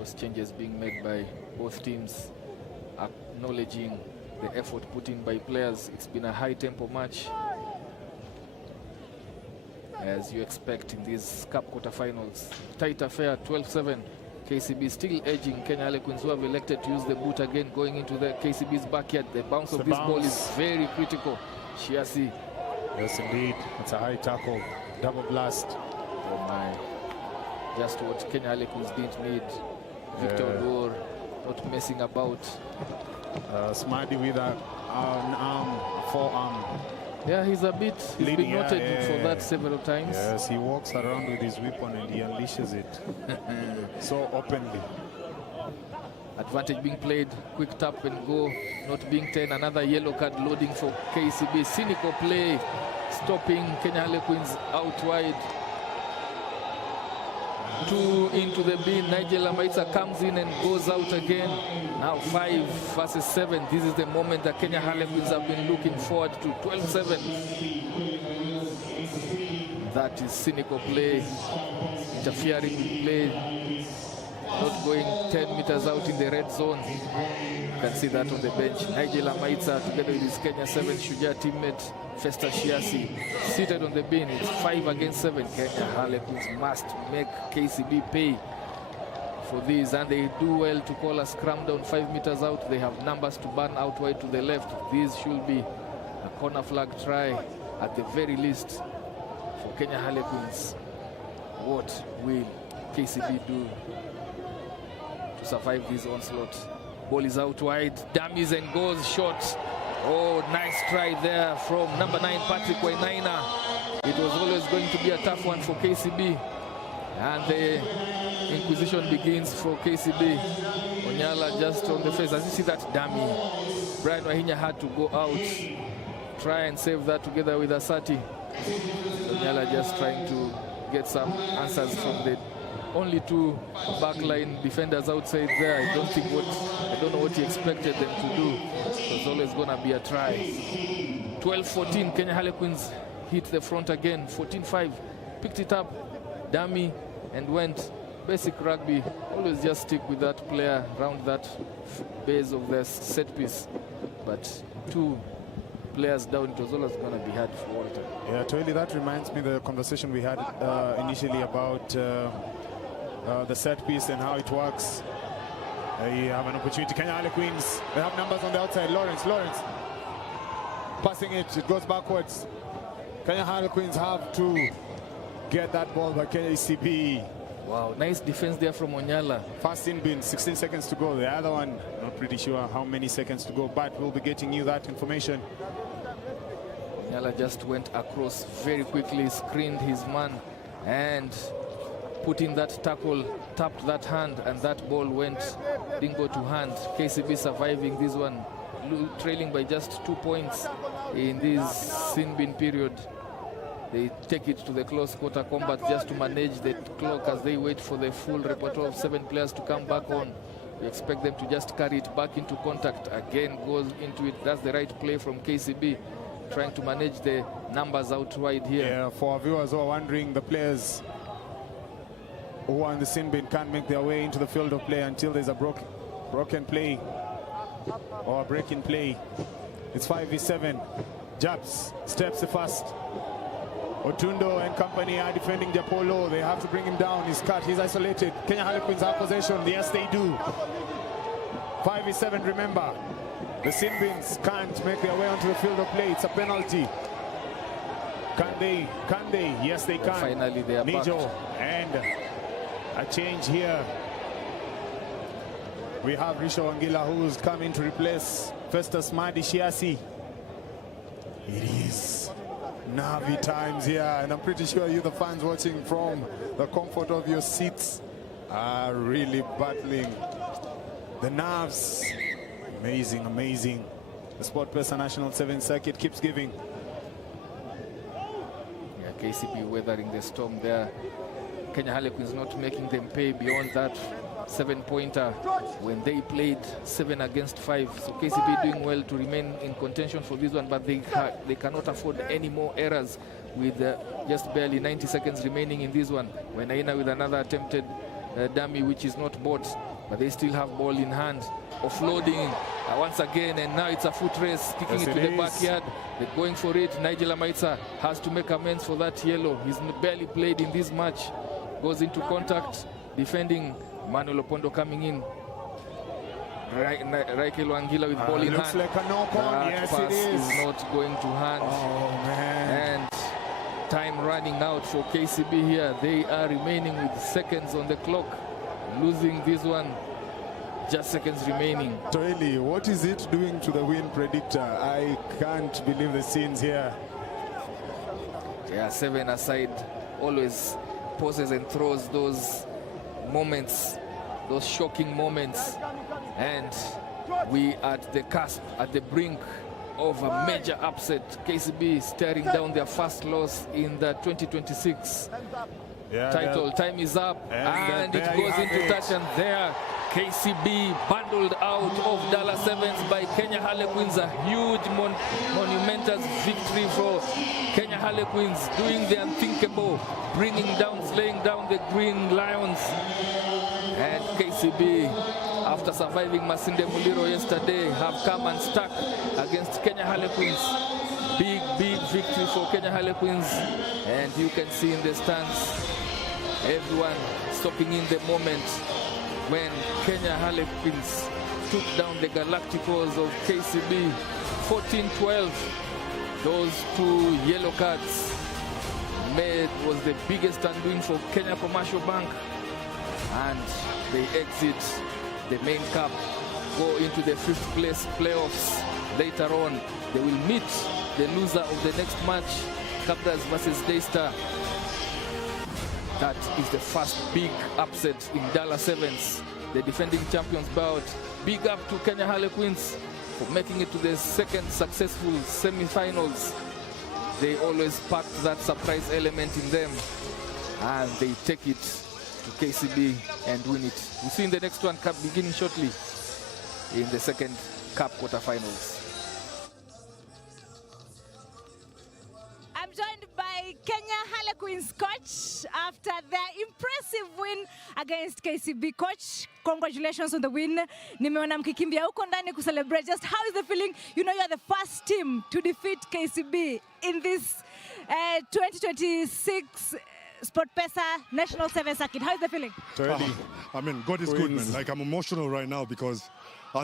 Those changes being made by both teams, acknowledging the effort put in by players. It's been a high-tempo match, as you expect in these Cup quarterfinals. Tight affair, 12-7. KCB still edging Kenya Harlequins, who have elected to use the boot again, going into the KCB's backyard. The bounce of this ball is very critical. Shiasi. Yes, indeed. It's a high tackle. Double blast. Oh, my. Just what Kenya Harlequins didn't need. Victor Door not messing about. Smarty with an arm, forearm. Yeah, he's been noted for that several times. Yes, he walks around with his weapon and he unleashes it so openly. Advantage being played, quick tap and go, not being 10. Another yellow card loading for KCB. Cynical play, stopping Kenya Harlequins out wide. 2 into the bin. Nigel Amaitsa comes in and goes out again. Now 5 versus 7. This is the moment that Kenya Harlequins have been looking forward to. 12-7. That is cynical play, interfering with play, not going 10 meters out in the red zone. You can see that on the bench. Nigel Amaitsa together with his Kenya 7 Shujaa teammate Festa Shiasi seated on the bin. It's 5 against 7. Kenya Harlequins must make KCB pay for this, and they do well to call a scrum down 5 meters out. They have numbers to burn out wide to the left. This should be a corner flag try at the very least for Kenya Harlequins. What will KCB do to survive this onslaught? Ball is out wide, dummies and goes short. Oh, nice try there from number 9, Patrick Wainaina. It was always going to be a tough one for KCB. And the inquisition begins for KCB. Onyala just on the face. As you see that dummy, Brian Wahinya had to go out, try and save that together with Asati. Onyala just trying to get some answers from the only 2 backline defenders outside there. I don't know what he expected them to do. It was always gonna be a try. 12-14, Kenya Harlequins hit the front again. 14-5, picked it up, dummy, and went. Basic rugby, always just stick with that player around that base of the set piece. But 2 players down, it was always going to be hard for Walter. Yeah, totally. That reminds me of the conversation we had initially about the set piece and how it works. You have an opportunity. Kenya Harlequins, they have numbers on the outside. Lawrence passing it goes backwards. Kenya Harlequins have to get that ball by KCB. Wow, nice defense there from Onyala. First in bin, 16 seconds to go. The other one, not pretty sure how many seconds to go, but we'll be getting you that information. Onyala just went across very quickly, screened his man, and put in that tackle, tapped that hand, and that ball didn't go to hand. KCB surviving this one, trailing by just 2 points in this sin bin period. They take it to the close quarter combat just to manage the clock as they wait for the full repertoire of 7 players to come back on. We expect them to just carry it back into contact. Again, goes into it. That's the right play from KCB, trying to manage the numbers out wide here. Yeah, for our viewers who are wondering, the players who are in the sin bin can't make their way into the field of play until there's a broken play or a break in play. It's 5v7. Jabs steps the first. Otundo and company are defending Japolo. They have to bring him down. He's cut. He's isolated. Kenya Harlequins have possession. Yes, they do. 5v7, remember. The sin bins can't make their way onto the field of play. It's a penalty. Can they? Can they? Yes, they can. Finally, they are Nijo. And a change here. We have Risho Angila, who's coming to replace Festus Madi Shiasi. It is Navi times here, and I'm pretty sure you, the fans watching from the comfort of your seats, are really battling the nerves. Amazing, amazing. The SportPesa National Sevens Circuit keeps giving. Yeah, KCB weathering the storm there. Kenya Harlequins not making them pay beyond that 7-pointer when they played 7 against 5. So KCB doing well to remain in contention for this one, but they cannot afford any more errors with just barely 90 seconds remaining in this one. Wainaina with another attempted dummy which is not bought, but they still have ball in hand. Offloading once again, and now it's a foot race, kicking it to the backyard. They're going for it. Nigel Amaitsa has to make amends for that yellow. He's barely played in this match. Goes into contact, defending. Manuel Opondo coming in. Raike Luangila with ball in looks hand. like a knock-on. Yes, pass it is. not going to hand. Oh, man. And time running out for KCB here. They are remaining with seconds on the clock. Losing this one. Just seconds remaining. Toeli, what is it doing to the win predictor? I can't believe the scenes here. Yeah, 7 aside always pauses and throws those moments, those shocking moments. And we at the cusp, at the brink of a major upset. KCB staring down their first loss in the 2026 title. Time is up, and it goes into touch, and there KCB bundled out of Dala Sevens by Kenya Harlequins. A huge monumentous victory for Kenya Harlequins, doing the unthinkable, slaying down the Green Lions. And KCB, after surviving Masinde Muliro yesterday, have come and stuck against Kenya Harlequins. Big victory for Kenya Harlequins. And you can see in the stands, everyone soaking in the moment when Kenya Harlequins took down the Galacticos of KCB 14-12. Those 2 yellow cards was the biggest undoing for Kenya Commercial Bank. And they exit the main cup, go into the 5th place playoffs. Later on, they will meet the loser of the next match, Cabras versus Daystar. That is the first big upset in Dala Sevens. The defending champions bout. Big up to Kenya Harlequins for making it to the 2nd successful semi-finals. They always pack that surprise element in them, and they take it to KCB and win it. We'll see in the next one, cup beginning shortly in the 2nd cup quarterfinals. I'm joined by Kenya Harlequins coach after their impressive win against KCB. Coach, congratulations on the win. Nimeona mkikimbia huko ndani to celebrate. Just how is the feeling? You know, you are the first team to defeat KCB in this 2026 SportPesa National Sevens Circuit. How is the feeling? I mean, God is good, man. Like, I'm emotional right now because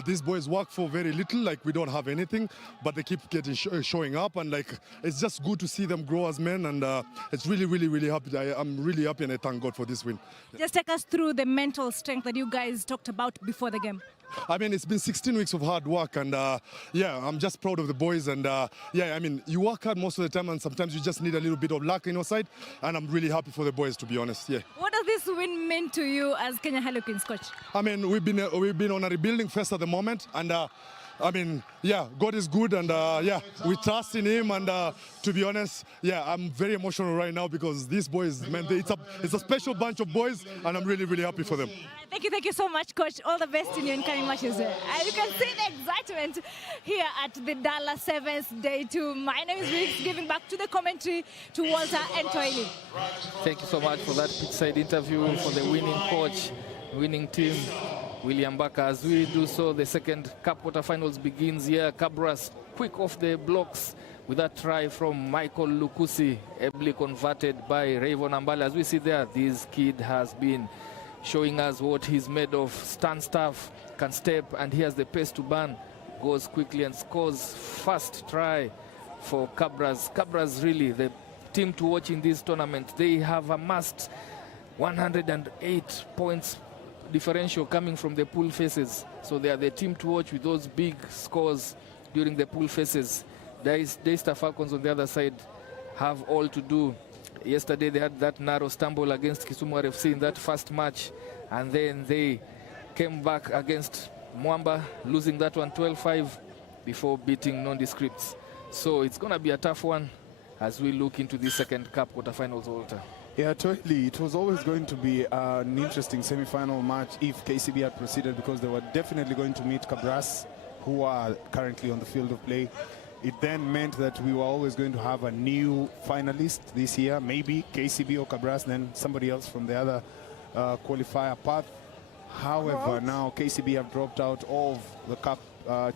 these boys work for very little. Like, we don't have anything, but they keep getting showing up, and like, it's just good to see them grow as men. And it's really happy. I'm really happy, and I thank God for this win. Just take us through the mental strength that you guys talked about before the game. I mean, it's been 16 weeks of hard work, and yeah, I'm just proud of the boys. And yeah, I mean, you work hard most of the time, and sometimes you just need a little bit of luck in your side. And I'm really happy for the boys, to be honest. Yeah. What does this win mean to you as Kenya Harlequins coach? I mean, we've been on a rebuilding phase at the moment, and I mean, yeah, God is good, and yeah, we trust in Him. And to be honest, yeah, I'm very emotional right now because these boys, man, it's a special bunch of boys, and I'm really happy for them. Thank you so much, Coach. All the best in your incoming matches. You can see the excitement here at the Dala Sevens Day 2. My name is Riggs, giving back to the commentary to Walter and Toili. Thank you so much for that pitchside interview for the winning coach, winning team, William Baka. As we do so, the 2nd cup quarterfinals begins here. Cabras quick off the blocks with a try from Michael Lukusi, ably converted by Rayvon Ambale. As we see there, this kid has been showing us what he's made of. Stand staff, can step, and he has the pace to burn. Goes quickly and scores first try for Cabras. Cabras really the team to watch in this tournament. They have amassed 108 points differential coming from the pool phases. So they are the team to watch with those big scores during the pool phases. Daystar Falcons on the other side have all to do. Yesterday they had that narrow stumble against Kisumu RFC in that first match, and then they came back against Mwamba, losing that one 12-5 before beating Nondescripts. So it's going to be a tough one as we look into the 2nd cup quarterfinals, Walter. Yeah, totally. It was always going to be an interesting semi-final match if KCB had proceeded, because they were definitely going to meet Cabras, who are currently on the field of play. It then meant that we were always going to have a new finalist this year, maybe KCB or Cabras, then somebody else from the other qualifier path. However, now KCB have dropped out of the Cup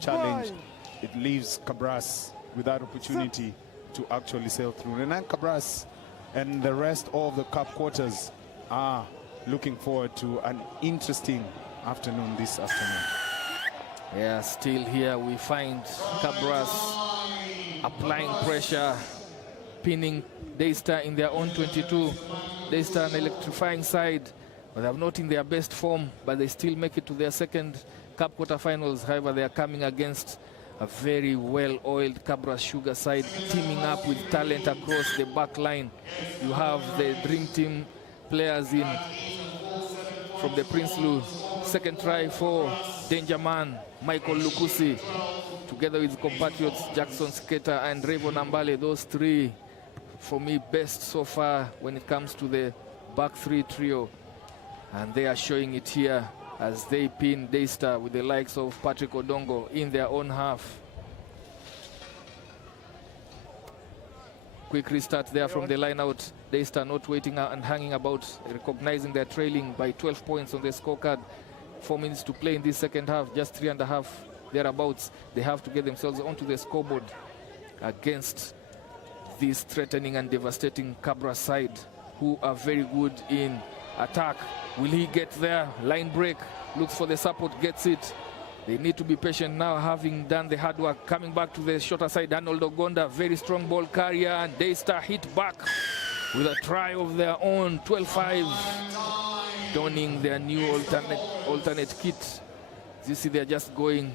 challenge. It leaves Cabras with that opportunity to actually sail through. Renan Cabras and the rest of the Cup quarters are looking forward to an interesting afternoon this afternoon. Yeah, still here we find Cabras applying pressure, pinning Daystar in their own 22. Daystar an electrifying side, but they're not in their best form, but they still make it to their second Cup quarterfinals. However, they are coming against a very well-oiled Cabras Sugar side, teaming up with talent across the back line. You have the dream team players in from the Prince-Lu. Second try for Danger Man, Michael Lukusi, together with compatriots Jackson Skater and Rayvon Ambale. Those three, for me, best so far when it comes to the back three trio. And they are showing it here as they pin Daystar with the likes of Patrick Odongo in their own half. Quick restart there from the line out. Daystar not waiting and hanging about, recognizing they're trailing by 12 points on the scorecard. 4 minutes to play in this second half, just 3.5 thereabouts. They have to get themselves onto the scoreboard against this threatening and devastating Cabra side, who are very good in attack. Will he get there? Line break, looks for the support, gets it. They need to be patient now, having done the hard work. Coming back to the shorter side, Arnold Ogonda, very strong ball carrier, and Daystar hit back with a try of their own. 12-5, donning their new alternate kit. You see they're just going,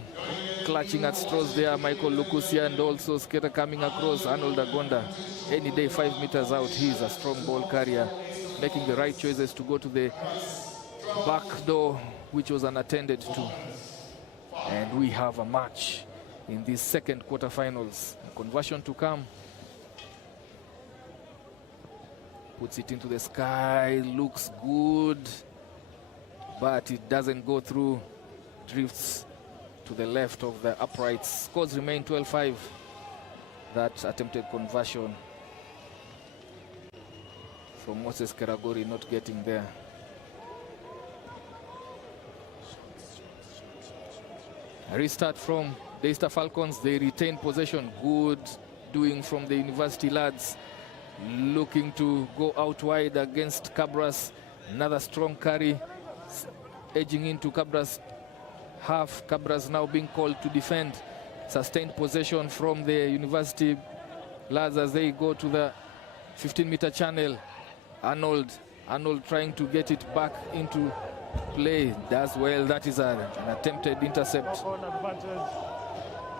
clutching at straws there. Michael Lukusia and also Skater coming across. Arnold Ogonda, any day 5 meters out, he's a strong ball carrier, making the right choices to go to the back door, which was unattended to. And we have a match in these second quarterfinals. Conversion to come. Puts it into the sky, looks good, but it doesn't go through. Drifts to the left of the uprights. Scores remain 12-5. That attempted conversion from Moses Keragori not getting there. A restart from Daystar Falcons. They retain possession. Good doing from the University lads. Looking to go out wide against Cabras. Another strong carry. Edging into Cabras half. Cabras now being called to defend. Sustained possession from the University lads as they go to the 15-meter channel. Arnold trying to get it back into play. Does well. That is an attempted intercept.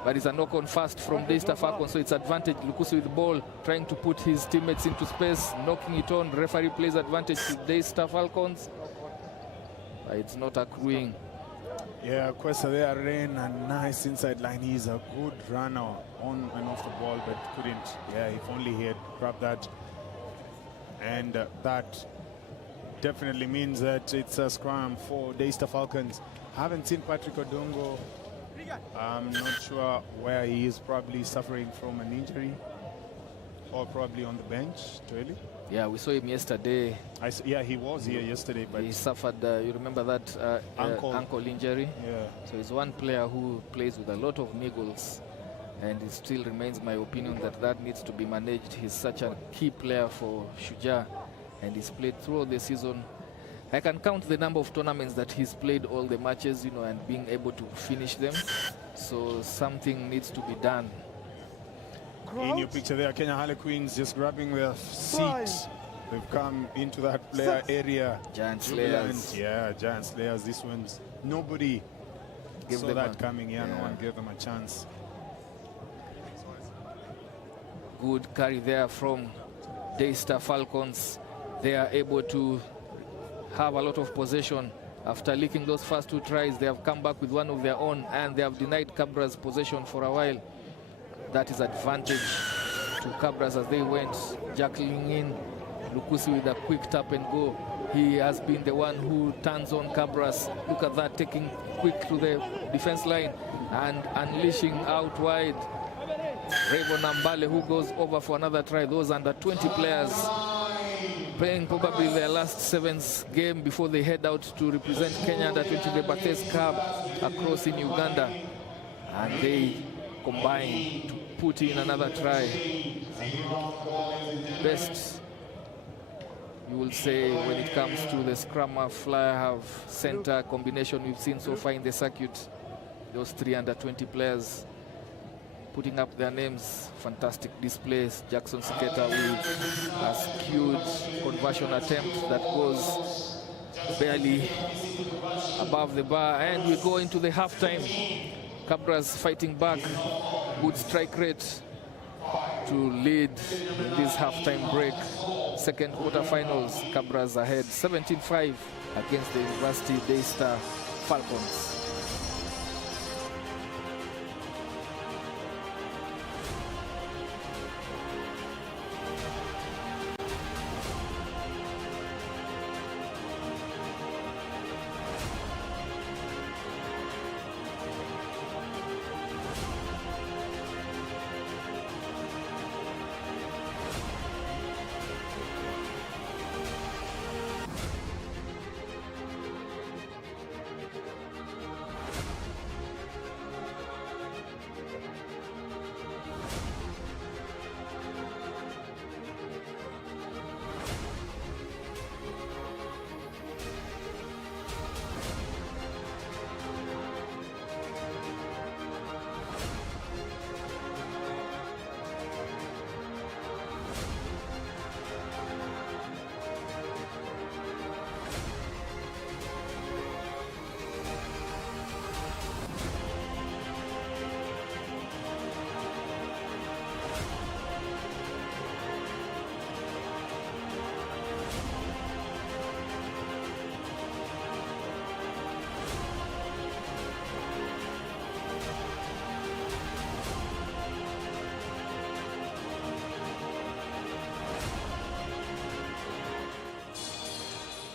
But it's a knock-on fast from Daystar Falcons, so it's advantage. Lukusi with the ball, trying to put his teammates into space, knocking it on. Referee plays advantage to Daystar Falcons. But it's not accruing. Yeah, Kwesa there ran a nice inside line. He's a good runner on and off the ball, but couldn't. Yeah, if only he had grabbed that. And that definitely means that it's a scrum for Daystar Falcons. Haven't seen Patrick Odongo. I'm not sure where he is, probably suffering from an injury or probably on the bench, really. Yeah, we saw him yesterday. Yeah, he was here yesterday, but he suffered, you remember that ankle injury? Yeah. So he's one player who plays with a lot of niggles, and it still remains my opinion that that needs to be managed. He's such a key player for Shujaa, and he's played throughout the season. I can count the number of tournaments that he's played all the matches, you know, and being able to finish them. So something needs to be done. In your picture there, Kenya Harlequins just grabbing their seat. They've come into that player area. Giant Slayers. Yeah, Giant Slayers. This one's nobody saw that coming. Yeah, no one gave them a chance. Good carry there from Daystar Falcons. They are able to have a lot of possession. After leaking those first two tries, they have come back with one of their own, and they have denied Cabras possession for a while. That is advantage to Cabras as they went juggling in. Lukusi with a quick tap and go. He has been the one who turns on Cabras. Look at that, taking quick to the defense line and unleashing out wide. Rayvon Ambale, who goes over for another try. Those under 20 players playing probably their last sevens game before they head out to represent Kenya under 20 the Bates Cup across in Uganda. And they combine to put in another try. Best, you will say, when it comes to the scrummer, flyer, half, center combination we've seen so far in the circuit. Those 3 under 20 players putting up their names. Fantastic displays. Jackson Siketa with a skewed conversion attempt that goes barely above the bar. And we go into the halftime. Cabras fighting back. Good strike rate to lead in this halftime break. Second quarterfinals, Cabras ahead 17-5 against the University Daystar Falcons.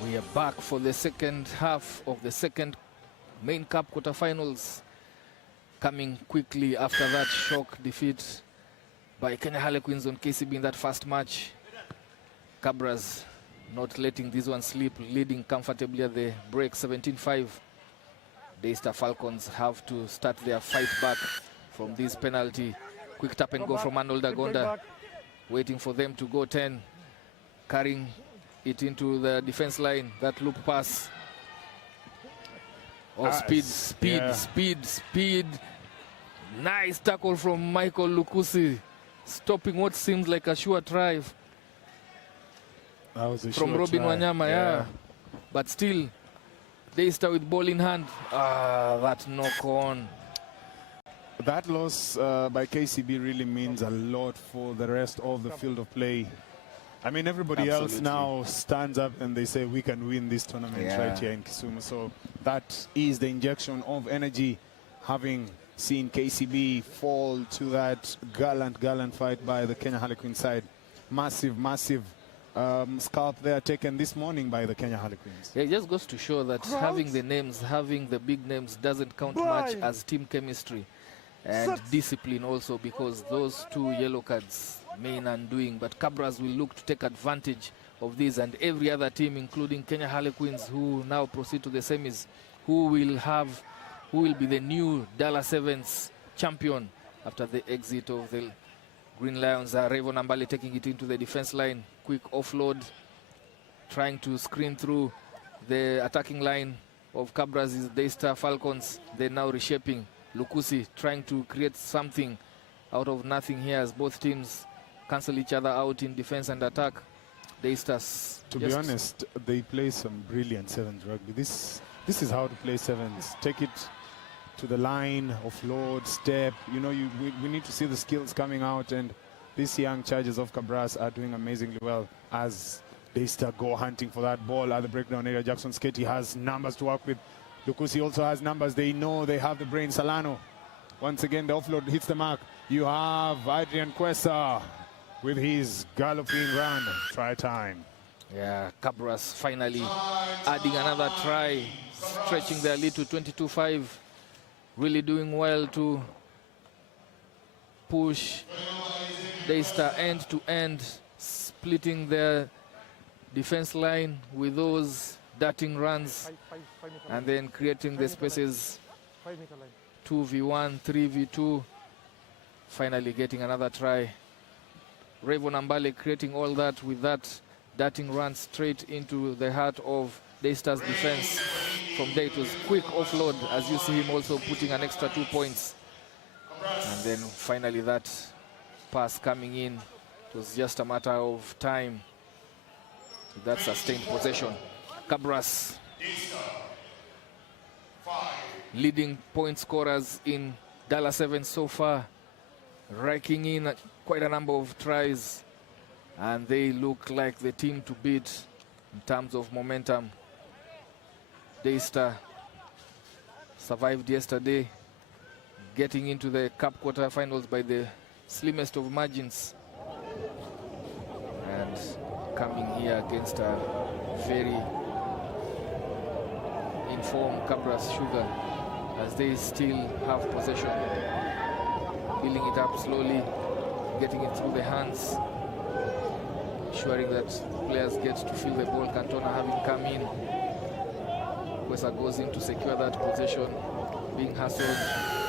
We are back for the second half of the second main cup quarterfinals, coming quickly after that shock defeat by Kenya Harlequins on KCB in that first match. Cabras not letting this one slip, leading comfortably at the break 17-5. Daystar Falcons have to start their fight back from this penalty. Quick tap and go from Arnold Agonda, waiting for them to go 10, carrying it into the defense line. That loop pass. Oh, speed. Nice tackle from Michael Lukusi, stopping what seems like a sure drive from Robin Wanyama. Yeah. But still, Daystar with ball in hand. That knock on. That loss by KCB really means a lot for the rest of the field of play. I mean, everybody else now stands up and they say we can win this tournament right here in Kisumu. So that is the injection of energy, having seen KCB fall to that gallant fight by the Kenya Harlequin side. Massive scalp there taken this morning by the Kenya Harlequins. Yeah, it just goes to show that having the names, having the big names doesn't count much as team chemistry and discipline also, because those 2 yellow cards mean undoing. But Cabras will look to take advantage of this, and every other team, including Kenya Harlequins, who now proceed to the semis, who will be the new Dala Sevens champion after the exit of the Green Lions. Rayvon Ambali taking it into the defense line. Quick offload, trying to screen through the attacking line of Cabras is Daystar Falcons. They're now reshaping. Lukusi trying to create something out of nothing here as both teams cancel each other out in defense and attack. Daystars, to be honest, they play some brilliant sevens rugby. This is how to play sevens. Take it to the line, offload, step. You know, we need to see the skills coming out, and these young charges of Cabras are doing amazingly well as Daystar go hunting for that ball at the breakdown area. Jackson Sketty has numbers to work with. Lukusi also has numbers. They know they have the brain. Salano, once again, the offload hits the mark. You have Adrian Kwesa with his galloping run. Try time. Yeah, Cabras finally adding another try, stretching their lead to 22-5. Really doing well to push Daystar end to end, splitting their defense line with those darting runs and then creating the spaces 2v1, 3v2, finally getting another try. Rayvon Ambale creating all that with that darting run straight into the heart of Daystar's defense. From there it was quick offload, as you see him also putting an extra 2 points. And then finally that pass coming in. It was just a matter of time. That sustained possession. Cabras, leading point scorers in Dala Sevens so far, raking in quite a number of tries, and they look like the team to beat in terms of momentum. Daystar survived yesterday, getting into the cup quarterfinals by the slimmest of margins, and coming here against a very informed Cabras Sugar, as they still have possession, building it up slowly, getting it through the hands, ensuring that players get to feel the ball. Cantona having come in, Kwesa goes in to secure that possession, being hassled,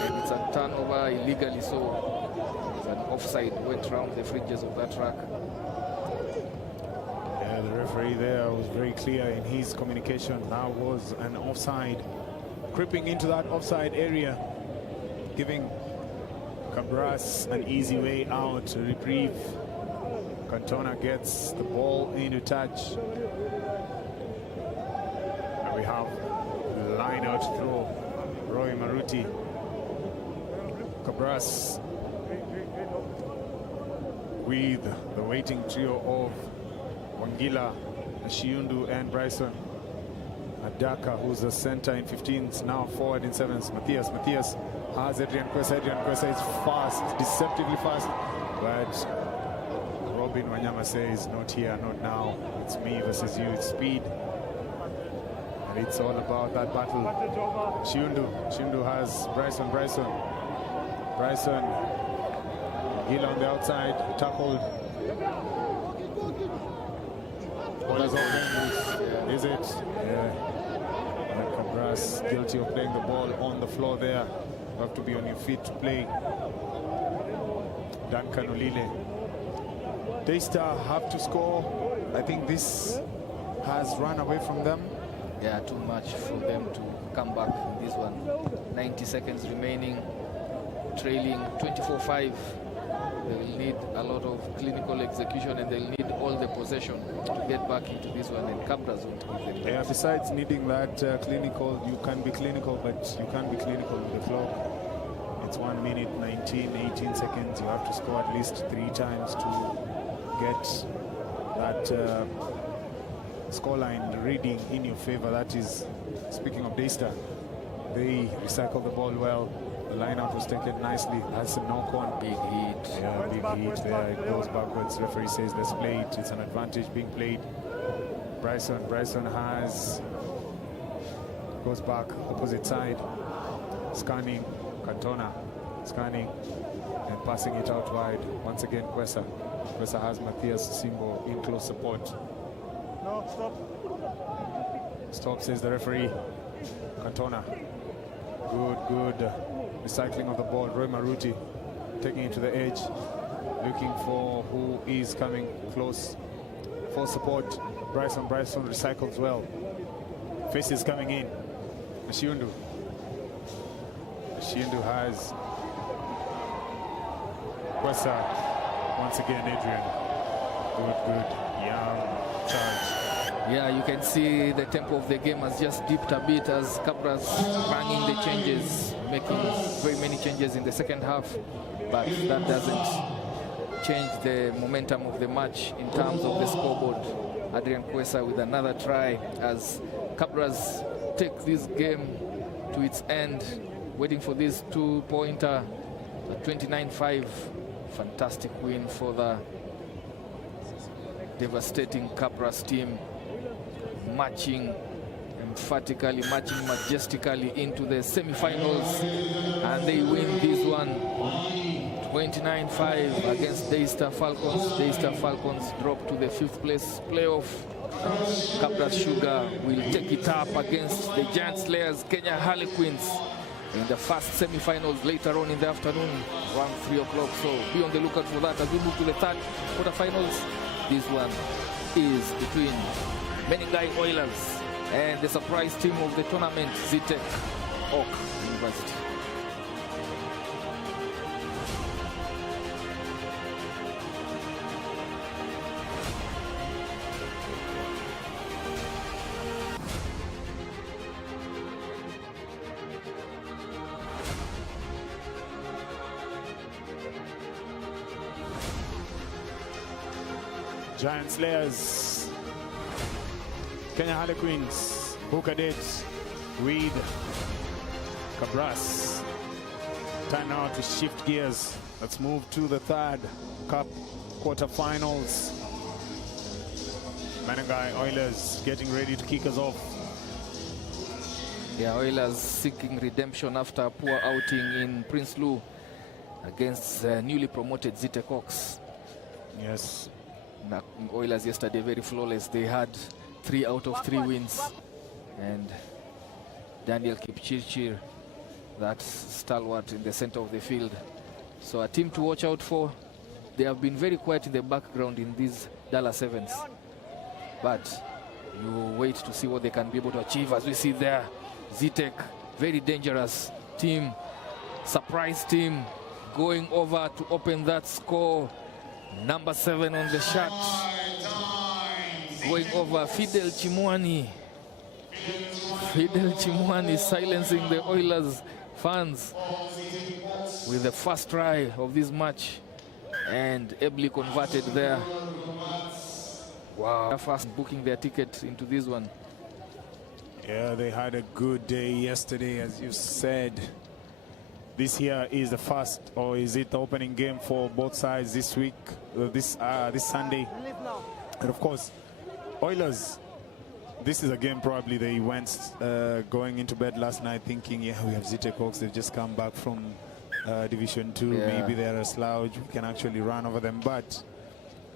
and it's a turnover illegally, so it's an offside, went around the fringes of that track. Yeah, the referee there was very clear in his communication. That was an offside, creeping into that offside area, giving Cabras an easy way out to reprieve. Cantona gets the ball into touch, and we have line out throw. Roy Maruti. Cabras with the waiting trio of Wangila, Shiundu, and Bryson. Adaka, who's the center in 15s, now forward in 7s. Matthias has Adrian Kwesa. Adrian Kwesa is fast, deceptively fast, but Robin Wanyama says, not here, not now. It's me versus you, it's speed. And it's all about that battle. Shiundu has Bryson. Gil on the outside, tackled. Ball is open. Is it? Yeah. And Cabras guilty of playing the ball on the floor there. You have to be on your feet to play. Duncan Olile. Daystar have to score. I think this has run away from them. Yeah, too much for them to come back in this one. 90 seconds remaining, trailing 24-5. They will need a lot of clinical execution, and they'll need all the possession to get back into this one, and Cabras won't give them. Yeah, besides needing that clinical, you can be clinical, but you can't be clinical with the clock. It's 1 minute, 19, 18 seconds. You have to score at least 3 times to get that scoreline reading in your favor. That is, speaking of Daystar, they recycled the ball well. The lineout was taken nicely. Has a knock-on. Big hit. Yeah, big hit there. It goes backwards. Referee says let's play it. It's an advantage being played. Bryson goes back opposite side. Scanning. Cantona scanning and passing it out wide. Once again, Kwesa has Matthias Simbo in close support. No, stop. Stop, says the referee. Cantona. Good recycling of the ball. Roy Maruti taking it to the edge, looking for who is coming close for support. Bryson recycles well. Faces coming in. Shiundu has Kwesa. Once again, Adrian. Good. Young charge. Yeah, you can see the tempo of the game has just dipped a bit as Cabras banging the changes, making very many changes in the second half, but that doesn't change the momentum of the match in terms of the scoreboard. Adrian Kwesa with another try as Cabras take this game to its end, waiting for this 2-pointer, a 29-5. Fantastic win for the devastating Cabras team, marching emphatically, marching majestically into the semi-finals, and they win this one 29-5 against Daystar Falcons. Daystar Falcons drop to the 5th place playoff. Kabras Sugar will take it up against the Giant Slayers, Kenya Harlequins, in the first semi-finals later on in the afternoon, around 3 o'clock. So be on the lookout for that as we move to the third quarterfinals. This one is between Menengai Oilers and the surprise team of the tournament, Zitek Oak University. Giant Slayers, Kenya Harlequins, Cadets, Reed, Cabras. Time now to shift gears. Let's move to the third cup quarterfinals. Menengai Oilers getting ready to kick us off. Yeah, Oilers seeking redemption after a poor outing in Prince Lou against newly promoted Zitek Oaks. Yes. Oilers yesterday very flawless. They had 3 out of 3 wins, and Daniel Kipchirchir, that stalwart in the center of the field. So a team to watch out for. They have been very quiet in the background in these Dala Sevens, but you wait to see what they can be able to achieve. As we see there, Zitek, very dangerous team, surprise team, going over to open that score. Number 7 on the shot, going over Fidel Chimwani. Fidel Chimwani silencing the Oilers fans with the first try of this match, and ably converted there. Wow, fast booking their ticket into this one. Yeah, they had a good day yesterday, as you said. This here is the first, or is it the opening game for both sides this week, this Sunday? And of course, Oilers, this is a game probably they went going into bed last night thinking, yeah, we have Zitek Oaks, they've just come back from Division 2, yeah. Maybe they're a slouch, we can actually run over them. But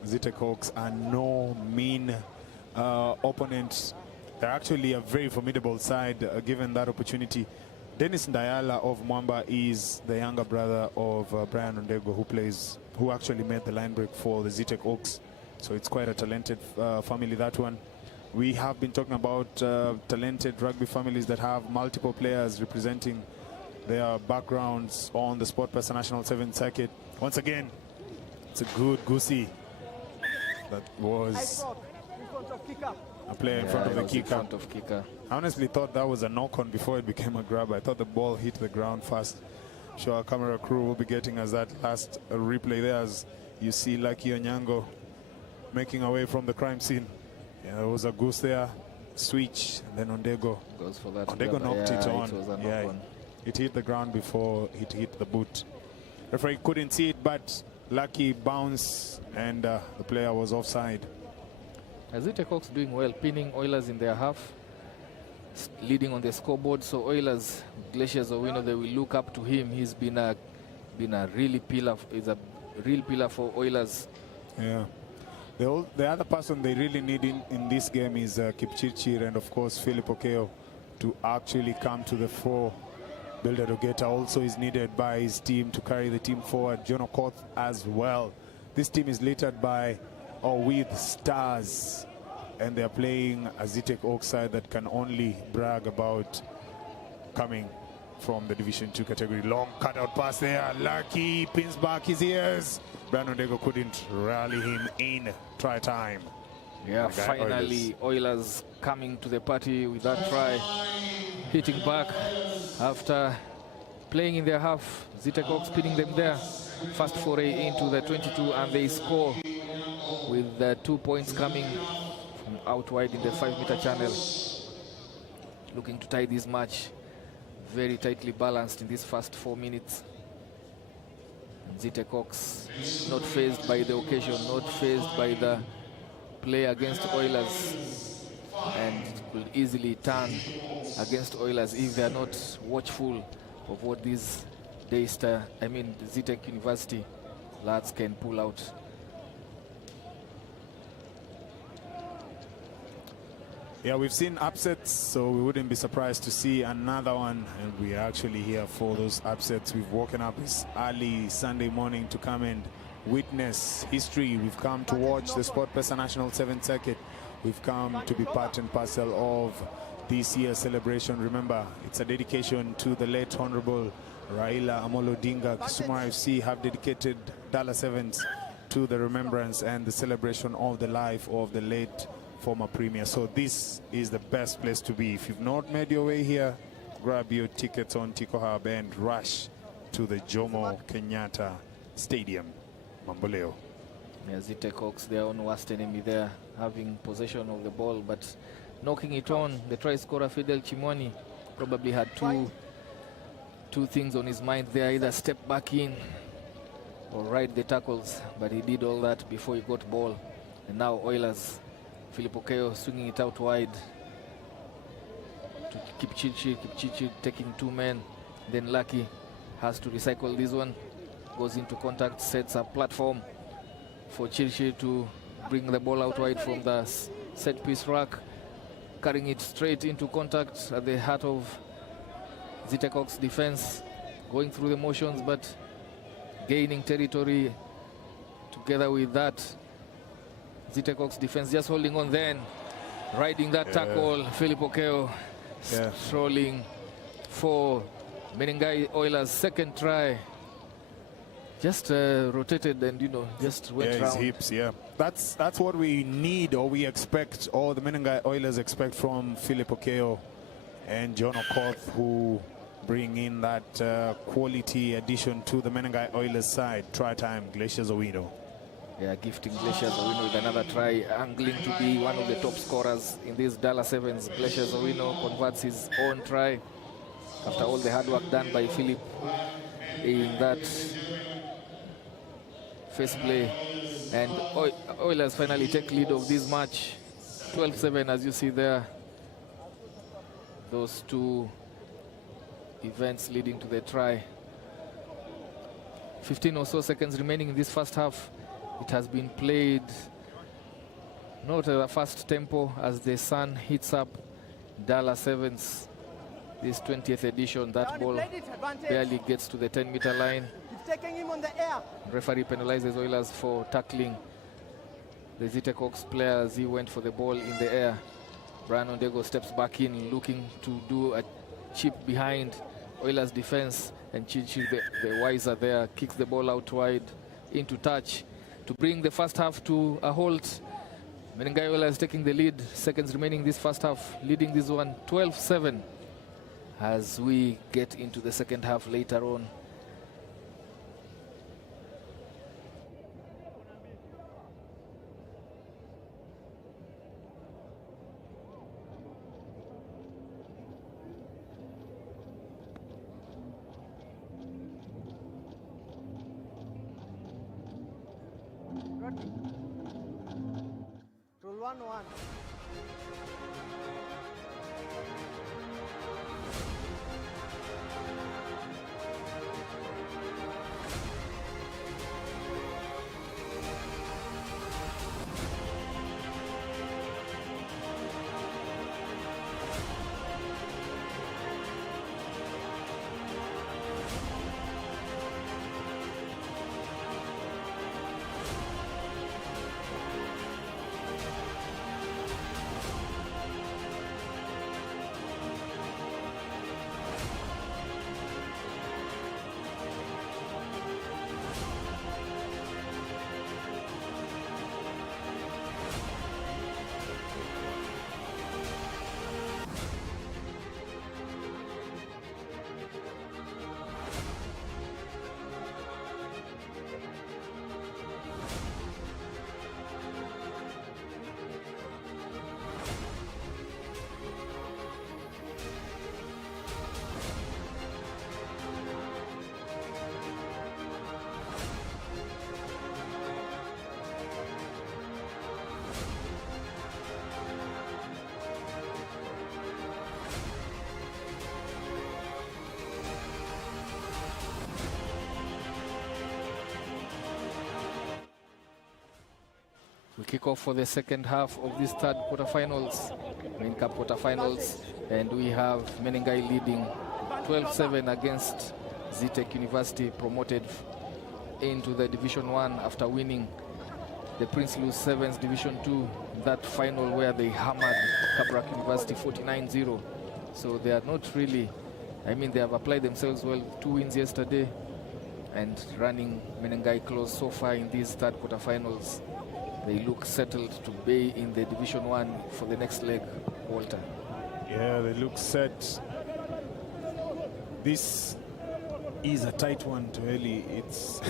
Zitek Oaks are no mean opponents. They're actually a very formidable side given that opportunity. Dennis Ndayala of Mwamba is the younger brother of Brian Ondego, who actually made the line break for the Zitek Oaks. So it's quite a talented family, that one. We have been talking about talented rugby families that have multiple players representing their backgrounds on the SportPesa National Sevens Circuit. Once again, it's a good goosey. That was a player in front of the kicker. I honestly thought that was a knock-on before it became a grab. I thought the ball hit the ground first. Sure, our camera crew will be getting us that last replay there as you see Lucky Onyango making away from the crime scene. Yeah, there was a goose there, switch, and then Ondego goes for that. Ondego knocked it on. It was a knock-on. It hit the ground before it hit the boot. Referee couldn't see it, but Lucky bounced, and the player was offside. Zitek Oaks doing well, pinning Oilers in their half, leading on the scoreboard. So Oilers, Glaciers Owino, they will look up to him. He's been a really pillar. Is a real pillar for Oilers. Yeah. The other person they really need in this game is Kipchirchir, and of course Philip Okeo to actually come to the fore. Bilder Ogeta also is needed by his team to carry the team forward. John Okoth as well. This team is littered by or with stars, and they're playing a Zitek Oaks side that can only brag about coming from the Division 2 category. Long cutout pass there. Lucky pins back his ears. Brian Ondego couldn't rally him in try time. Yeah, finally Oilers coming to the party with that try, hitting back after playing in their half. Zitek Oaks pinning them there. First foray into the 22, and they score with the 2 points coming from out wide in the 5-meter channel. Looking to tie this match. Very tightly balanced in these first 4 minutes. Zitek Oaks not fazed by the occasion, not fazed by the play against Oilers, and it will easily turn against Oilers if they are not watchful of what these Daystar, Zitek University lads can pull out. Yeah, we've seen upsets, so we wouldn't be surprised to see another one. And we're actually here for those upsets. We've woken up this early Sunday morning to come and witness history. We've come to watch the SportPesa National Sevens Circuit. We've come to be part and parcel of this year's celebration. Remember, it's a dedication to the late Honorable Raila Amolo Odinga. Kisumu FC have dedicated Dala Sevens to the remembrance and the celebration of the life of the late former premier. So this is the best place to be. If you've not made your way here, grab your tickets on Tico Hub and rush to the Jomo Kenyatta Stadium, Mamboleo. Yeah, Zitecox, their own worst enemy there, having possession of the ball, but knocking it on. The try scorer Fidel Chimwani probably had two things on his mind there, either step back in or ride the tackles, but he did all that before he got ball. And now Oilers, Philip Okeo swinging it out wide to Kipchichi taking two men. Then Lucky has to recycle this one, goes into contact, sets a platform for Chirchi to bring the ball out wide from the set piece rack, carrying it straight into contact at the heart of Zitecox's defense, going through the motions but gaining territory. Together with that, Zitecox's defense just holding on, then riding that tackle. Philip Okeo strolling for Menengai Oilers' second try. Just rotated and, you know, just went round. His hips, That's what we need, or we expect, or the Menengai Oilers expect from Philip Okeo and John Okoth, who bring in that quality addition to the Menengai Oilers side. Try time, Glaciers Owino. Yeah, gifting Glaciers Owino with another try, angling to be one of the top scorers in this Dala Sevens. Glaciers Owino converts his own try after all the hard work done by Philip in that first play. And Oilers finally take lead of this match, 12-7, as you see there. Those two events leading to the try. 15 or so seconds remaining in this first half. It has been played not at a fast tempo as the sun heats up Dala Sevens. This 20th edition, that ball barely gets to the 10-meter line. Taking him on the air. Referee penalizes Oilers for tackling the Zitecox player as he went for the ball in the air. Brian Ondego steps back in, looking to do a chip behind Oilers' defense, and Chichi, the wiser there, kicks the ball out wide into touch to bring the first half to a halt. Menengai Oilers taking the lead, seconds remaining this first half, leading this one 12-7 as we get into the second half later on. Rule 1-1. We kick off for the second half of this third quarterfinals. main cup quarterfinals, and we have Menengai leading 12-7 against Zitek University, promoted into the Division 1 after winning the Prince Louis Sevens Division 2, that final where they hammered Kabrak University 49-0. So they are not really, I mean, they have applied themselves well. 2 wins yesterday and running Menengai close so far in these third quarterfinals. They look settled to be in the Division 1 for the next leg, Walter. Yeah, they look set. This is a tight one to Eli. It's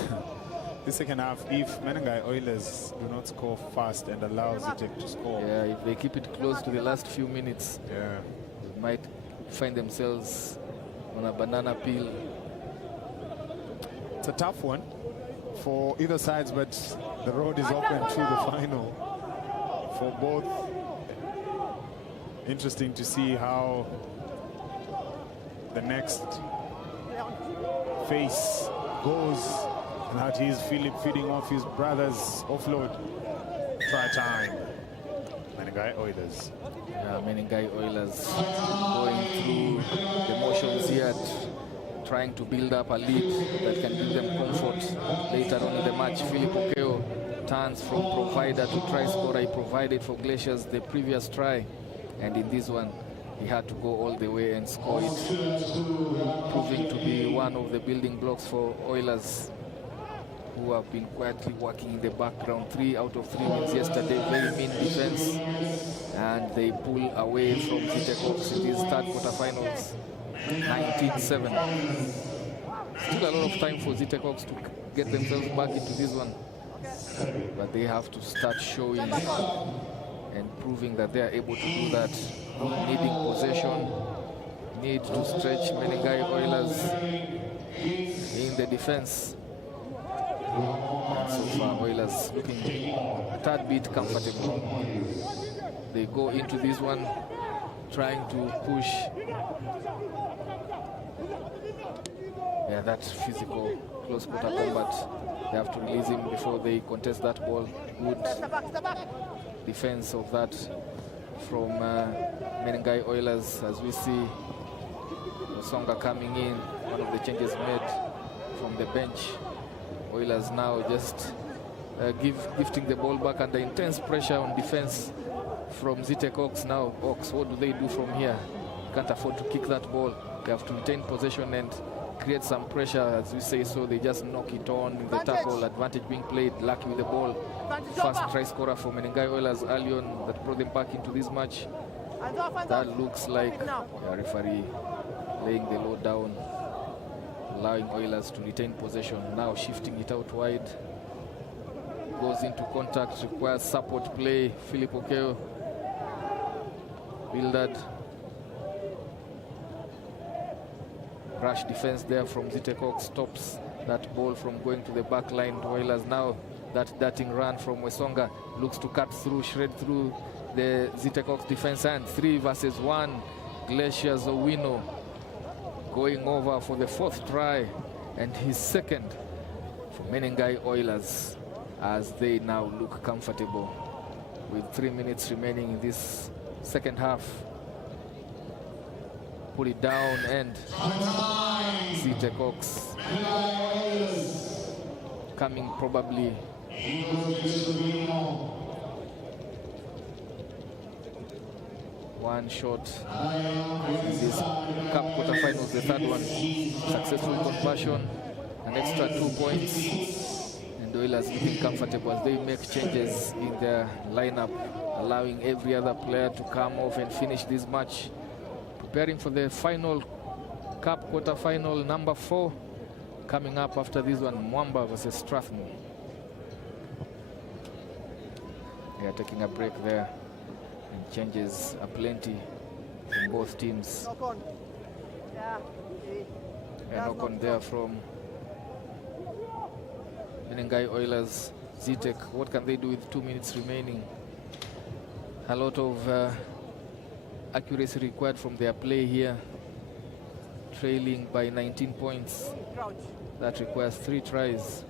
the second half. If Menengai Oilers do not score fast and allow Zitek to score. Yeah, if they keep it close to the last few minutes, yeah, they might find themselves on a banana peel. It's a tough one for either sides, but the road is open to the final for both. Interesting to see how the next face goes. And that is Philip feeding off his brother's offload. Try time. Menengai Oilers. Yeah, Menengai Oilers going through the motions here, trying to build up a lead that can give them comfort later on in the match. Philip Okeo turns from provider to try scorer. He provided for Glaciers the previous try, and in this one he had to go all the way and score it, proving to be one of the building blocks for Oilers, who have been quietly working in the background. 3 out of 3 wins yesterday, very mean defense, and they pull away from Zitek Hawks in these third quarterfinals, 19-7. Still a lot of time for Zitek Hawks to get themselves back into this one, but they have to start showing and proving that they are able to do that. Needing possession, need to stretch Menengai Oilers in the defense. And so far, Oilers looking a tad bit comfortable. They go into this one trying to push. Yeah, that physical close quarter combat. They have to release him before they contest that ball. Good defense of that from Menengai Oilers, as we see Osonga coming in, one of the changes made from the bench. Oilers now just gifting the ball back under intense pressure on defense from Zitek Hawks. Now Hawks, what do they do from here? Can't afford to kick that ball. They have to retain possession and create some pressure, as we say, so they just knock it on in the tackle. Advantage being played, lucky with the ball. First try scorer for Menengai Oilers early on that brought them back into this match. That looks like a referee laying the low down, allowing Oilers to retain possession. Now shifting it out wide. Goes into contact, requires support play. Philip Okeo. Bildad. Rush defense there from Zitek Hawks stops that ball from going to the back line to Oilers. Now that darting run from Wesonga looks to cut through, shred through the Zitek Hawks defense, and 3 versus 1. Glaciers Owino going over for the 4th try and his 2nd for Menengai Oilers, as they now look comfortable with 3 minutes remaining in this second half. Put it down and Zitek Hawks coming probably one short in this cup quarterfinals, the 3rd one. Successful conversion, an extra 2 points, and the Oilers looking comfortable as they make changes in their lineup, allowing every other player to come off and finish this match. Preparing for the final cup quarterfinal, number 4, coming up after this one, Mwamba versus Strathmore. They are taking a break there, and changes are plenty from both teams. A knock on there from Menengai Oilers. Zitek, what can they do with 2 minutes remaining? A lot of accuracy required from their play here, trailing by 19 points. That requires 3 tries,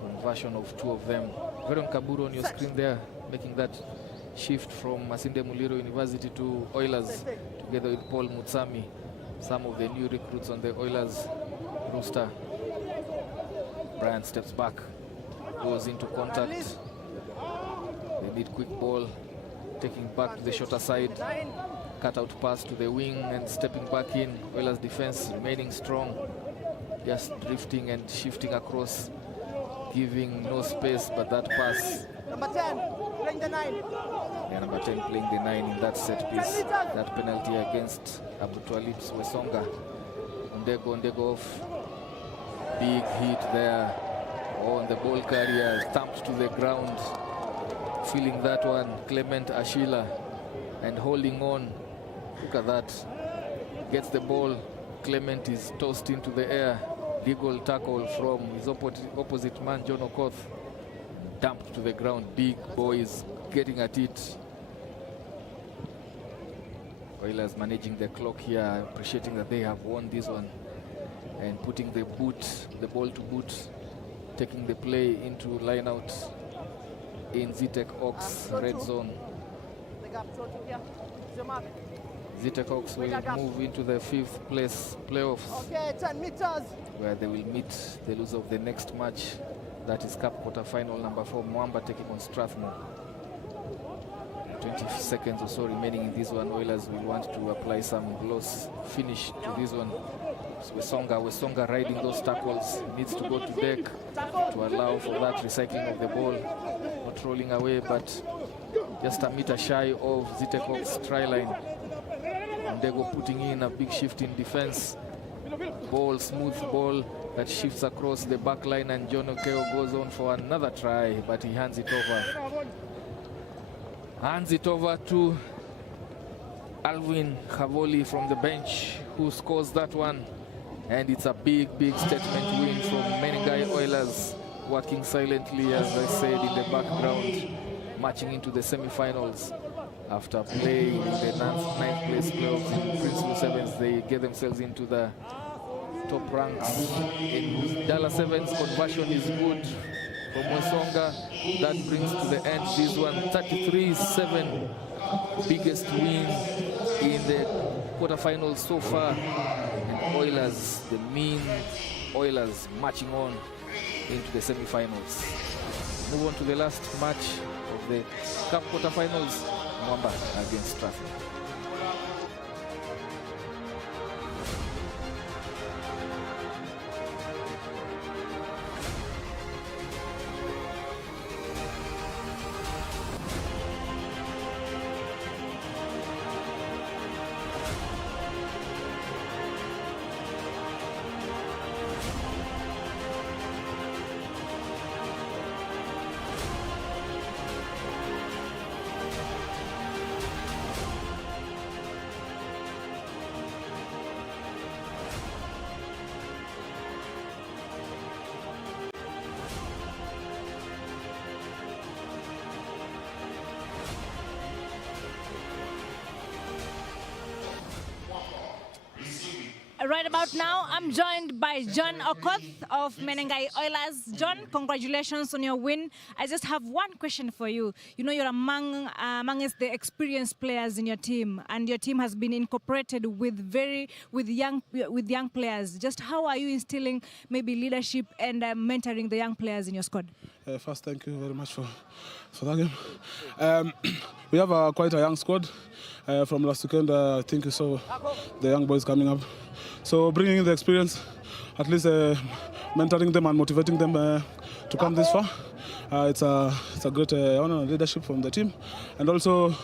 conversion of 2 of them. Veron Kaburu on your screen there, making that shift from Masinde Muliro University to Oilers, together with Paul Mutsami, some of the new recruits on the Oilers roster. Brian steps back, goes into contact. They need quick ball, taking back to the shorter side. Cut out pass to the wing and stepping back in. Oilers defense remaining strong, just drifting and shifting across, giving no space, but that pass. Number 10, playing the 9. Yeah, number 10 playing the 9 in that set piece. That penalty against Abutwalip Wesonga. Ondego off. Big hit there on the ball carrier, thumped to the ground. Feeling that one, Clement Ashila, and holding on. Look at that. Gets the ball. Clement is tossed into the air. Legal tackle from his opposite man, John Okoth. Dumped to the ground. Big boys getting at it. Oilers managing the clock here, appreciating that they have won this one, and putting the ball to boot, taking the play into line out in Zitek Oaks red zone. Zitek Oaks will move into the 5th place playoffs. Okay, 10 meters. Where they will meet the loser of the next match. That is Cup quarter-final number 4, Mwamba taking on Strathmore. 20 seconds or so remaining in this one. Oilers will want to apply some gloss finish to this one. Wesonga riding those tackles, needs to go to deck to allow for that recycling of the ball. Not rolling away, but just a meter shy of Zitekok's try line. Ndego putting in a big shift in defense. Ball, smooth ball that shifts across the back line, and John Okeo goes on for another try, but he hands it over. Hands it over to Alvin Khavoli from the bench, who scores that one. And it's a big statement win from Menengai Oilers, working silently, as I said, in the background, marching into the semi-finals. After playing in the 9th place playoffs in Prince Sevens, they get themselves into the top ranks. In Dala Sevens, conversion is good from Wesonga. That brings to the end this one, 33-7, biggest win in the quarterfinals so far. And Oilers, the mean Oilers, marching on into the semi-finals. Move on to the last match of the Cup quarterfinals, Mwamba against Strathmore. Right about now, I'm joined by John Okoth of Menengai Oilers. John, congratulations on your win. I just have one question for you. You know, you're amongst the experienced players in your team, and your team has been incorporated with young players. Just how are you instilling maybe leadership and mentoring the young players in your squad? First, thank you very much for that game. We have quite a young squad. From last weekend, I think you saw the young boys coming up. So bringing in the experience, at least mentoring them and motivating them to come this far. It's a great honor and leadership from the team. And also,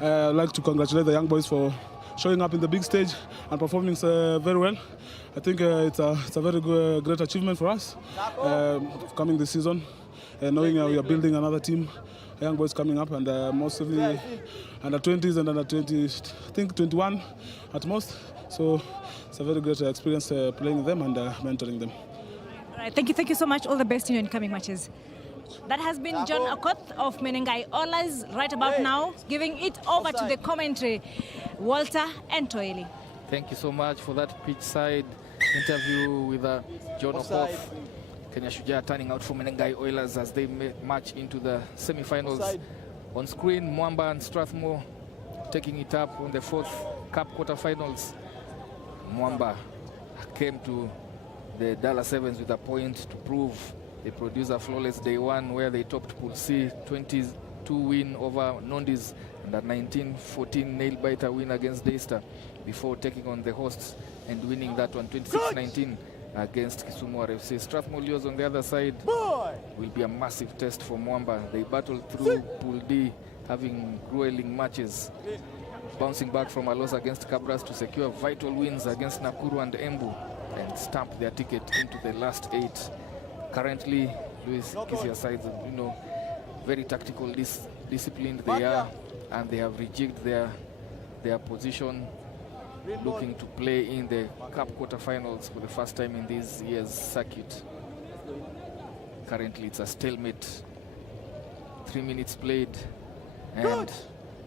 I'd like to congratulate the young boys for showing up in the big stage and performing very well. I think it's a very great achievement for us coming this season, knowing we are building another team, young boys coming up, and mostly under 20s and under 20s, I think 21 at most. So it's a very great experience playing them and mentoring them. All right, thank you so much. All the best in your incoming matches. That has been John Okoth of Menengai Oilers. Right about now, giving it over to the commentary, Walter and Toili. Thank you so much for that pitch side interview with John Okoth. Kenya Shujaa turning out for Menengai Oilers as they march into the semi-finals On screen, Mwamba and Strathmore taking it up on the 4th Cup quarterfinals. Mwamba came to the Dala Sevens with a point to prove they produce a flawless day one where they topped Pool C, 22 win over Nondis and a 19-14 nail-biter win against Daystar before taking on the hosts and winning that one 26-19 against Kisumu RFC. Strathmore Leos on the other side will be a massive test for Mwamba. They battled through Pool D, having grueling matches, bouncing back from a loss against Cabras to secure vital wins against Nakuru and Embu and stamp their ticket into the last 8. Currently, Louis Kisia's side, very tactical, disciplined they are, and they have rejigged their position, looking to play in the Cup quarterfinals for the first time in this year's circuit. Currently, it's a stalemate. 3 minutes played, and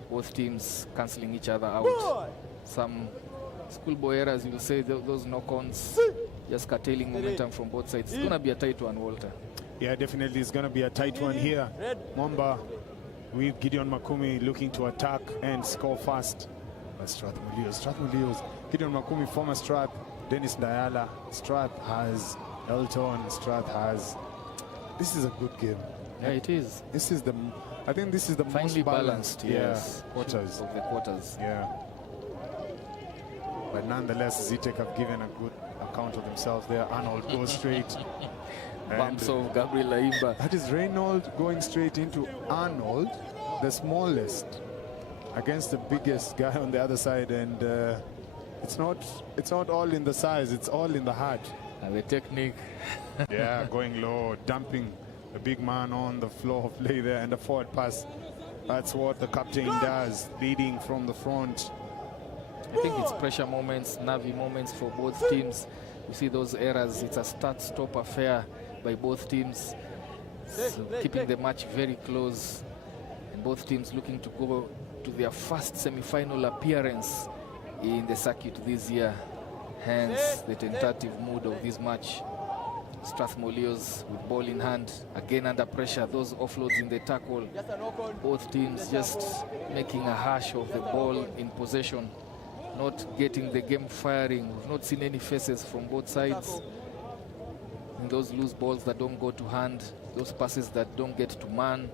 both teams cancelling each other out. Some schoolboy errors, you'll say, those knock-ons, just curtailing momentum from both sides. It's going to be a tight one, Walter. Yeah, definitely it's going to be a tight one here. Mwamba with Gideon Makumi looking to attack and score fast. But Strathmore Leos, Gideon Makumi, former Strath, Dennis Dala. Strath has Elton, Strath has... This is a good game. Yeah, it is. I think this is the finely most balanced yes, quarters. Of the quarters. Yeah. But nonetheless, Zitek have given a good account of themselves there. Arnold goes straight. Bumps of Gabriel Laimba. That is Reynolds going straight into Arnold, the smallest, against the biggest guy on the other side. And it's not all in the size, it's all in the heart. And the technique. Yeah, going low, dumping the big man on the floor of play there, and the forward pass. That's what the captain does, leading from the front. I think it's pressure moments, nervy moments for both teams. You see those errors. It's a start-stop affair by both teams, so keeping the match very close. And both teams looking to go to their first semi-final appearance in the circuit this year. Hence the tentative mood of this match. Strathmore Leos with ball in hand, again under pressure, those offloads in the tackle. Both teams just making a hash of the ball in possession, not getting the game firing. We've not seen any faces from both sides. And those loose balls that don't go to hand, those passes that don't get to man,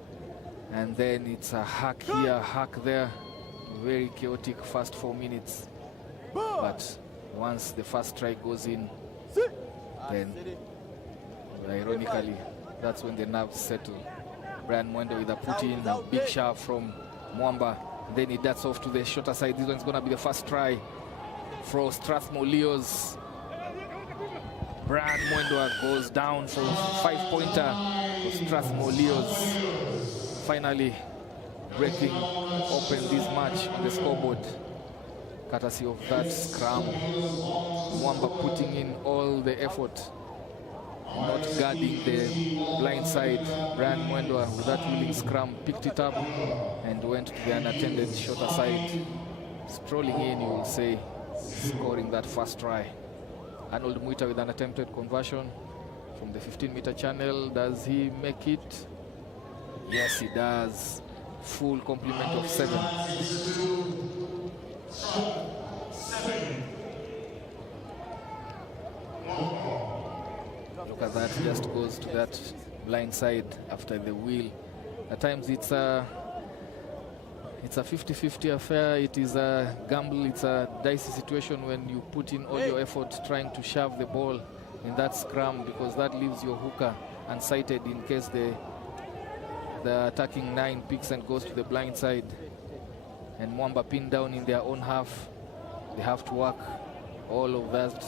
and then it's a hack here, hack there. Very chaotic first 4 minutes. But once the first try goes in, then ironically, that's when the nerves settle. Brian Mwendo with a put-in, a big shove from Mwamba. Then he darts off to the shorter side. This one's going to be the first try for Strathmore Leos. Brian Mwendo goes down for 5-pointer for Strathmore Leos. Finally breaking open this match on the scoreboard, courtesy of that scrum. Mwamba putting in all the effort, not guarding the blind side. Brian Mwendo with that willing scrum picked it up and went to the unattended shorter side. Strolling in, you will say, scoring that first try. Arnold Muita with an attempted conversion from the 15-meter channel. Does he make it? Yes, he does. Full complement of 7. Look at that, just goes to that blind side after the wheel. At times it's a 50-50 affair. It is a gamble. It's a dicey situation when you put in all your effort trying to shove the ball in that scrum, because that leaves your hooker unsighted in case the attacking 9 picks and goes to the blind side. And Mwamba pinned down in their own half. They have to work all of that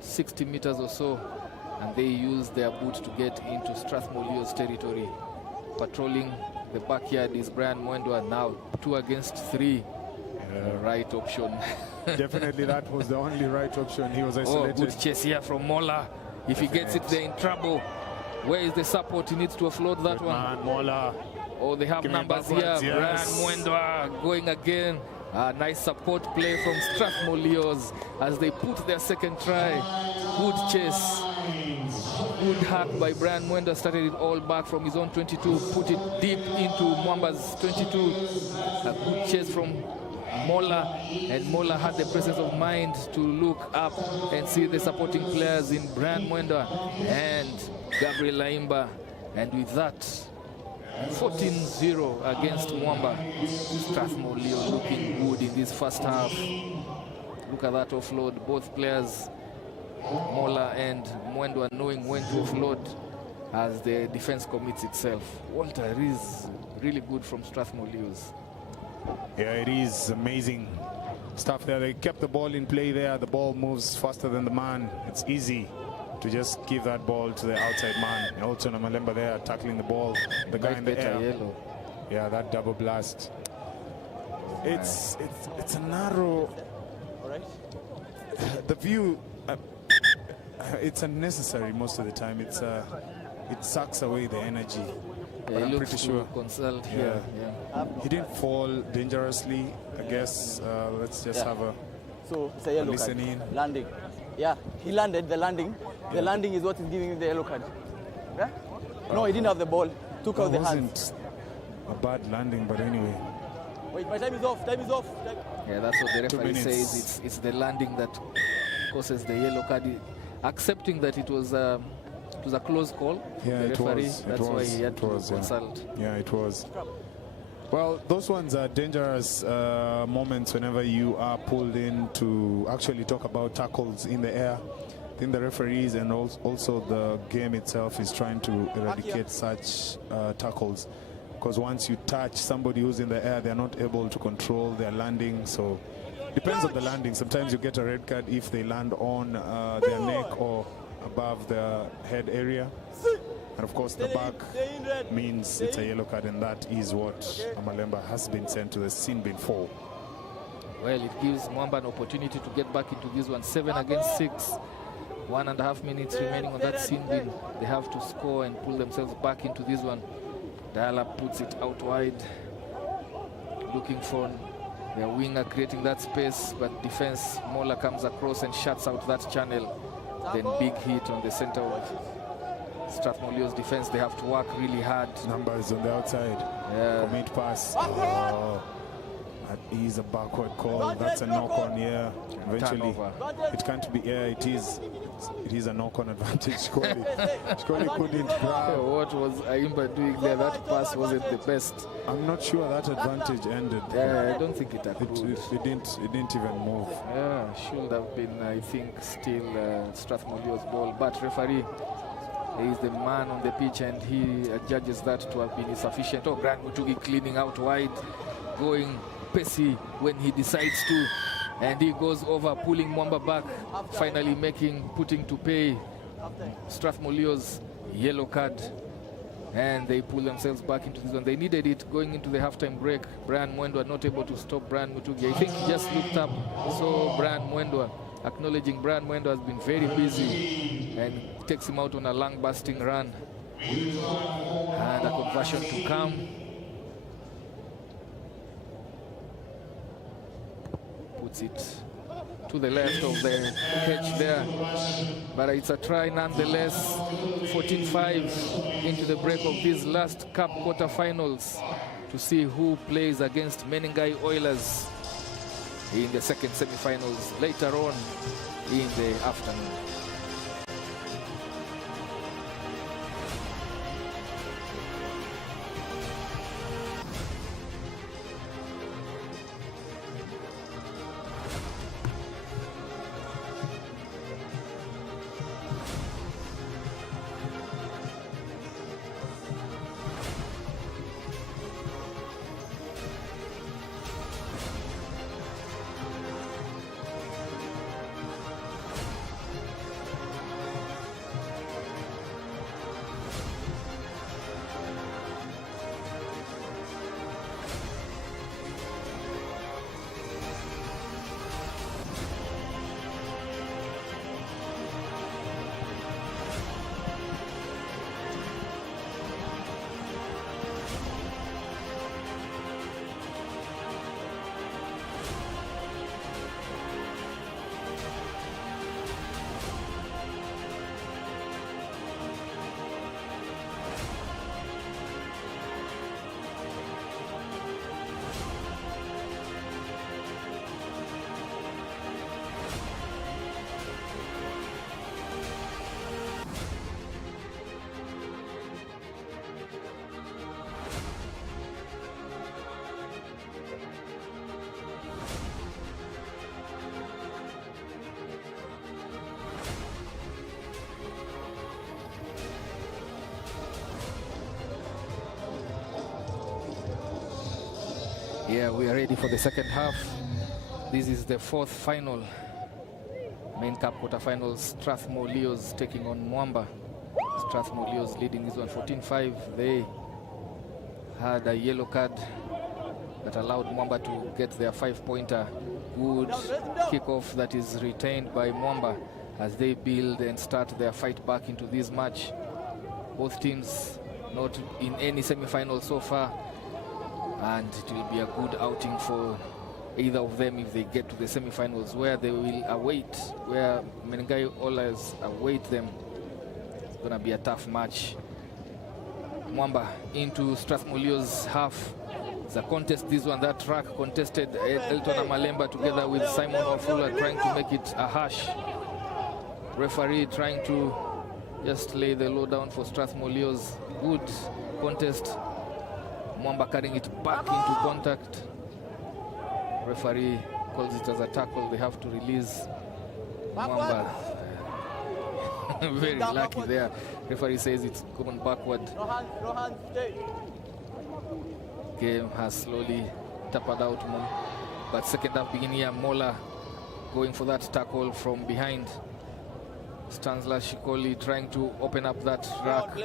60 meters or so, and they use their boot to get into Strathmore Leos territory. Patrolling the backyard is Brian Mwendwa, now 2 against 3. Right option. Definitely that was the only right option. He was isolated. Oh, good chase here from Mola. If he gets it, they're in trouble. Where is the support? He needs to offload that one. Mola. Oh, they have numbers here. Yes. Brian Mwendwa going again. Nice support play from Strathmore Leos as they put their second try. Good chase. Good hack by Brian Mwenda, started it all back from his own 22, put it deep into Mwamba's 22. A good chase from Mola, and Mola had the presence of mind to look up and see the supporting players in Brian Mwenda and Gabriel Laimba, and with that 14-0 against Mwamba. Strathmore Leo looking good in this first half. Look at that offload. Both players, Mola and Mwendwa, knowing when to offload as the defense commits itself. Walter is really good from Strathmore Leos. Yeah, it is amazing stuff there. They kept the ball in play there. The ball moves faster than the man. It's easy to just give that ball to the outside man. And also Namalemba there tackling the ball. The guy in the air. Yellow. Yeah, that double blast. It's a narrow. The view, it's unnecessary most of the time. It sucks away the energy. But I'm pretty sure. Consult here. Yeah. He didn't fall dangerously. I guess let's just have a So it's a yellow listen card. in. Landing. Yeah, he landed the landing. The landing is what is giving him the yellow card. Yeah? No, he didn't have the ball. Took out the It hands. wasn't a bad landing, but anyway. Wait, my time is off. Time is off. Yeah, that's what the 2 referee minutes. says. It's the landing that causes the yellow card. Accepting that it was a close call. Yeah, the it referee, was. that's why he had to consult. Yeah, it was. Well, those ones are dangerous moments whenever you are pulled in to actually talk about tackles in the air. I think the referees and also the game itself is trying to eradicate such tackles. Because once you touch somebody who's in the air, they're not able to control their landing. So depends on the landing. Sometimes you get a red card if they land on their neck or above the head area. And of course the back means it's a yellow card, and that is what Amalemba has been sent to the sin bin for. Well, it gives Mwamba an opportunity to get back into this one. 7 against 6. 1.5 minutes remaining on that sin bin. They have to score and pull themselves back into this one. Dala puts it out wide, looking for their winger, creating that space, but defense, Mola comes across and shuts out that channel. Then big hit on the center of Strathmore Leo's defense. They have to work really hard. Numbers on the outside. Yeah. Commit pass. Oh, that is a backward call. That's a knock-on, yeah. Eventually, Turnover. it can't be, yeah, it is. It is a knock-on advantage. Shkoli couldn't grab. What was Aimba doing there? That pass wasn't the best. I'm not sure that advantage ended. Yeah, I don't think it accrued. It didn't even move. Yeah, should have been, I think, still Strathmore Leo's ball. But referee is the man on the pitch, and he judges that to have been insufficient. Oh, Grant Mutugi cleaning out wide, going pacey when he decides to. And he goes over, pulling Mwamba back, finally putting to pay Strathmore Leo's yellow card. And they pull themselves back into this one. They needed it going into the halftime break. Brian Mwendwa not able to stop Brian Mutugi. I think he just looked up, saw Brian Mwendwa, acknowledging Brian Mwendwa has been very busy, and takes him out on a lung-busting run. And a conversion to come. Puts it to the left of the catch there, but it's a try nonetheless. 14-5 into the break of these last cup quarterfinals to see who plays against Menengai Oilers in the second semifinals later on in the afternoon. Yeah, we are ready for the second half. This is the fourth final. Main Cup quarterfinals, Strathmore Leos taking on Mwamba. Strathmore Leos leading this one 14-5. They had a yellow card that allowed Mwamba to get their 5-pointer. Good kickoff that is retained by Mwamba as they build and start their fight back into this match. Both teams not in any semi-final so far, and it will be a good outing for either of them if they get to the semi-finals, where they will await, where Menengai Oilers await them. It's going to be a tough match. Mwamba into Strathmore Leos half. It's a contest, this one, that track contested. Elton Amalemba together with Simon Wafula trying to make it a hash. Referee trying to just lay the low down for Strathmore Leos. Good contest. Mwamba carrying it back into contact. Referee calls it as a tackle. They have to release Mwamba. Very lucky there. Referee says it's gone backward. No hands, stay. Game has slowly tapered out more. But second half beginning here, Mola going for that tackle from behind. Stanislas Shikoli trying to open up that rack.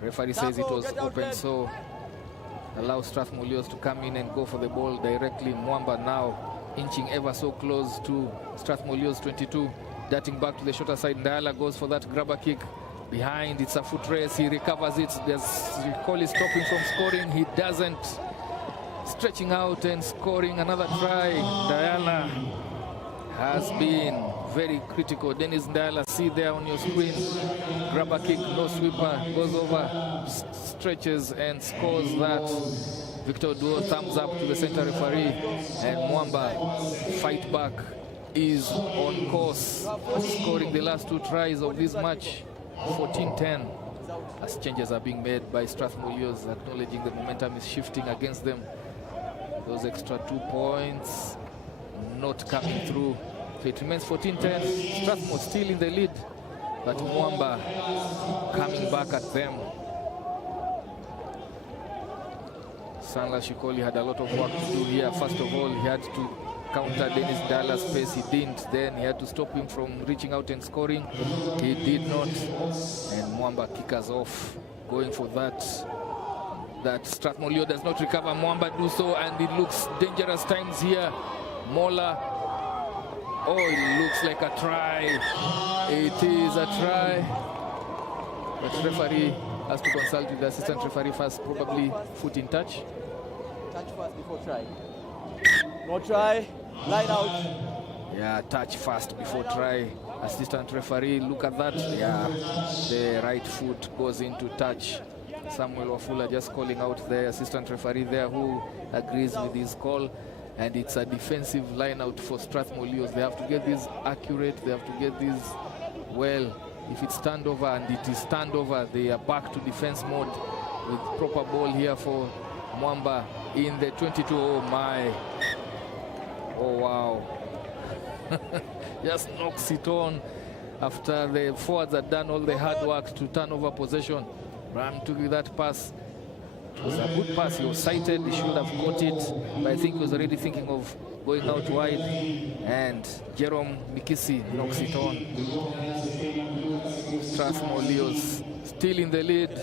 Referee says it was open, so allow Strathmore Leos to come in and go for the ball directly. Mwamba now inching ever so close to Strathmore Leos 22. Darting back to the shorter side. Dala goes for that grabber kick. Behind, it's a foot race. He recovers it. There's Shikoli stopping from scoring. He doesn't. Stretching out and scoring another try. Dala has been very critical. Dennis Dala, see there on your screen. Grabber kick, no sweeper, goes over, stretches and scores that. Victor Duo thumbs up to the center referee, and Mwamba fight back is on course, scoring the last two tries of this match. 14-10 as changes are being made by Strathmore Leos, acknowledging the momentum is shifting against them. Those extra 2 points not coming through. So it remains 14-10. Strathmore still in the lead, but Mwamba coming back at them. Sanla Shikoli had a lot of work to do here. First of all, he had to counter Dennis Dala's pace. He didn't. Then he had to stop him from reaching out and scoring. He did not. And Mwamba kickers off, going for that. That Strathmore Leo does not recover. Mwamba do so, and it looks dangerous times here. Mola. Oh, it looks like a try. It is a try. But referee has to consult with the assistant referee first, probably foot in touch. Touch first before try. No try, line out. Yeah, touch first before try. Assistant referee, look at that. Yeah, the right foot goes into touch. Samuel Wafula just calling out the assistant referee there, who agrees with his call. And it's a defensive line out for Strathmore Leos. They have to get this accurate. They have to get this well. If it's standover, and it is standover, they are back to defense mode with proper ball here for Mwamba in the 22. Oh my. Oh wow. Just knocks it on after the forwards had done all the hard work to turn over possession. Ram took that pass. It was a good pass. He was sighted. He should have caught it, but I think he was already thinking of going out wide. And Jerome Mikisi knocks it on. Strathmore Leos still in the lead,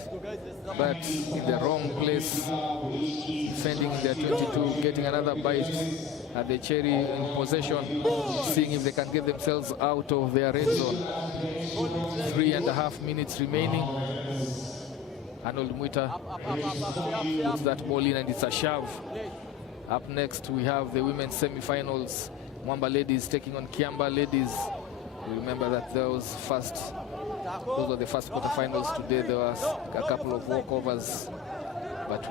but in the wrong place. Defending their 22, getting another bite at the cherry in possession, seeing if they can get themselves out of their red zone. 3.5 minutes remaining. Arnold Muita puts that ball in, and it's a shove. Up next, we have the women's semi-finals. Mwamba ladies taking on Kiamba ladies. Remember that those were the first quarterfinals today. There was a couple of walkovers, but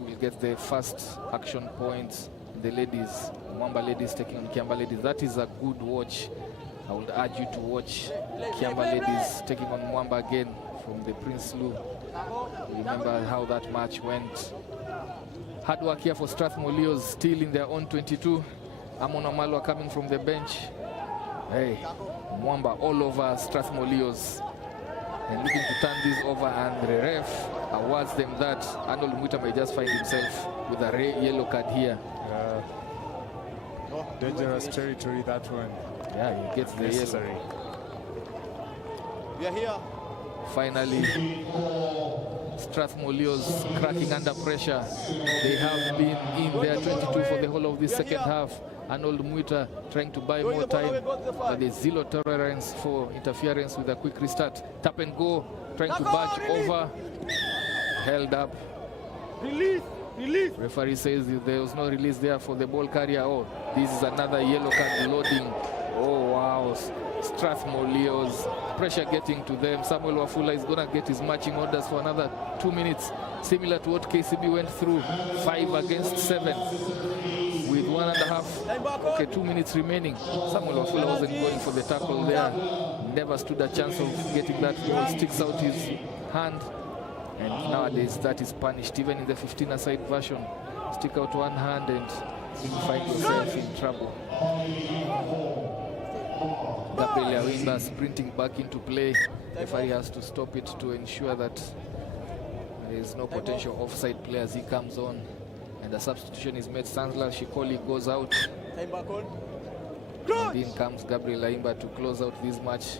we'll get the first action points. The ladies, Mwamba ladies taking on Kiamba ladies. That is a good watch. I would urge you to watch Kiamba ladies taking on Mwamba again from the Prince Lou. Remember how that match went. Hard work here for Strathmore Leos, still in their own 22. Amon Amalwa coming from the bench. Hey, Mwamba all over Strathmore Leos. and looking to turn this over, and the ref awards them that. Arnold Muita may just find himself with a yellow card here. Dangerous territory, that one. Yeah, he gets the yellow. We are here. Finally, Strathmore Leos cracking under pressure. They have been in their 22 for the whole of the second half. Arnold Muita trying to buy more time, but there's zero tolerance for interference with a quick restart. Tap and go, trying to barge over, held up. Release. Referee says there was no release there for the ball carrier. Oh, this is another yellow card loading. Oh, wow. Strathmore Leos, pressure getting to them. Samuel Wafula is going to get his marching orders for another 2 minutes, similar to what KCB went through, 5 against 7 with 1.5. Okay, 2 minutes remaining. Samuel Wafula wasn't going for the tackle there. Never stood a chance of getting that ball. Sticks out his hand, and nowadays that is punished. Even in the 15-a-side version, stick out one hand and you find yourself in trouble. Gabriel Awimba sprinting back into play. The referee has to stop it to ensure that there is no potential offside play as he comes on. And the substitution is made. Sandler Shikoli goes out. And in comes Gabriel Awimba to close out this match.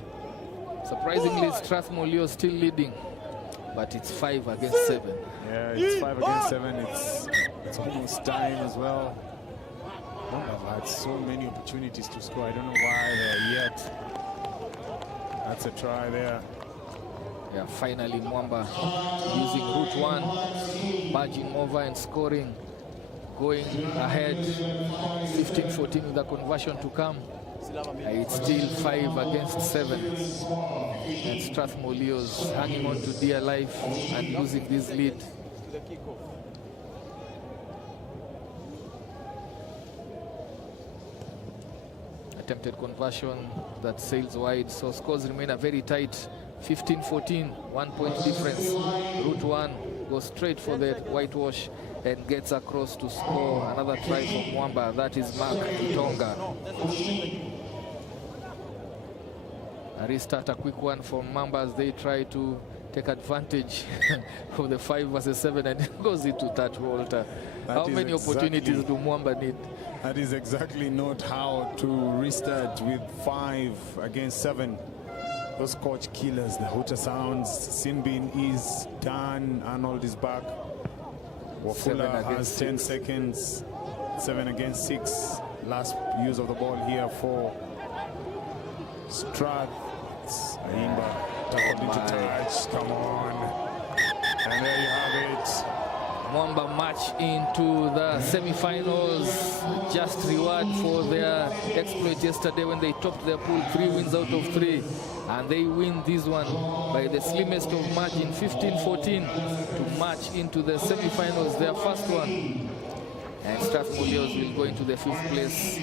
Surprisingly, Strathmore Leo still leading, but it's 5 against 7. Yeah, it's 5 against 7. It's almost time as well. I've had so many opportunities to score. I don't know why they're yet. That's a try there. Yeah, finally Mwamba using route 1, barging over and scoring, going ahead 15-14 with a conversion to come. It's still 5 against 7. And Strathmore Leos hanging on to dear life and losing this lead. Attempted conversion that sails wide, so scores remain a very tight 15-14, 1 point difference. Route 1 goes straight for the whitewash and gets across to score another try from Mwamba. That is Mark Tonga. A restart, a quick one from Mamba as they try to take advantage of the 5 versus 7, and it goes into that Walter. How many opportunities do Mwamba need? That is exactly not how to restart with 5 against 7. Those coach killers, the Huta Sounds. Sinbin is done. Arnold is back. Wafula has 10 seconds. 7 against 6. Last use of the ball here for Strath. Ayimba tackled into touch. Come on. And there you have it. Mwamba march into the semi-finals. Just reward for their exploit yesterday when they topped their pool, 3 wins out of 3. And they win this one by the slimmest of margin, 15-14, to march into the semi-finals, their first one. And Strathmore Leos will go into the 5th place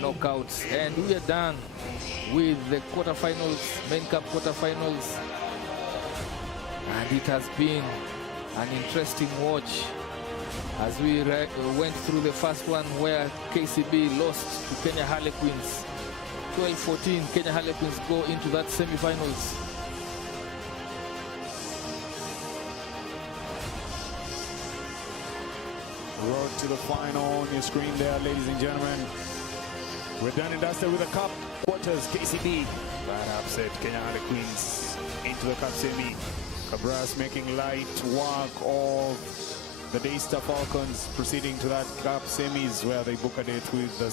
knockouts. And we are done with the quarterfinals, main cup quarterfinals. And it has been an interesting watch as we went through the first one where KCB lost to Kenya Harlequins. 12-14, Kenya Harlequins go into that semi-finals. Road to the final on your screen there, ladies and gentlemen. We're done and dusted with the cup quarters. KCB that upset Kenya Harlequins into the cup semi. Cabras making light work of the Daystar Falcons, proceeding to that cup semis where they book a date with the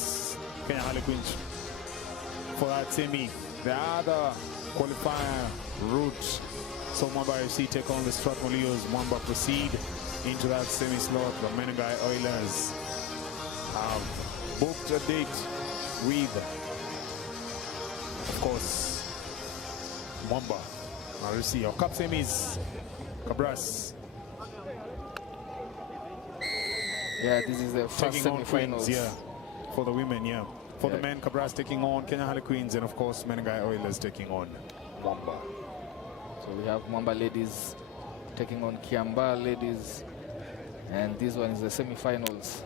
Kenya Harlequins for that semi. The other qualifier route, so Mwamba FC take on the Strathmore Leos. Mwamba proceed into that semi slot. The Menengai Oilers have booked a date with, of course, Mwamba. Now see our cup semis. Cabras. Yeah, this is the first semi-finals. Yeah, for the women, yeah. For the men, Cabras taking on Kenya Harlequins, and of course, Menengai Oilers taking on Mwamba. So we have Mwamba ladies taking on Kiamba ladies, and this one is the semi-finals.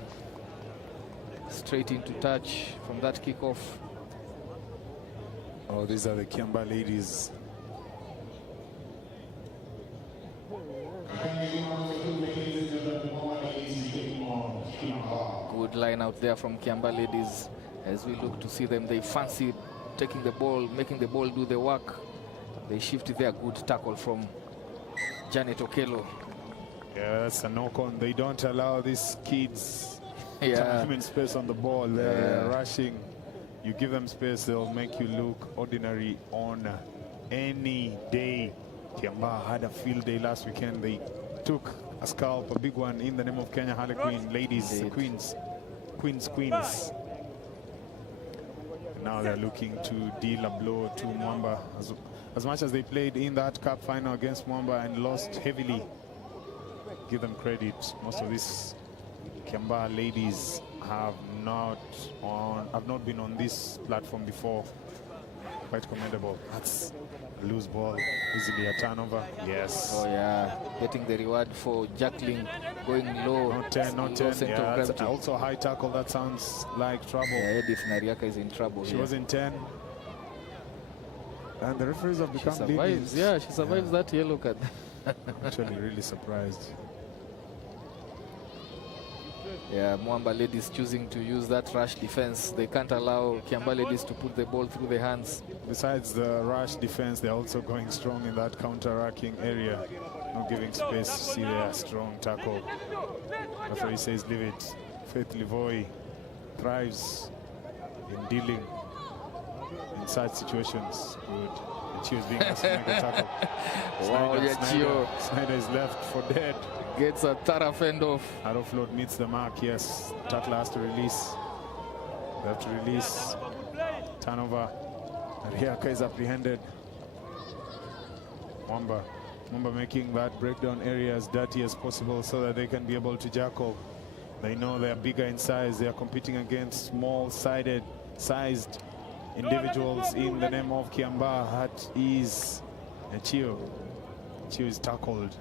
Straight into touch from that kickoff. Oh, these are the Kiamba ladies. line out there from Kiambaa ladies. As we look to see them, they fancy taking the ball, making the ball do the work. They shift there. Good tackle from Janet Okello. Yes, a knock on. They don't allow these kids time and space on the ball. They're rushing. You give them space, they'll make you look ordinary on any day. Kiambaa had a field day last weekend. They took a scalp, a big one, in the name of Kenya Harlequin ladies, the Queens. Now they're looking to deal a blow to Mwamba. As much as they played in that cup final against Mwamba and lost heavily, give them credit. Most of these Kiambaa ladies have not been on this platform before. Quite commendable. That's a loose ball, easily a turnover. Yes. Oh yeah, getting the reward for juggling, going low. Not 10, not 10. Yeah, that's also a high tackle. That sounds like trouble. Yeah, Edith Nariaka is in trouble. She was in 10. And the referees have become lenient. Yeah, she survives that yellow card. Actually, really surprised. Yeah, Mwamba ladies choosing to use that rush defense. They can't allow Kiambaa ladies to put the ball through the hands. Besides the rush defense, they're also going strong in that counter-racking area. Not giving space. See their strong tackle. Referee says leave it. Faith Livoy thrives in dealing in such situations. Good. Yachio is being asked to make a tackle. Wow, Yachio. Snyder is left for dead. Gets a thorough fend off. Arrowfloat meets the mark, yes. Tackler has to release. They have to release. Turnover. Nariaka is apprehended. Mwamba making that breakdown area as dirty as possible so that they can be able to jackal. They know they are bigger in size. They are competing against sized individuals in the name of Kiambaa. That is Yachio. Yachio is tackled.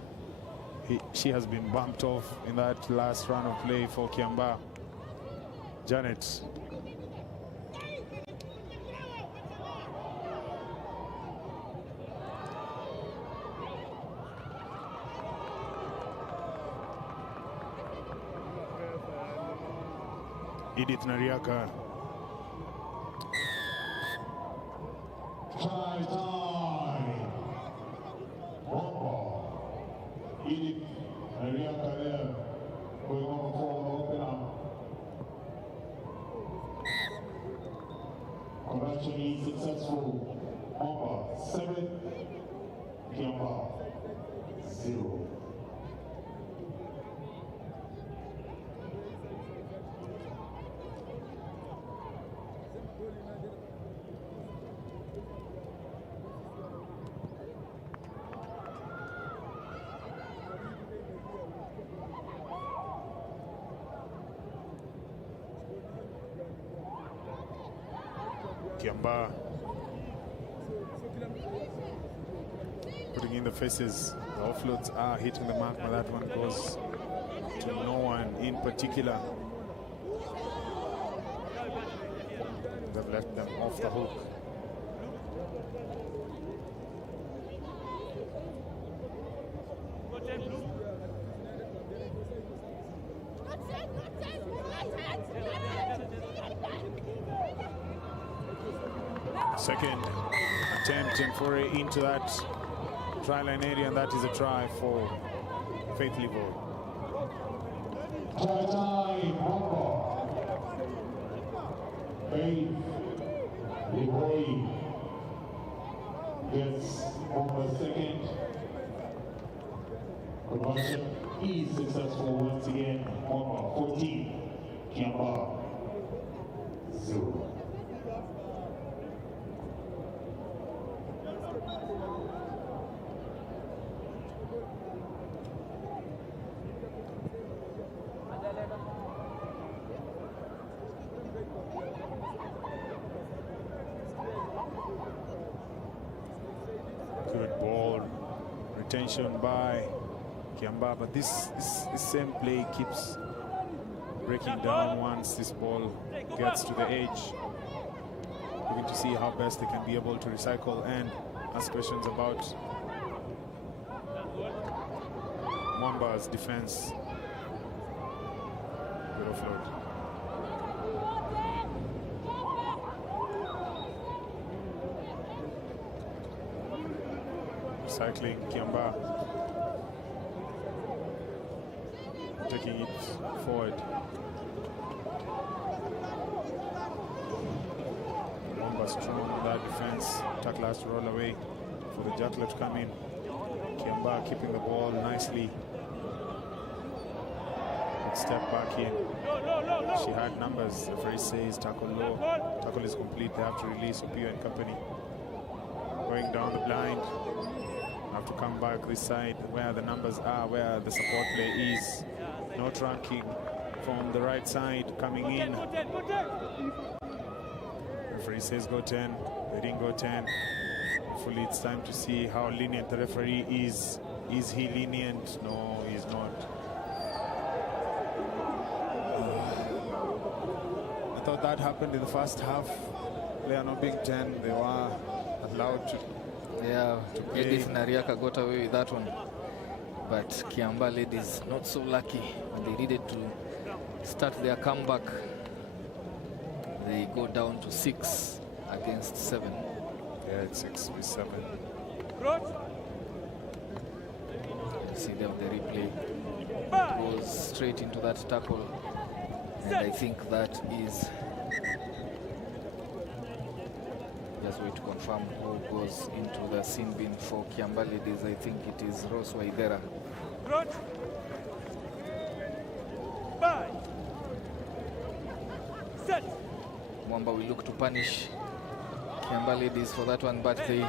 She has been bumped off in that last round of play for Kiambaa. Janet. Edith Nariaka. Edith Nariaka there, going on for the open up. Conventionally successful. Mwamba 7, Kiambaa 0. Kiambaa putting in the faces. The offloads are hitting the mark, but that one goes to no one in particular. They've left them off the hook. Second attempt and foray into that try line area, and that is a try for Faith Livoy. Try time, Mwamba. Faith Livoy gets Mwamba second. Conversion is successful once again. Mwamba 14, Kiambaa 0. Good ball retention by Kiambaa, but this same play keeps breaking down once this ball gets to the edge. Looking to see how best they can be able to recycle and ask questions about Mwamba's defense. Good offload. cycling Kiamba, taking it forward. Mwamba strong on that defense. Tackle has to roll away for the Jackler to come in. Kiamba keeping the ball nicely. Good step back in. She had numbers. The referee says tackle low. Tackle is complete. They have to release Opio and company. Going down the blind. Have to come back this side where the numbers are, where the support play is. No tracking from the right side coming in. Referee says go 10. They didn't go 10. Hopefully it's time to see how lenient the referee is. Is he lenient? No, he's not. I thought that happened in the first half. Player not being 10, they were allowed to. Yeah, Edith Nariaka got away with that one. But Kiamba ladies not so lucky when they needed to start their comeback. They go down to 6 against 7. Yeah, it's 6-7. See them the replay. It goes straight into that tackle. And I think that is just wait to confirm who goes into the sin bin for Kiamba ladies. I think it is Rose Waidera. Mwamba will look to punish Kiamba ladies for that one, but they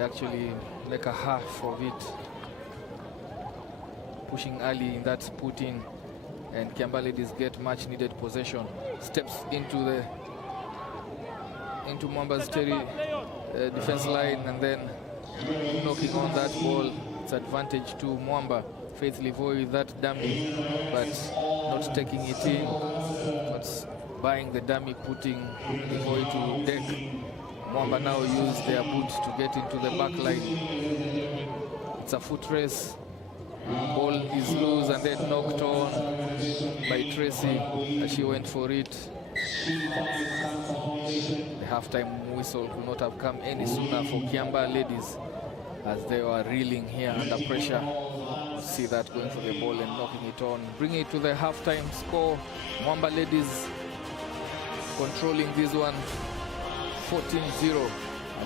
actually make a half of it, pushing early in that put in, and Kiamba ladies get much needed possession. Steps into Mwamba's defense line and then knocking on that ball. It's advantage to Mwamba. Faith Livoy with that dummy, but not taking it in. But buying the dummy, putting Livoy to deck. Mwamba now use their boot to get into the back line. It's a foot race. Ball is loose and then knocked on by Tracy as she went for it. The halftime whistle could not have come any sooner for Kiamba ladies as they were reeling here under pressure. See that going for the ball and knocking it on. Bringing it to the halftime score. Mwamba ladies controlling this one 14-0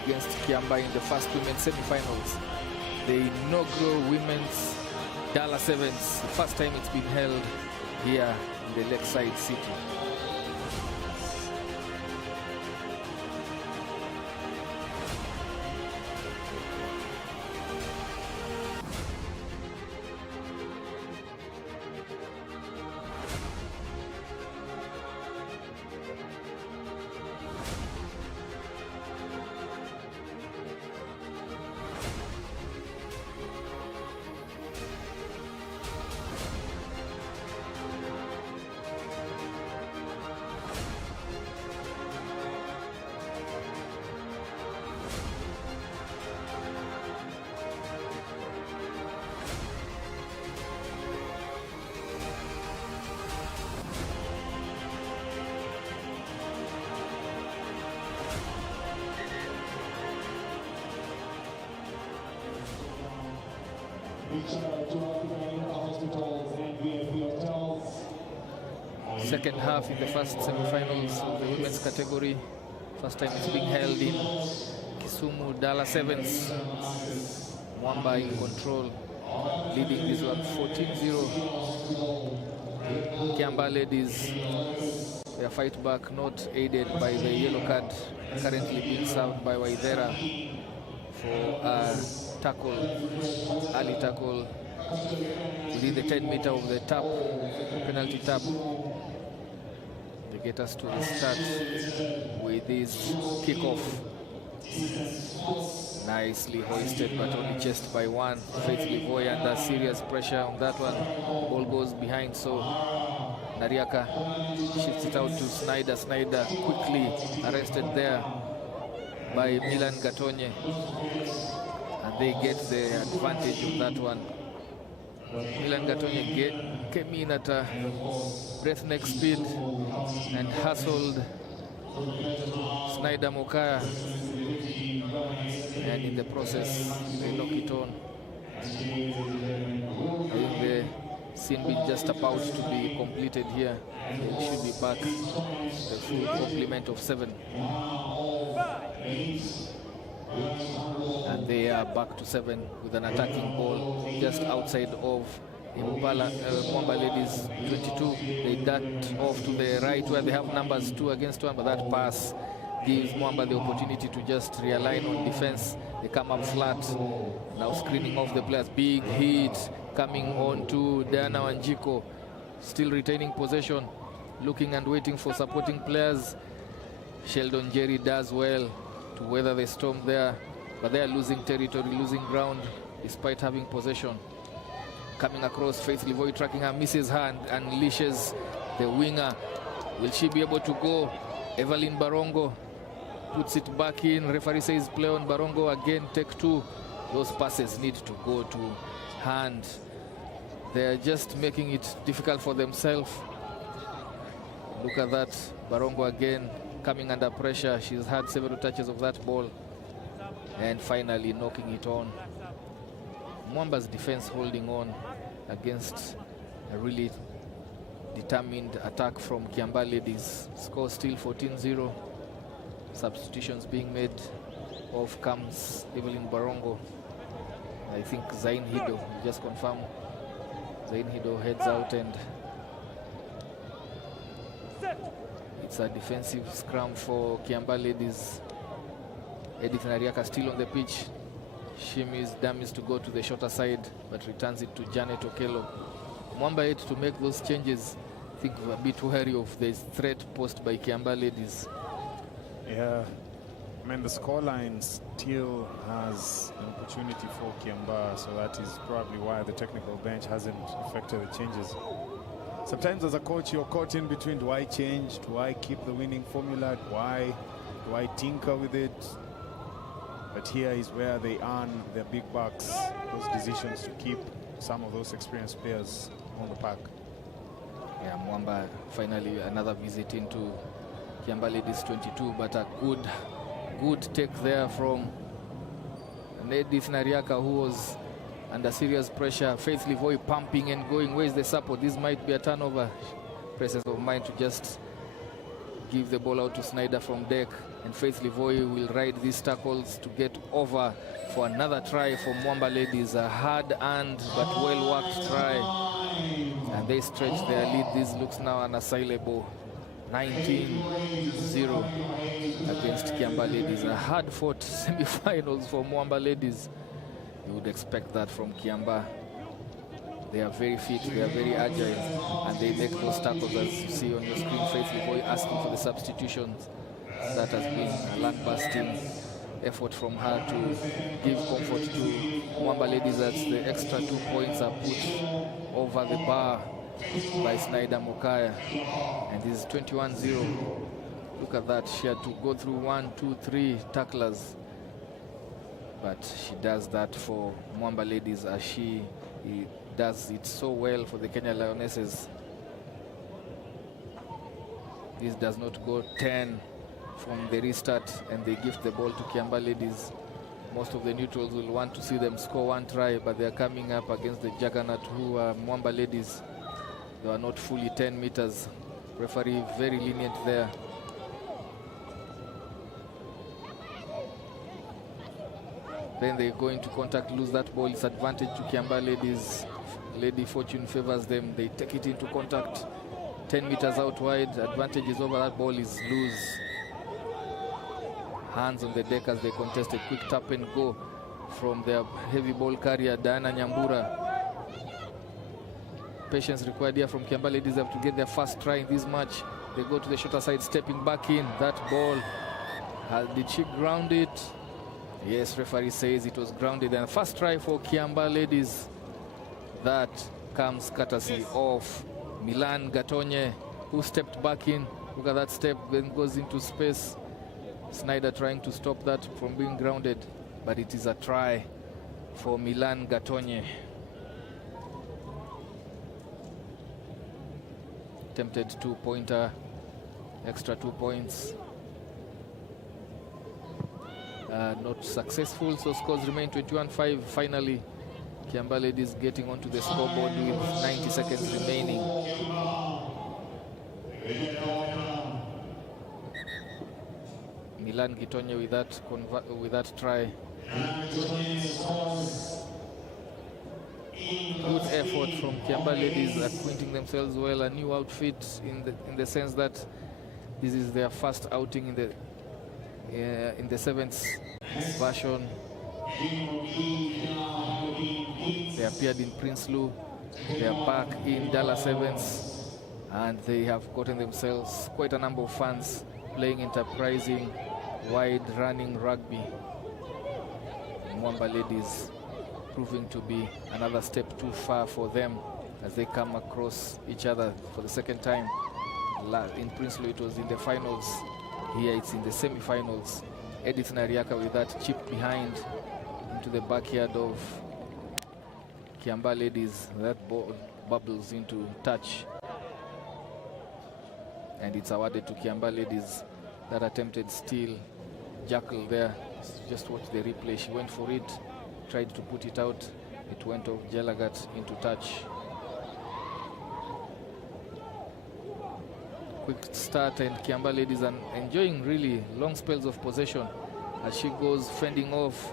against Kiamba in the first women's semi-finals. The inaugural women's Dala Sevens, the first time it's been held here in the Lakeside City. Second half in the first semi-finals of the women's category. First time it's being held in Kisumu Dala Sevens. Mwamba in control, leading this one 14-0. Kiamba ladies, their fight back not aided by the yellow card currently being served by Waidera for a tackle, early tackle within the 10-meter of the tap, penalty tap. They get us to the start with this kickoff. Nicely hoisted, but only chased by one. Faith Livoy under serious pressure on that one. Ball goes behind, so Nariaka shifts it out to Snyder. Snyder quickly arrested there by Milan Gatonye, and they get the advantage of that one. Milan Gatonye came in at a breathtaking speed and hustled Snyder Mokaya. and in the process they knock it on. I think the scene being just about to be completed here. They should be back the full complement of 7. And they are back to 7 with an attacking ball just outside of Mwamba Ladies 22. They dart off to the right where they have numbers 2 against 1, but that pass gives Mwamba the opportunity to just realign on defense. They come up flat, now screening off the players. Big hit coming on to Diana Wanjiko, still retaining possession, looking and waiting for supporting players. Sheldon Jerry does well to weather the storm there, but they are losing territory, losing ground despite having possession. Coming across, Faith Livoy tracking her, misses her and unleashes the winger. Will she be able to go? Evelyn Barongo puts it back in. Referee says play on Barongo again, take 2. Those passes need to go to hand. They're just making it difficult for themselves. Look at that, Barongo again coming under pressure. She's had several touches of that ball and finally knocking it on. Mwamba's defense holding on against a really determined attack from Kiambaa Ladies. Score still 14-0. Substitutions being made. Off comes Evelyn Barongo. I think Zain Hido will just confirm. Zain Hido heads out and it's a defensive scrum for Kiambaa Ladies. Edith Nariaka still on the pitch. Shimi's dummies to go to the shorter side, but returns it to Janet Okello. Mwamba had to make those changes. I think we're a bit wary of the threat posed by Kiambaa Ladies. Yeah, I mean the scoreline still has an opportunity for Kiambaa, so that is probably why the technical bench hasn't effected the changes. Sometimes as a coach you're caught in between, do I change, do I keep the winning formula, do I tinker with it? But here is where they earn their big bucks, those decisions to keep some of those experienced players on the park. Yeah, Mwamba finally another visit into Kiambaa Ladies 22, but a good take there from Edith Nariaka, who was under serious pressure. Faith Livoy pumping and going. Where's the support? This might be a turnover. Presence of mind to just give the ball out to Snyder from deck. And Faith Livoy will ride these tackles to get over for another try for Mwamba Ladies. A hard-earned but well-worked try. And they stretch their lead. This looks now unassailable. 19-0 against Kiambaa Ladies. A hard-fought semi-finals for Mwamba Ladies. You would expect that from Kiambaa. They are very fit, they are very agile, and they make those tackles as you see on your screen. Faith Livoy asking for the substitutions. That has been a lung-busting effort from her to give comfort to Mwamba Ladies as the extra 2 points are put over the bar by Snyder Mokaya. And this is 21-0. Look at that, she had to go through 1, 2, 3 tacklers. But she does that for Mwamba Ladies as she does it so well for the Kenya Lionesses. This does not go 10 from the restart and they give the ball to Kiambaa Ladies. Most of the neutrals will want to see them score 1 try, but they're coming up against the juggernaut who are Mwamba Ladies. They are not fully 10 meters. Referee very lenient there. Then they go into contact, lose that ball. It's advantage to Kiambaa Ladies. Lady Fortune favors them. They take it into contact. 10 meters out wide. Advantage is over. That ball is loose. Hands on the deck as they contest a quick tap and go from their heavy ball carrier, Diana Nyambura. Patience required here from Kiambaa Ladies have to get their first try in this match. They go to the shorter side, stepping back in. That ball, did she ground it? Yes, referee says it was grounded. And first try for Kiambaa Ladies. That comes courtesy of Milan Gatonye, who stepped back in. Look at that step, then goes into space. Snyder trying to stop that from being grounded, but it is a try for Milan Gatonye. Attempted 2-pointer, extra 2 points. not successful, so scores remain 21-5. Finally, Kiambaa Ladies getting onto the scoreboard with 90 seconds remaining. Milan Gitonye with that try. Good effort from Kiambaa Ladies, acquainting themselves well. A new outfit in the sense that this is their first outing in the sevens version. They appeared in Prinsloo. They are back in Dala Sevens, and they have gotten themselves quite a number of fans playing enterprising, wide-running rugby. Mwamba Ladies proving to be another step too far for them as they come across each other for the second time. In Prinsloo it was in the finals, here it's in the semi-finals. Edith Nariaka with that chip behind into the backyard of Kiambaa Ladies. That ball bubbles into touch, and it's awarded to Kiambaa Ladies. That attempted steal, Jackal there. Just watch the replay. She went for it, tried to put it out. It went off Jalagat into touch. Quick start, and Kiambaa Ladies are enjoying really long spells of possession as she goes fending off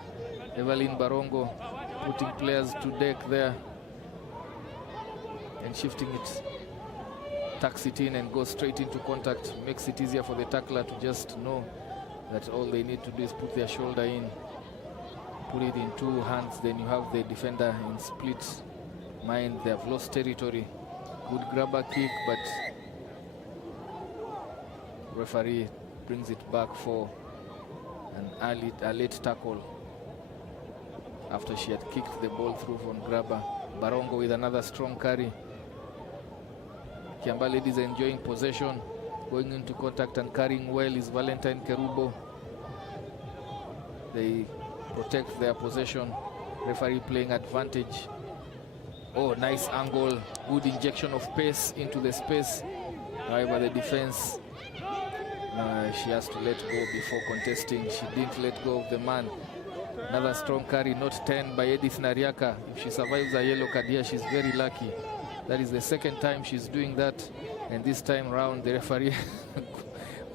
Evelyn Barongo, putting players to deck there and shifting it. Tucks it in and goes straight into contact. Makes it easier for the tackler to just know that all they need to do is put their shoulder in, put it in two hands. Then you have the defender in split mind. They have lost territory. Good grabber kick, but referee brings it back for a late tackle after she had kicked the ball through from grabber. Barongo with another strong carry. Kiambaa Ladies are enjoying possession. Going into contact and carrying well is Valentine Kerubo. They protect their possession. Referee playing advantage. Oh, nice angle. Good injection of pace into the space. However, the defense, she has to let go before contesting. She didn't let go of the man. Another strong carry, not 10 by Edith Nariaka. If she survives a yellow card here, she's very lucky. That is the second time she's doing that, and this time round the referee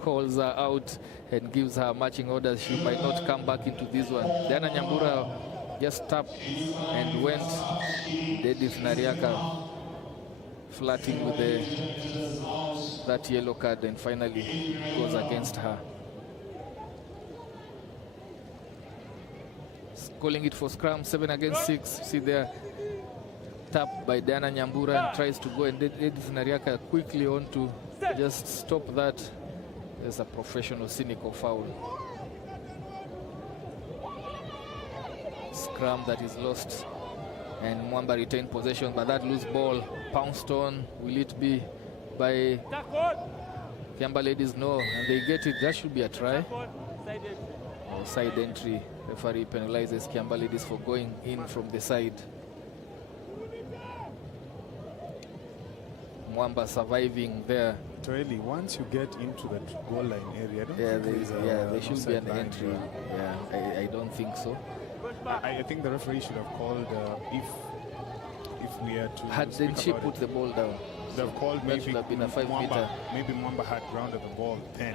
calls her out and gives her marching orders. She might not come back into this one. Diana Nyambura just tapped and went. Edith Nariaka flirting with that yellow card, and finally goes against her. Calling it for scrum, 7 against 6. See there, tap by Diana Nyambura, and tries to go, and Edith Nariaka quickly on to just stop that. There's a professional cynical foul. Scrum that is lost, and Mwamba retained possession, but that loose ball pounced on. Will it be by Kiambaa Ladies? No, and they get it. That should be a try. Side entry. Referee penalizes Kiambaa Ladies for going in from the side. Mwamba surviving there. Really, once you get into the goal line area, there should be an entry. Yeah, I don't think so. I think the referee should have called if we had to. Hadn't she put the ball down? They've called maybe should have been a 5 meter. Maybe Mwamba had grounded the ball then.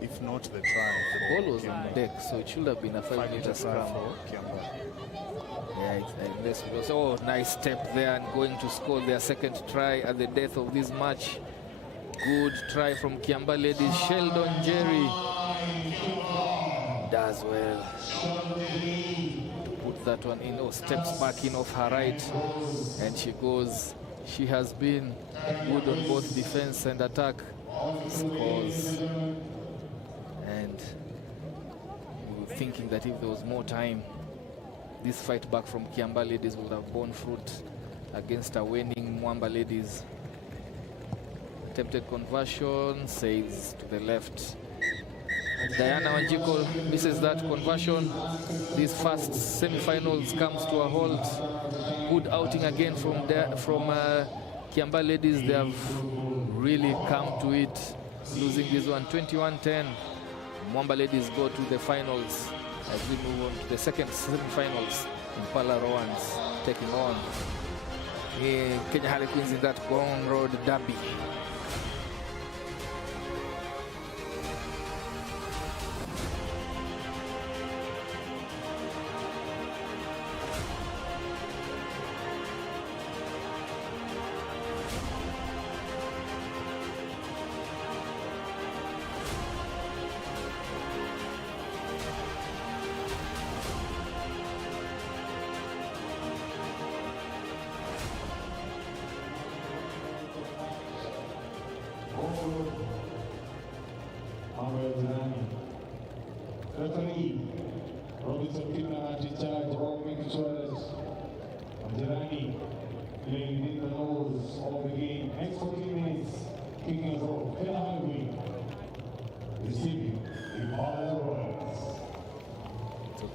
If not the try. The ball was on deck, so it should have been a 5 meter scrum. Yeah, oh, nice step there, and going to score their second try at the death of this match. Good try from Kiambaa Ladies. Sheldon Jerry does well to put that one in. Oh, steps back in off her right, and she goes. She has been good on both defense and attack. Scores. And we were thinking that if there was more time, this fight back from Kiambaa Ladies would have borne fruit against a winning Mwamba Ladies. Attempted conversion, says to the left. Diana Wanjiko misses that conversion. These first semi-finals comes to a halt. Good outing again from Kiambaa Ladies. They have really come to it, losing this one 21-10. Mwamba ladies go to the finals as we move on to the second semi-finals. Impala Roans taking on Kenya Harlequins in that Gong Road derby.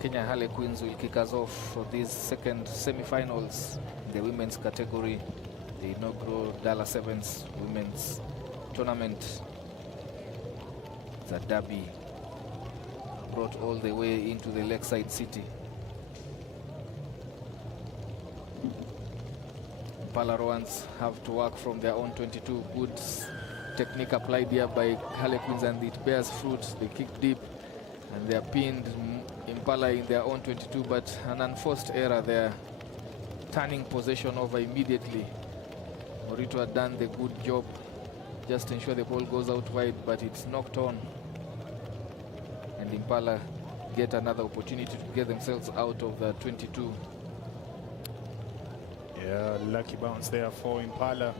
Kenya Harlequins will kick us off for these second semi-finals in the women's category, the inaugural Dala Sevens Women's Tournament. It's a derby brought all the way into the Lakeside City. Palaroans have to work from their own 22. Good technique applied here by Harlequins, and it bears fruit. They kick deep and they are pinned Impala in their own 22, but an unforced error there, turning possession over immediately. Morito had done the good job, just ensure the ball goes out wide, but it's knocked on. And Impala get another opportunity to get themselves out of the 22. Yeah, lucky bounce there for Impala.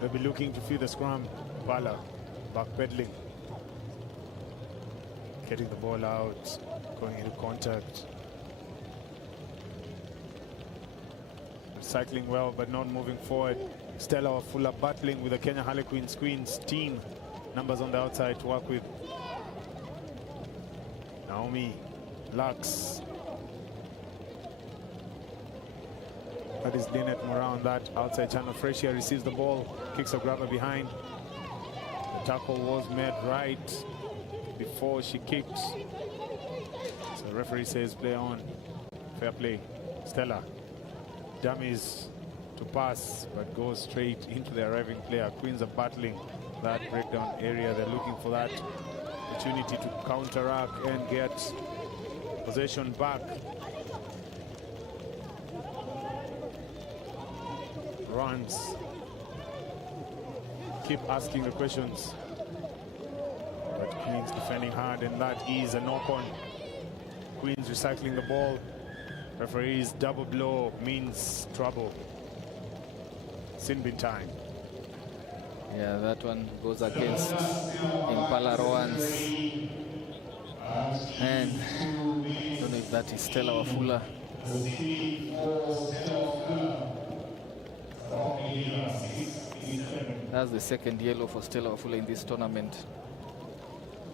They'll be looking to feed the scrum. Impala backpedaling, getting the ball out, going into contact. Cycling well, but not moving forward. Stella Wafula battling with the Kenya Harlequins Queens team. Numbers on the outside to work with. Naomi Lux. That is Lynette Moran on that outside channel. Freshia receives the ball, kicks a grabber behind. The tackle was made right before she kicked. So the referee says play on. Fair play. Stella dummies to pass, but goes straight into the arriving player. Queens are battling that breakdown area. They're looking for that opportunity to counteract and get possession back. Runs. Keep asking the questions. But Queens defending hard, and that is a knock-on. Queens recycling the ball. Referee's double blow means trouble. Sinbin time. Yeah, that one goes against Impala Roans. And I don't know if that is Stella Wafula. That's the second yellow for Stella Wafula in this tournament.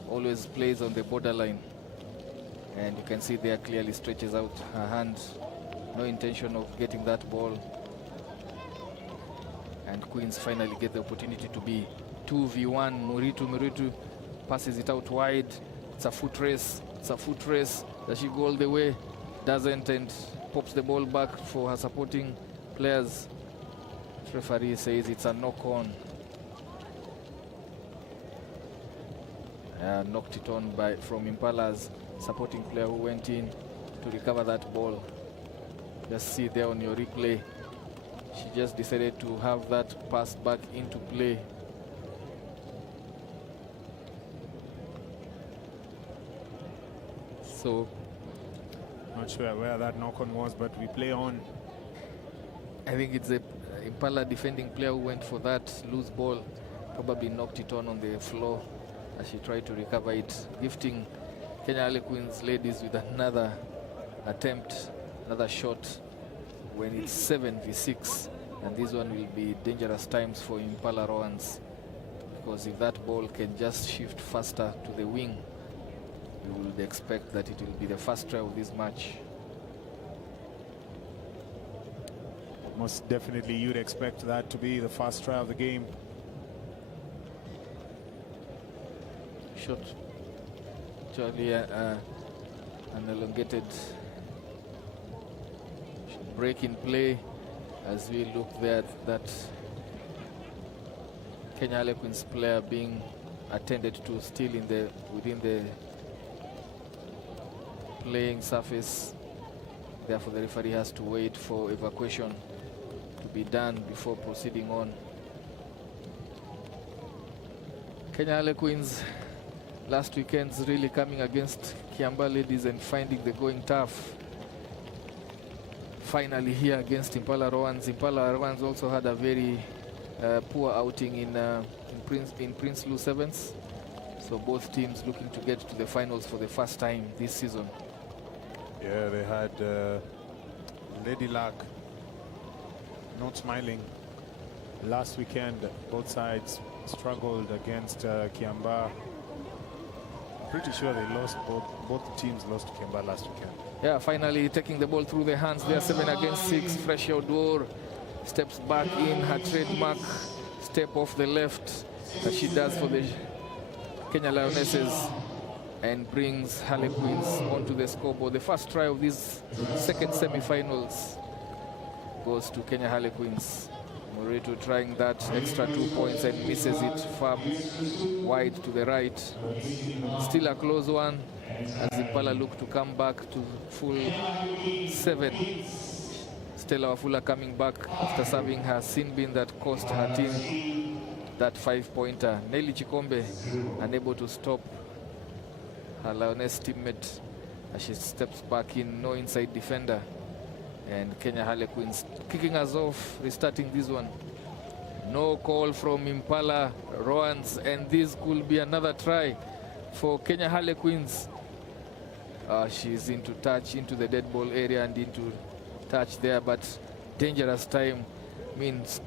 Always plays on the borderline. And you can see there clearly stretches out her hand. No intention of getting that ball. And Queens finally get the opportunity to be 2v1. Muritu passes it out wide. It's a foot race. It's a foot race. Does she go all the way? Doesn't, and pops the ball back for her supporting players. Referee says it's a knock-on. Knocked it on from Impala's supporting player who went in to recover that ball. Just see there on your replay. She just decided to have that pass back into play. So, not sure where that knock-on was, but we play on. I think it's a Impala defending player who went for that loose ball. Probably knocked it on the floor as she tried to recover it, gifting Kenya Harlequins ladies with another attempt, another shot when it's 7v6. And this one will be dangerous times for Impala Roans, because if that ball can just shift faster to the wing, we would expect that it will be the first try of this match. Most definitely you'd expect that to be the first try of the game. shot. Actually, an elongated break in play as we look there at that Kenya Harlequins player being attended to still within the playing surface. Therefore, the referee has to wait for evacuation to be done before proceeding on. Kenya Harlequins last weekend's really coming against Kiambaa ladies and finding the going tough. Finally here against Impala Roans. Impala Roans also had a very poor outing in Prince Lu Sevens. So both teams looking to get to the finals for the first time this season. Yeah, they had Lady Luck not smiling last weekend. Both sides struggled against Kiambaa. Pretty sure they lost, both teams lost to Kiambaa last weekend. Yeah, finally taking the ball through their hands. They are 7 against 6. Fresh Odor steps back in her trademark step off the left as she does for the Kenya Lionesses, and brings Harlequins onto the scoreboard. The first try of these second semi-finals goes to Kenya Harlequins. Moreto trying that extra 2 points and misses it far wide to the right. Still a close one as Impala look to come back to full 7. Stella Wafula coming back after serving her sin bin that cost her team that 5-pointer. Nelly Chikombe unable to stop her Lioness teammate as she steps back in, no inside defender. And Kenya Harlequins kicking us off, restarting this one. No call from Impala Roans, and this could be another try for Kenya Harlequins. She's into touch, into the dead ball area and into touch there, but dangerous time means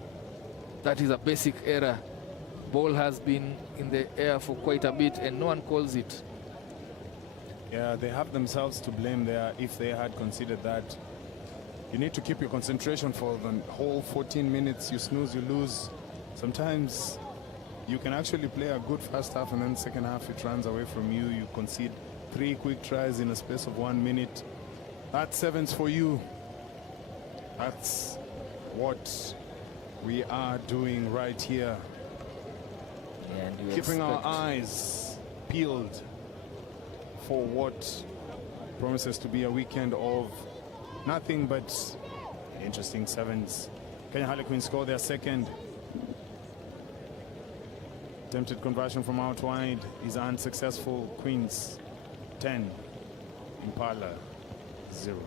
that is a basic error. Ball has been in the air for quite a bit and no one calls it. Yeah, they have themselves to blame there if they had considered that. You need to keep your concentration for the whole 14 minutes. You snooze, you lose. Sometimes you can actually play a good first half and then second half it runs away from you. You concede 3 quick tries in a space of 1 minute. That's sevens for you. That's what we are doing right here. And keeping our eyes peeled for what promises to be a weekend of nothing but interesting sevens. Kenya Harlequins score their second. Attempted conversion from out wide is unsuccessful. Queens 10, Impala 0.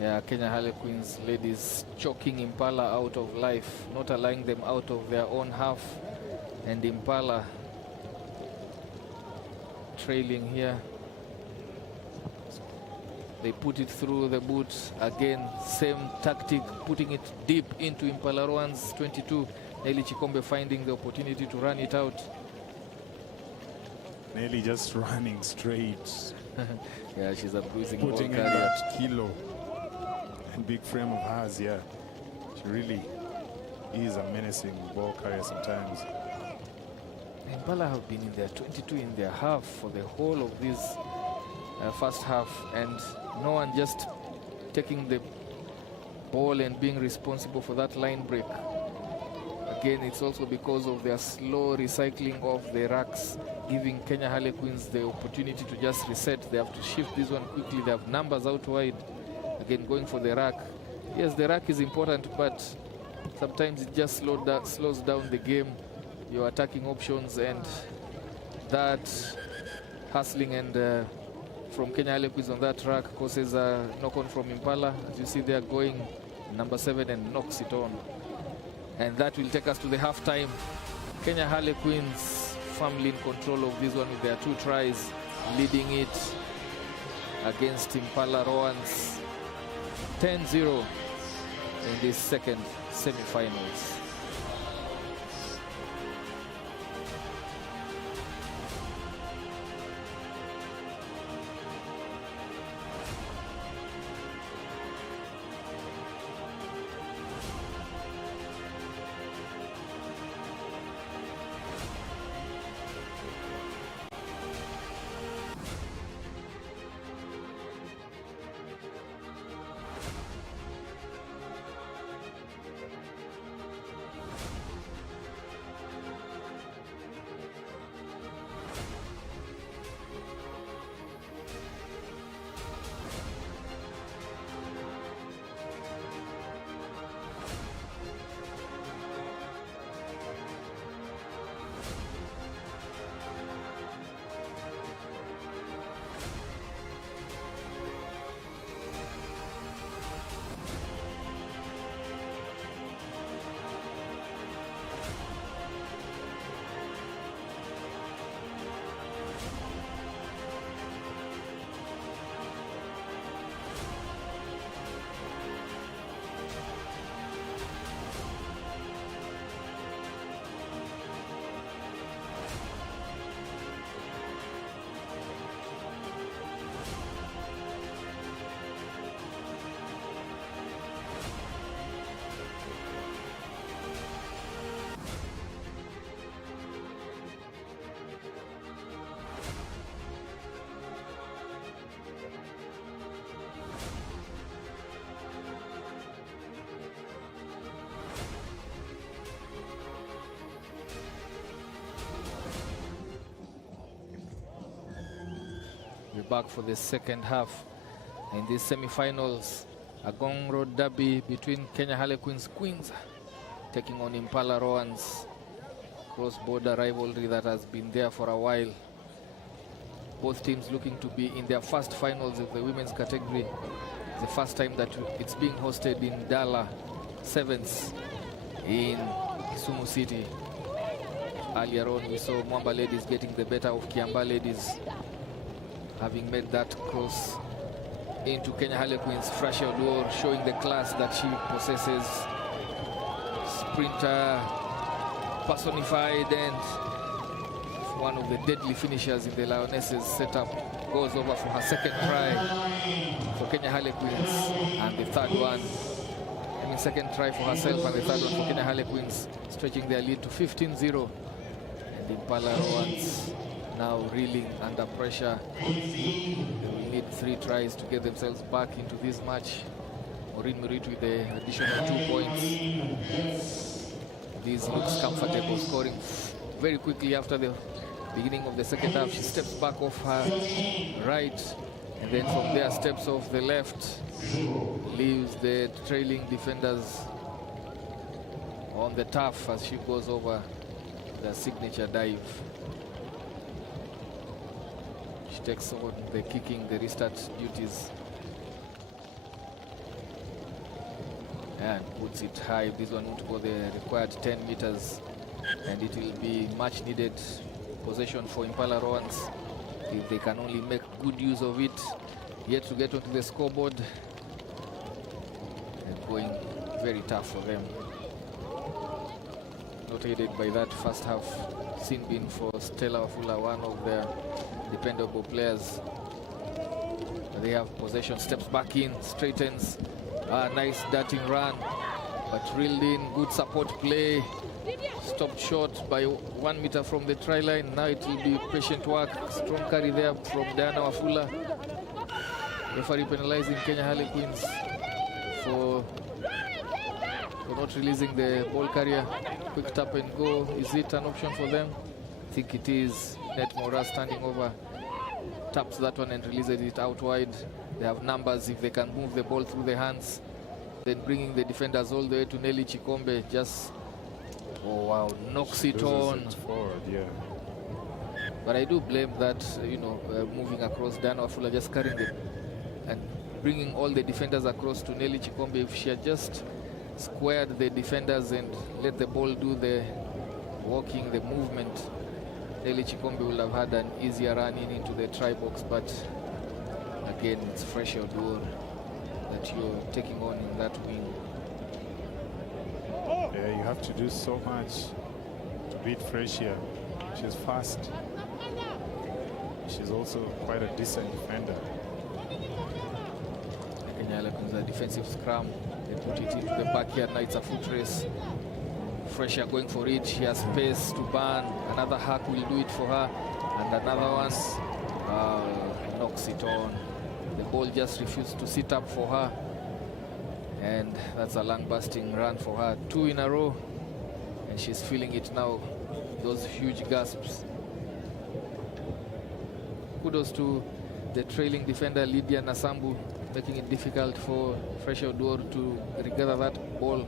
Yeah, Kenya Harlequins ladies choking Impala out of life, not allowing them out of their own half. And Impala trailing here. They put it through the boot again, same tactic, putting it deep into Impala Roans 22. Nelly Chikombe finding the opportunity to run it out. Nelly just running straight. Yeah, she's a bruising putting ball in carrier. that kilo and big frame of hers. Yeah, she really is a menacing ball carrier sometimes. Impala have been in their 22 in their half for the whole of this first half, and no one just taking the ball and being responsible for that line break. Again, it's also because of their slow recycling of the racks, giving Kenya Harlequins the opportunity to just reset. They have to shift this one quickly. They have numbers out wide. Again, going for the rack. Yes, the rack is important, but sometimes it just slows down the game, your attacking options, and that hustling and from Kenya Harlequins on that track causes a knock-on from Impala. As you see, they are going number 7 and knocks it on. And that will take us to the halftime. Kenya Harlequins firmly in control of this one with their 2 tries, leading it against Impala Roans 10-0 in this second semi-finals. We're back for the second half. In these semi-finals, a Gong Road derby between Kenya Harlequins Queens taking on Impala Roans. Cross-border rivalry that has been there for a while. Both teams looking to be in their first finals of the women's category. The first time that it's being hosted in Dala Sevens in Kisumu City. Earlier on, we saw Mwamba ladies getting the better of Kiamba ladies, having made that cross into Kenya Harlequins. Frasha Oduor showing the class that she possesses. Sprinter personified, and one of the deadly finishers in the Lionesses setup goes over for her second try for Kenya Harlequins, and the third one, second try for herself, and the third one for Kenya Harlequins, stretching their lead to 15-0. And Impala Roans now reeling under pressure. They will need 3 tries to get themselves back into this match. Maureen Murit with the additional 2 points. This looks comfortable, scoring very quickly after the beginning of the second half. She steps back off her right, and then from there steps off the left, leaves the trailing defenders on the turf as she goes over the signature dive. She takes on the kicking, the restart duties, and puts it high. This one won't go the required 10 meters, and it will be much needed possession for Impala Roans if they can only make good use of it. Yet to get onto the scoreboard, and going very tough for them. Not aided by that first half scene being for Stella Wafula, one of their dependable players. They have possession, steps back in, straightens. Nice darting run, but reeled in. Good support play. Stopped short by 1 meter from the try line. Now it will be patient work. Strong carry there from Diana Wafula. Referee penalizing Kenya Harlequins for not releasing the ball carrier. Quick tap and go. Is it an option for them? I think it is. Net Mora standing over, taps that one and releases it out wide. They have numbers if they can move the ball through the hands. Then bringing the defenders all the way to Nelly Chikombe. Just, oh wow, knocks it on. Forward, yeah. But I do blame that, moving across Diana Wafula, just carrying it and bringing all the defenders across to Nelly Chikombe. If she had just squared the defenders and let the ball do the walking, the movement, Nelly Chikombe will have had an easier run into the try box. But again, it's Frasha Oduor that you're taking on in that wing. Yeah, you have to do so much to beat Frasha. She's fast. She's also quite a decent defender. Kenya Harlequins, a defensive scrum. They put it into the backyard. Now it's a foot race. Frasha going for it. She has space to burn. Another hack will do it for her. And another one knocks it on. The ball just refused to sit up for her. And that's a lung-busting run for her. 2 in a row. And she's feeling it now. Those huge gasps. Kudos to the trailing defender, Lydia Nasambu, making it difficult for Frasha Oduor to regather that ball.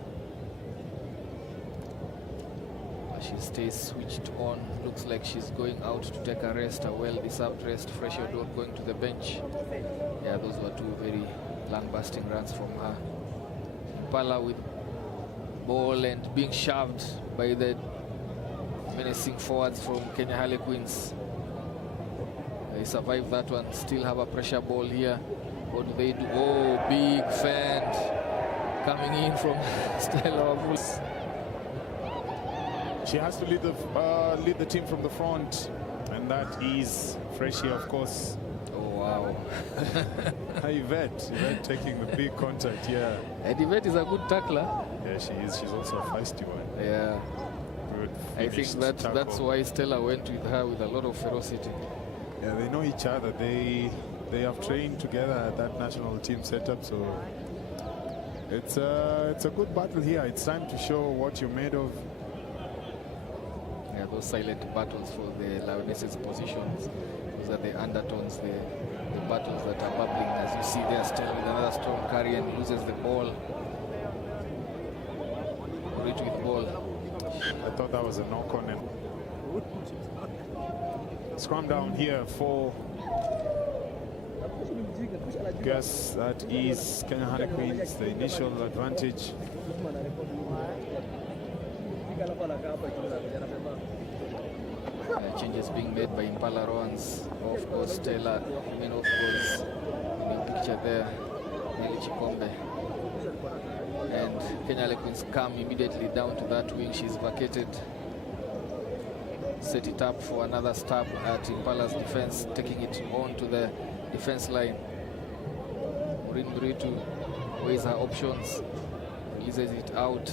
She stays switched on. Looks like she's going out to take a rest, a well-deserved rest. Frasha Oduor going to the bench. Yeah, those were 2 very lung-busting runs from her. Impala with ball and being shoved by the menacing forwards from Kenya Harlequins. They survive that one, still have a pressure ball here. What do they do? Oh, big fend coming in from Stella Wafula. She has to lead the team from the front, and that is Frasha, of course. Oh, wow. Yvette taking the big contact, yeah. And Yvette is a good tackler. Yeah, she is. She's also a feisty one. Yeah. Good. I think that's why Stella went with her with a lot of ferocity. Yeah, they know each other. They have trained together at that national team setup, so it's a good battle here. It's time to show what you're made of. Yeah, those silent battles for the Lionesses' positions. Those are the undertones, the battles that are bubbling. As you see there, still with another strong carry and loses the ball. Rich with ball. I thought that was a knock on him. Scrum down here for, guess that is Kenya Harlequins, the initial advantage. Changes being made by Impala Roans. Of course, Dala, I mean, of course, in the picture there, Nelly Chikombe. And Kenya Harlequins come immediately down to that wing. She's vacated. Set it up for another stab at Impala's defense, taking it on to the defense line. Maureen Britu weighs her options, releases it out.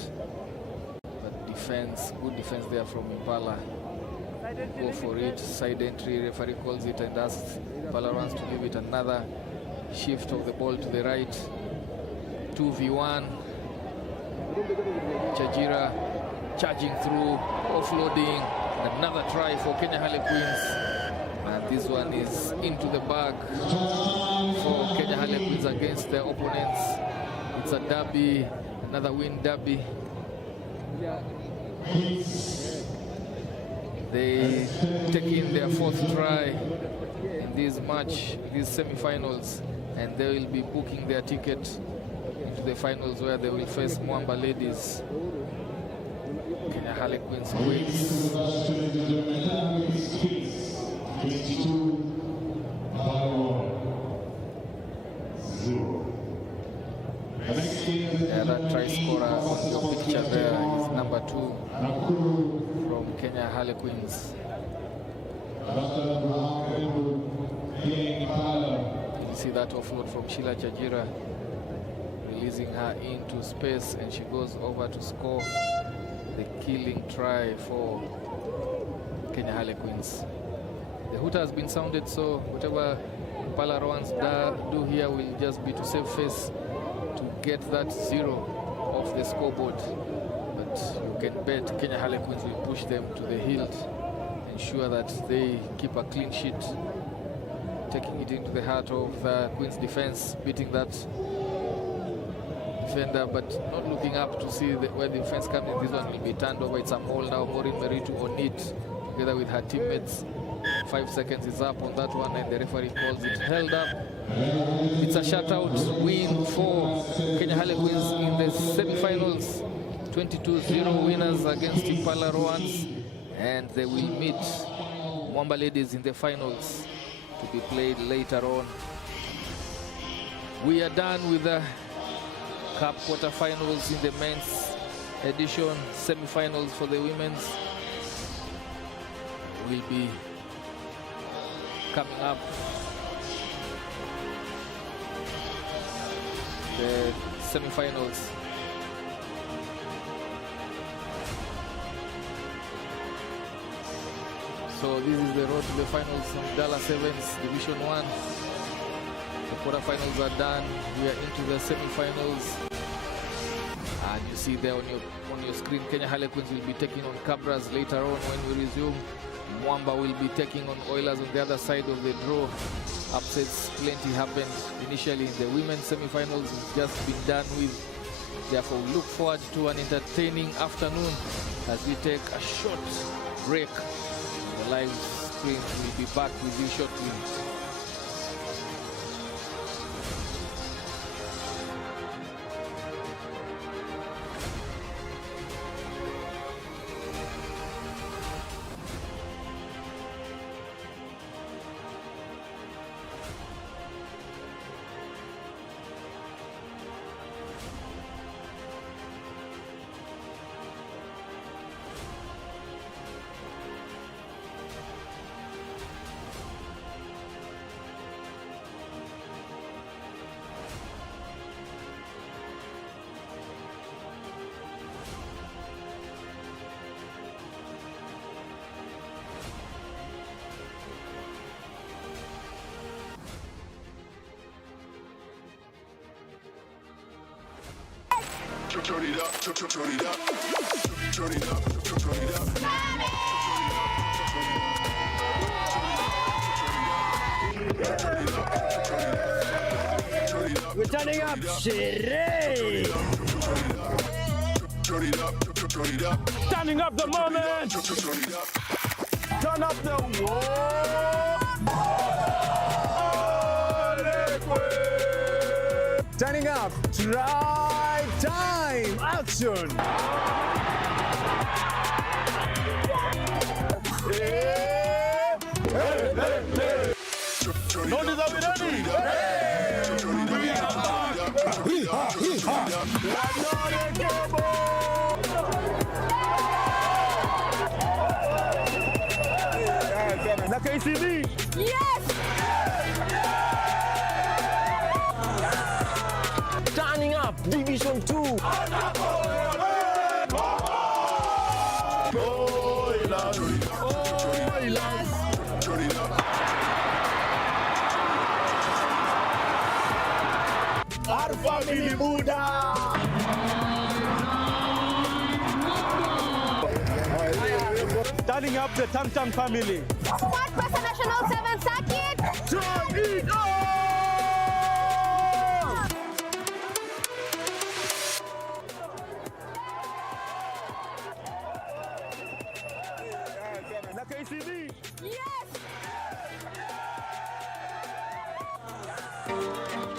But defense, good defense there from Impala. Go for it, side entry, referee calls it and asks Impala runs to leave it. Another shift of the ball to the right. 2v1. Chajira charging through, offloading. Another try for Kenya Harlequins. And this one is into the bag for Kenya Harlequins against their opponents. It's a derby, another win derby. They take in their 4th try in this match, these semi-finals, and they will be booking their ticket into the finals where they will face Mwamba Ladies. Kenya Harlequins wins. 22-0. The other try scorer on your picture there is number 2 from Kenya Harlequins. You see that offload from Sheila Chajira, releasing her into space, and she goes over to score the killing try for Kenya Harlequins. The hooter has been sounded, so whatever Impala Roans do here will just be to save face to get that 0 off the scoreboard. But you can bet Kenya Harlequins will push them to the hilt, ensure that they keep a clean sheet, taking it into the heart of the Queen's defense, beating that defender, but not looking up to see where the defense comes in. This one will be turned over. It's a maul now. Maureen Meritu on it together with her teammates. 5 seconds is up on that one, and the referee calls it held up. It's a shutout win for Kenya Harlequins in the semi-finals. 22-0 winners against Impala Roans, and they will meet Mwamba Ladies in the finals to be played later on. We are done with the Cup quarterfinals in the men's edition. Semi-finals for the women's will be coming up. The semi-finals. So this is the road to the finals of Dala Sevens Division 1. The quarterfinals are done. We are into the semi-finals. And you see there on your screen, Kenya Harlequins will be taking on Cabras later on when we resume. Mwamba will be taking on Oilers on the other side of the draw. Upsets plenty happened initially in the women's semi-finals. It's just been done with. Therefore, we look forward to an entertaining afternoon as we take a short break. The live screen will be back with you shortly. Turn it up, turn it up, turn it up, turn it up. turning up, sherehe. Turning up the moment. Turn up the wall. Turning up, try time, action. Notice are we ready? Na KCB. Yes! Turning up, Division 2. Our family Buddha. Turning up the Tam Tam family. SportPesa National Sevens Circuit. Turn it up! Na KCB. Yes!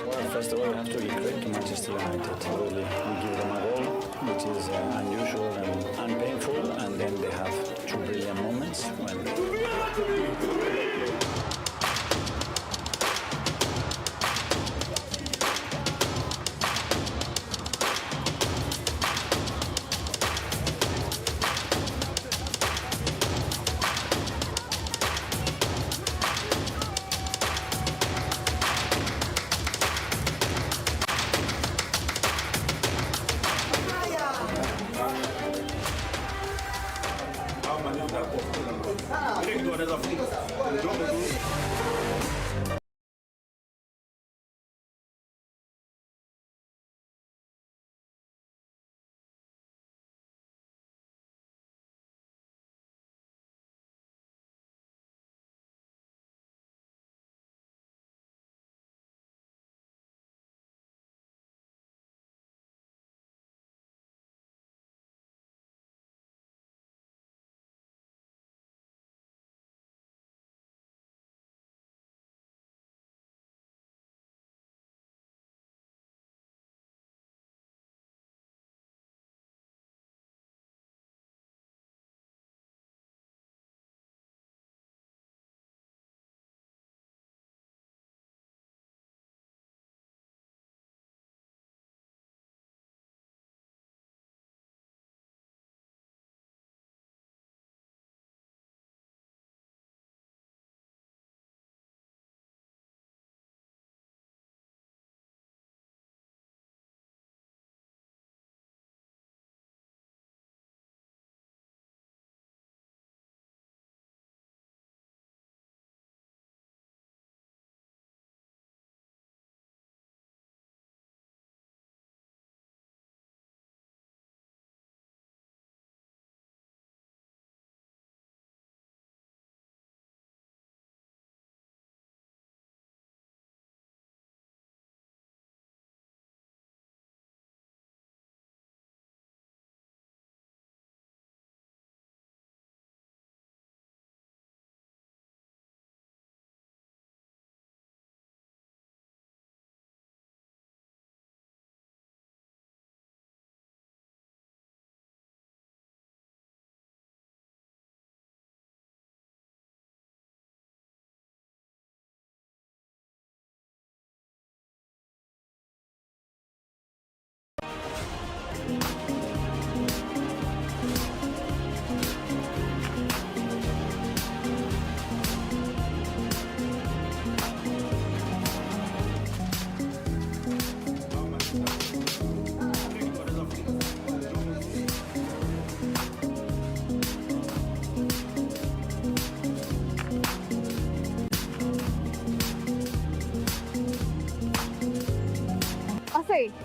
Well, first of all, we have to give credit to Manchester United. Really, we give them a goal, which is unusual and painful, and then they have two brilliant moments when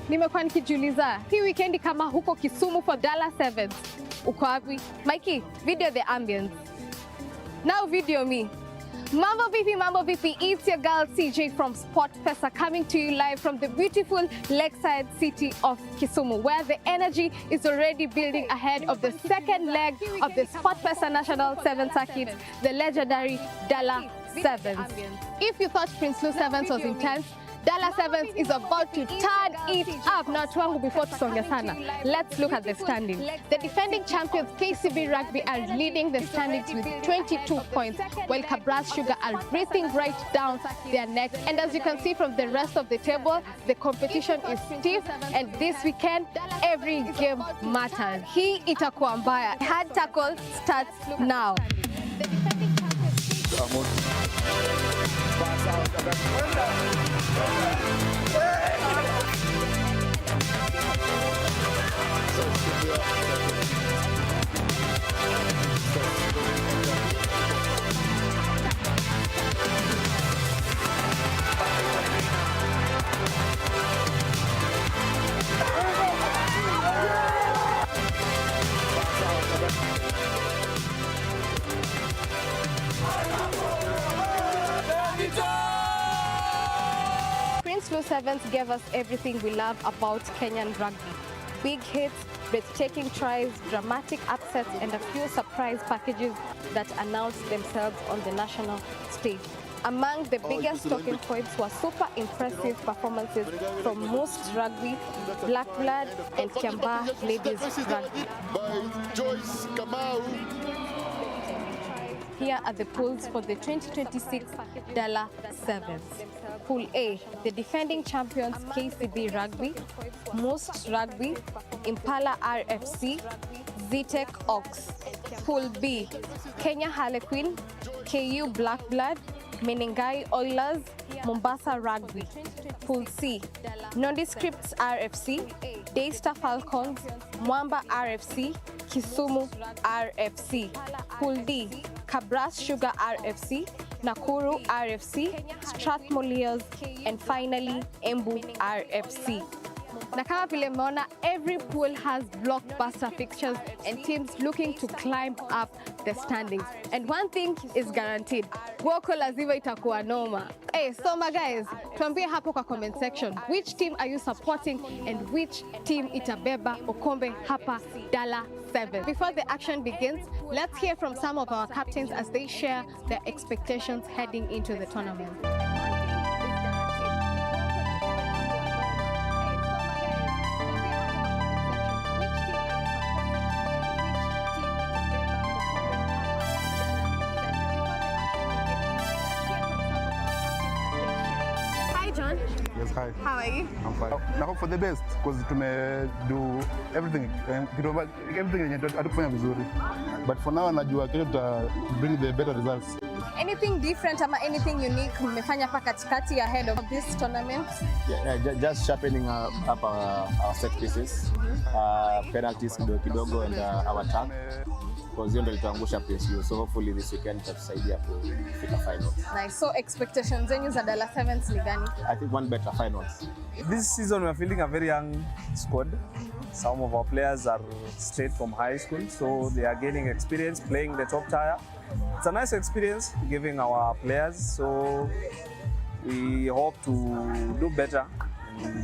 Nimekuwa nikijiuliza hii weekend kama huko Kisumu for Dala Sevens. Uko wapi? Mikey, video the ambience. Now video me. Mambo VP, it's your girl CJ from SportPesa coming to you live from the beautiful lakeside city of Kisumu, where the energy is already building ahead of the second leg of the SportPesa National Sevens Circuit, the legendary Dala Sevens. If you thought Prince Louis Sevens was intense, Dala Sevens is about to turn it up. Now, tuangu before tusonge sana, let's look at the standings. The defending champions KCB Rugby are leading the standings with 22 points, while Kabras Sugar are breathing right down their necks. And as you can see from the rest of the table, the competition is stiff, and this weekend, every game matters. Hii itakuwa mbaya. Hard tackle starts now. The defending champions Prince Louis Sevens gave us everything we love about Kenyan rugby. Big hits, breathtaking tries, dramatic upsets, and a few surprise packages that announced themselves on the national stage. Among the biggest talking points were super impressive performances from Most Rugby, Black Blood, and Kiambaa Ladies Rugby. Here are the pools for the 2026 Dala Sevens. Pool A, the defending champions KCB Rugby, Most Rugby, Impala RFC, Zetech Ox. Pool B, Kenya Harlequin, KU Black Blood, Menengai Oilers, Mombasa Rugby. Pool C, Nondescripts RFC, Daystar Falcons, Mwamba RFC, Kisumu RFC. Pool D, Kabras Sugar RFC, Nakuru RFC, Strathmore, and finally Embu RFC. Na kama vile mmeona, every pool has blockbuster fixtures and teams looking to climb up the standings. And one thing is guaranteed, woko lazima itakuwa noma. Hey, so my guys, tuambie hapo kwa comment section, which team are you supporting and which team itabeba okombe hapa Dala 7. Before the action begins, let's hear from some of our captains as they share their expectations heading into the tournament. Yes, hi. How are you? I'm fine. I hope for the best because do everything hatukufanya vizuri. But for now najua kesho tuta bring the better results. Anything different ama anything unique mmefanya pa katikati ahead of this tournament? Yeah, just sharpening up our set pieces, penalties kidogo and our attack. Because hiyo ndio litaangusha PSU, so hopefully this weekend tutatusaidia kufika finals. Nice. So expectations zenyu za Dala Sevens ni gani? I think one better finals. This season we are feeling a very young squad. Some of our players are straight from high school, so they are gaining experience playing the top tier. It's a nice experience giving our players, so we hope to do better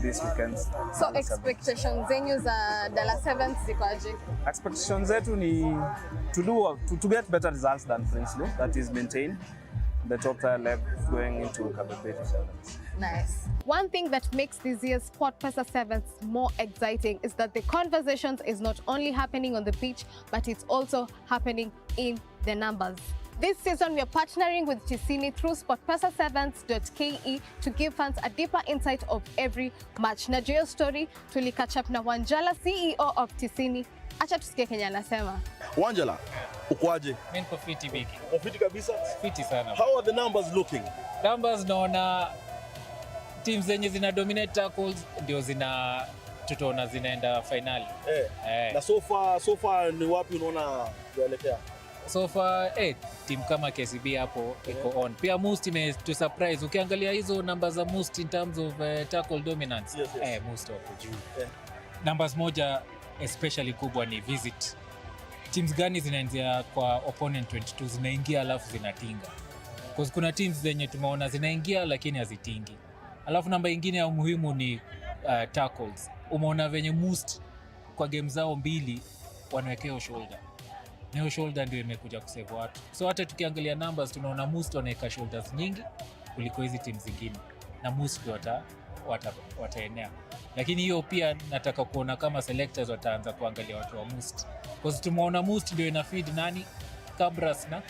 this weekend. So expectations zenyu za Dala Sevens zikoaje? Expectations zetu ni to get better results than Prince Louis, that is maintain the top tier leg going into Kabepeti Sevens. Nice. One thing that makes this year's SportPesa Sevens more exciting is that the conversations is not only happening on the pitch, but it's also happening in the numbers. This season, we are partnering with Tisini through SportPesa7s.ke to give fans a deeper insight of every match. Na juu story, catch up na Wanjala, CEO of Tisini. Acha tusikie Kenya anasema. Wanjala, ukoaje? Mimi niko fiti biki. Fiti kabisa? Fiti sana. How are the numbers looking? Numbers naona teams zenye zina dominate tackles ndio tutaona zinaenda finali. Na so far ni wapi unaona kuelekea? So far team kama KCB hapo iko on. Pia Most to surprise. Ukiangalia hizo numbers za Most in terms of tackle dominance. Yes. Most wako juu. Numbers moja especially kubwa ni visit. Teams gani zinaanzia kwa opponent 22 zinaingia alafu zinatinga. Because kuna teams zenye tumeona zinaingia lakini hazitingi. Alafu namba ingine ya muhimu ni tackles. Umeona venye most kwa game zao mbili wanawekea shoulder. Na shoulder ndio imekuja kusave watu. So hata tukiangalia numbers tunaona most wanaweka shoulders nyingi kuliko hizi teams zingine. Na most ndio wataenea. Lakini hiyo pia nataka kuona kama selectors wataanza kuangalia watu wa most. Because tumeona most ndio ina feed nani? Kabras na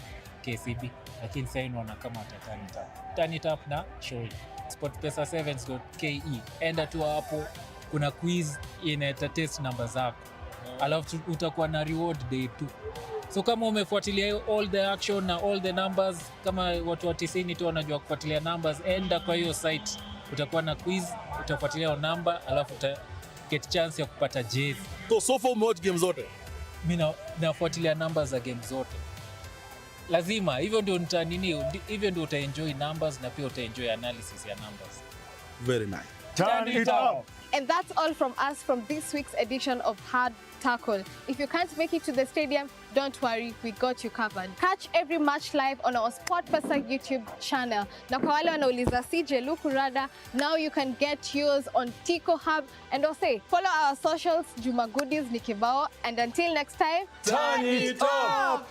KCB. Lakini sasa inaona kama turn it up na shoulder. SportPesa Sevens.ke. Enda tu hapo, kuna quiz inata test namba zako. Alafu utakuwa na reward day 2. So kama umefuatilia all the action na all the numbers, kama watu wa 90 tu wanajua kufuatilia numbers, enda kwa hiyo site, utakuwa na quiz, utafuatilia number, alafu get chance ya kupata jezi. So far umewatch game zote? Mimi nafuatilia numbers za game zote. Lazima hivyo ndio utaenjoy numbers na pia utaenjoy analysis ya numbers. Very nice. Turn it up. And that's all from us from this week's edition of Hard Tackle. If you can't make it to the stadium, don't worry, we got you covered. Catch every match live on our SportPesa YouTube channel. Na kwa wale wanauliza CJ Lukurada, now you can get yours on Tico Hub. And also, follow our socials, Juma Goodies ni kibao. And until next time, turn it up!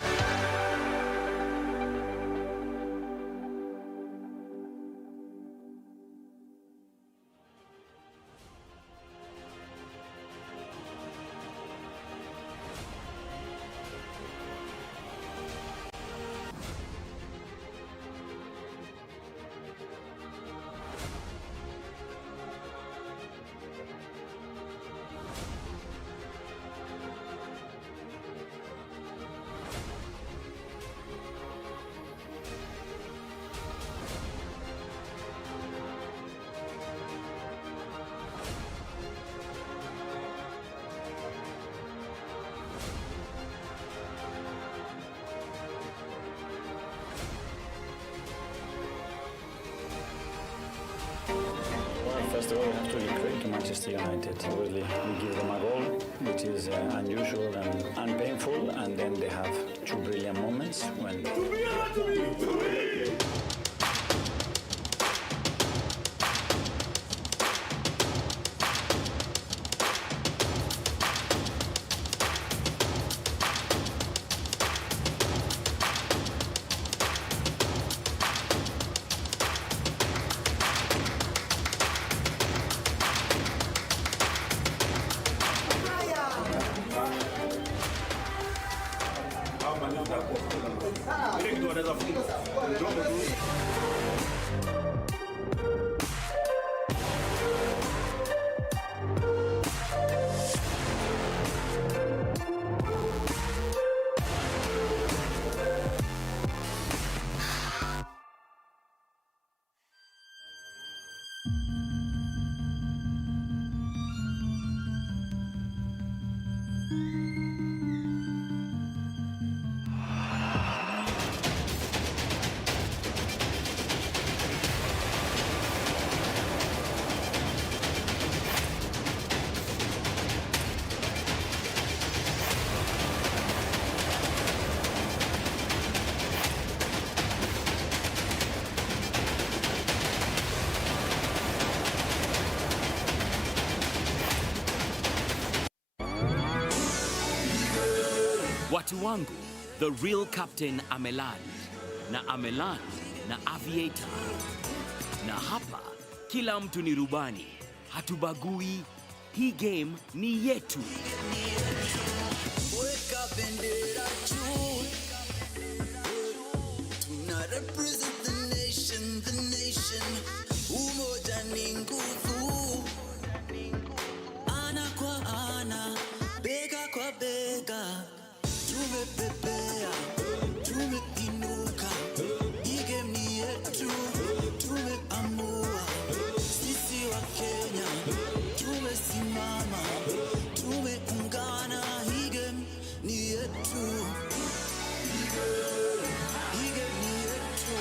First of all, we have to give credit to Manchester United. Obviously, we give them a goal, which is unusual and unpainful, and then they have two brilliant moments when... Watu wangu, the real captain ameland na aviator. Na hapa, kila mtu ni rubani. Hatubagui, hii game ni yetu. Weka bendera juu. Tuna represent the nation. Umoja ni nguvu. Ana kwa ana, bega kwa bega. Tumepepea, tumeinuka, hii game ni yetu, tumeamua, sisi wa Kenya, tumesimama, tumeungana, hii game ni yetu, hii game ni yetu,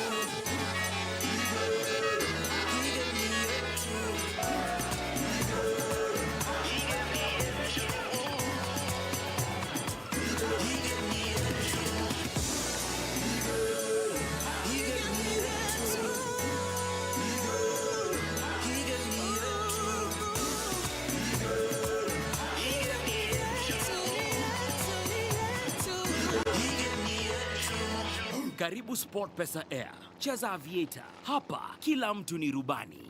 hii game ni yetu. Karibu SportPesa Air. Cheza Aviator. Hapa kila mtu ni rubani.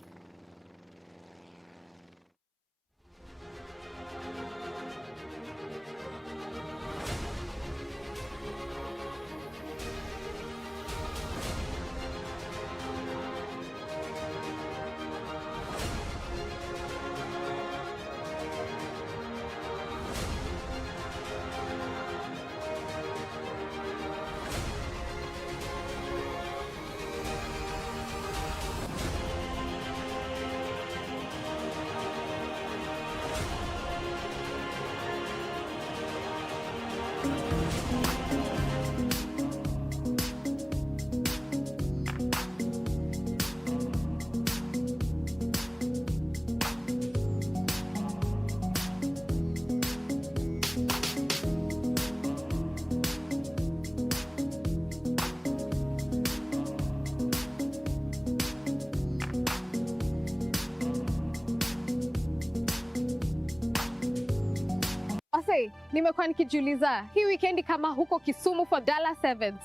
Nimekuwa nikijiuliza hii weekend kama huko Kisumu for Dala Sevens.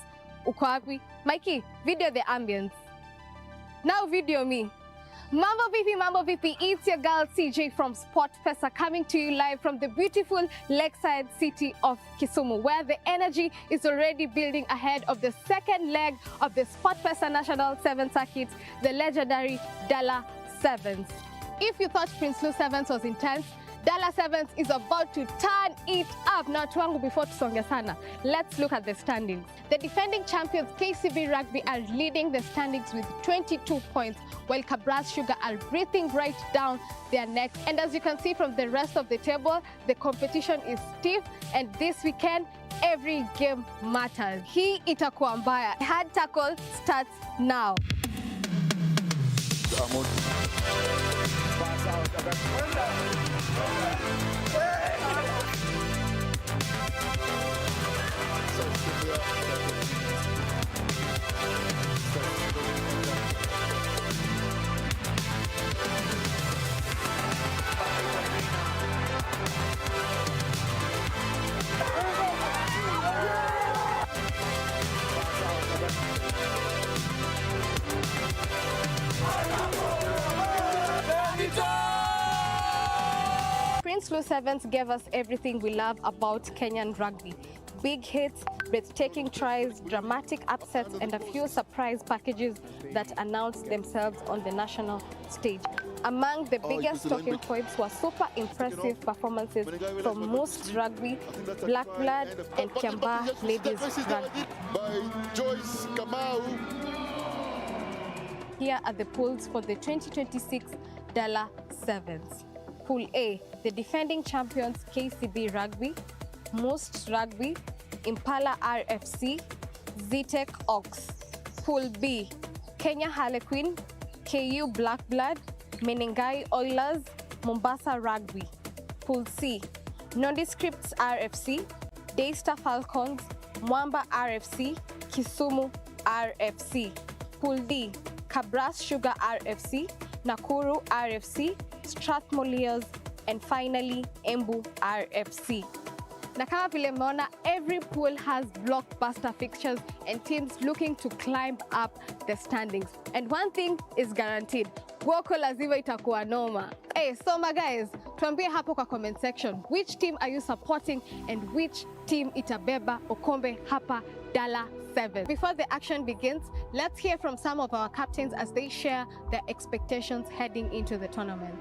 Uko wapi? Mikey, video the ambience. Now video me. Mambo vipi? It's your girl CJ from SportPesa coming to you live from the beautiful lakeside city of Kisumu, where the energy is already building ahead of the second leg of the SportPesa National Sevens Circuit, the legendary Dala Sevens. If you thought Prince Louis Sevens was intense, Dala Sevens is about to turn it up. Now, tuangu before tusonge sana, let's look at the standings. The defending champions KCB Rugby are leading the standings with 22 points, while Kabras Sugar are breathing right down their necks. And as you can see from the rest of the table, the competition is stiff, and this weekend, every game matters. Hii itakuwa mbaya. Hard tackle starts now. Prince Louis Sevens gave us everything we love about Kenyan rugby. Big hits, breathtaking tries, dramatic upsets, and a few surprise packages that announced themselves on the national stage. Among the biggest talking points were super impressive performances from Most Rugby, Black Blood, and Kiamba Ladies Rugby. Here are the pools for the 2026 Dala Sevens. Pool A, the defending champions KCB Rugby, Most Rugby, Impala RFC, Zetech Ox. Pool B, Kenya Harlequin, KU Black Blood, Menengai Oilers, Mombasa Rugby. Pool C, Nondescripts RFC, Daystar Falcons, Mwamba RFC, Kisumu RFC. Pool D, Kabras Sugar RFC, Nakuru RFC, Strathmore, and finally Embu RFC. Na kama vile mmeona, every pool has blockbuster fixtures and teams looking to climb up the standings. And one thing is guaranteed, Woko lazima itakuwa noma. Hey, so my guys, tuambie hapo kwa comment section, which team are you supporting and which team itabeba okombe hapa Dala 7. Before the action begins, let's hear from some of our captains as they share their expectations heading into the tournament.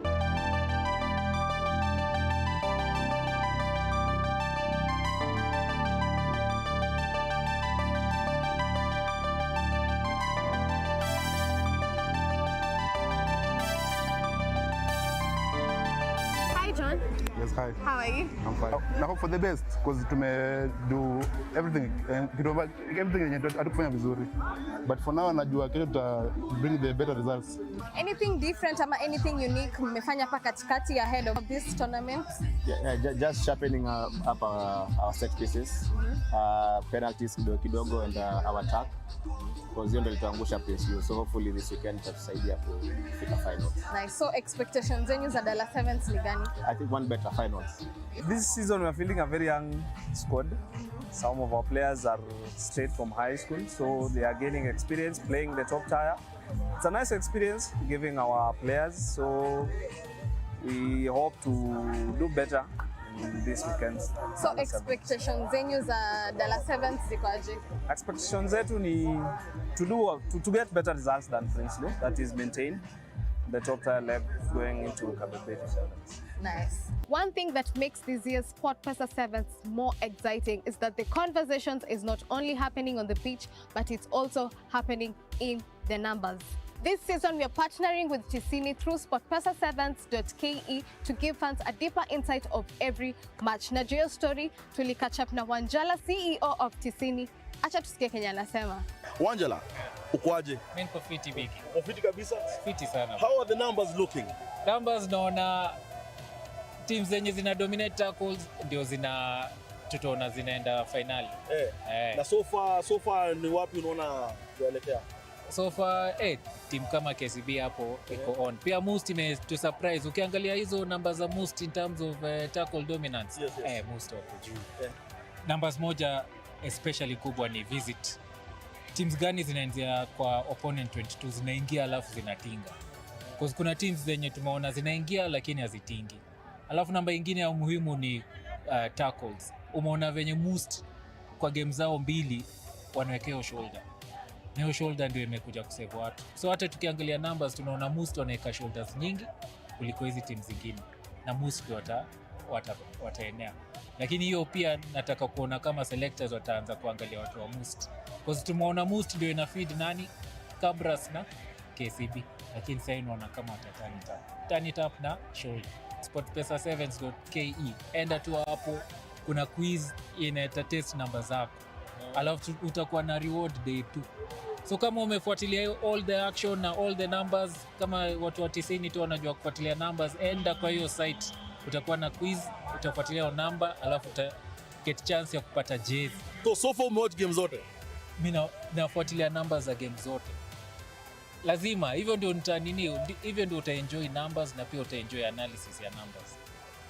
Yes, hi. How are you? I'm fine. I hope for the best because do everything yenye hatukufanya vizuri. But for now najua kesho tuta bring the better results. Anything different ama anything unique mmefanya hapa katikati ahead of this tournament? Yeah, just sharpening up our set pieces, penalties kidogo and our attack. Because hiyo ndio litaangusha PSU. So hopefully this weekend itatusaidia kufika finals. Nice. So expectations zenyu za Dala Sevens ni gani? I think one better finals. This season we are fielding a very young squad. Some of our players are straight from high school, so they are gaining experience playing the top tier. It's a nice experience giving our players, so we hope to do better in this weekend. So expectations zenyu za Dala Sevens zikoje? Expectations zetu ni to get better results than Prinsley, that is maintain the top tier level going into Kabebeti Sevens. Nice. One thing that makes this year's SportPesa Sevens more exciting is that the conversations is not only happening on the pitch, but it's also happening in the numbers. This season, we are partnering with Tisini through SportPesa7s.ke to give fans a deeper insight of every match. Na juu story, catch up na Wanjala, CEO of Tisini. Acha tusikie Kenya anasema. Wanjala, ukoaje? Mimi niko fiti biki. Fiti kabisa? Fiti sana. How are the numbers looking? Numbers naona teams zenye zina dominate tackles ndio tutaona zinaenda finali. Na so far ni wapi unaona tuelekea? So far team kama KCB hapo iko on. Pia Most to surprise. Ukiangalia hizo numbers za Most in terms of tackle dominance. Yes. Most wako juu. Numbers moja especially kubwa ni visit. Teams gani zinaanzia kwa opponent 22 zinaingia alafu zinatinga. Because kuna teams zenye tumeona zinaingia lakini hazitingi. Alafu namba nyingine ya muhimu ni tackles. Umeona venye Most kwa game zao mbili wanawekea shoulder. Neo shoulder ndio imekuja kusave watu. So hata tukiangalia numbers tunaona Most wanaweka shoulders nyingi kuliko hizi teams zingine. Na Most ndio wataenea. Lakini hiyo pia nataka kuona kama selectors wataanza kuangalia watu wa Most. Because tumeona Most ndio ina feed nani? Kabras na KCB. Lakini sasa inaona kama turn it up na shoulder. SportPesa7s.ke. Enda tu hapo kuna quiz inata test number zako. Alafu utakuwa na reward day 2. So kama umefuatilia all the action na all the numbers, kama watu wa Tisini tu wanajua kufuatilia numbers, enda kwa hiyo site, utakuwa na quiz, utafuatilia number, alafu get chance ya kupata jezi. So far umewatch game zote? Mimi nafuatilia numbers za game zote. Lazima, hivyo ndio utaenjoy numbers na pia utaenjoy analysis ya numbers.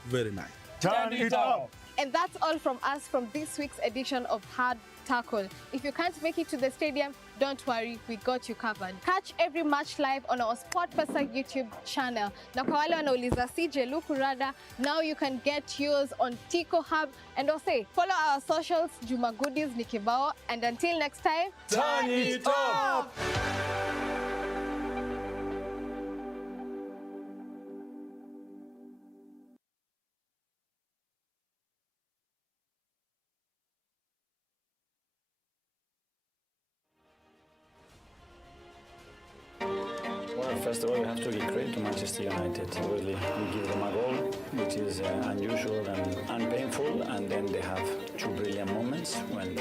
Very nice. Turn it up. And that's all from us from this week's edition of Hard Tackle. If you can't make it to the stadium, don't worry, we got you covered. Catch every match live on our SportPesa YouTube channel. Na kwa wale wanauliza CJ Lukurada, now you can get yours on Tico Hub. And also, follow our socials, Juma Goodies Nikibao. And until next time, turn it up! First of all, we have to give credit to Manchester United. Really, we give them a goal, which is unusual and painful, and then they have two brilliant moments when.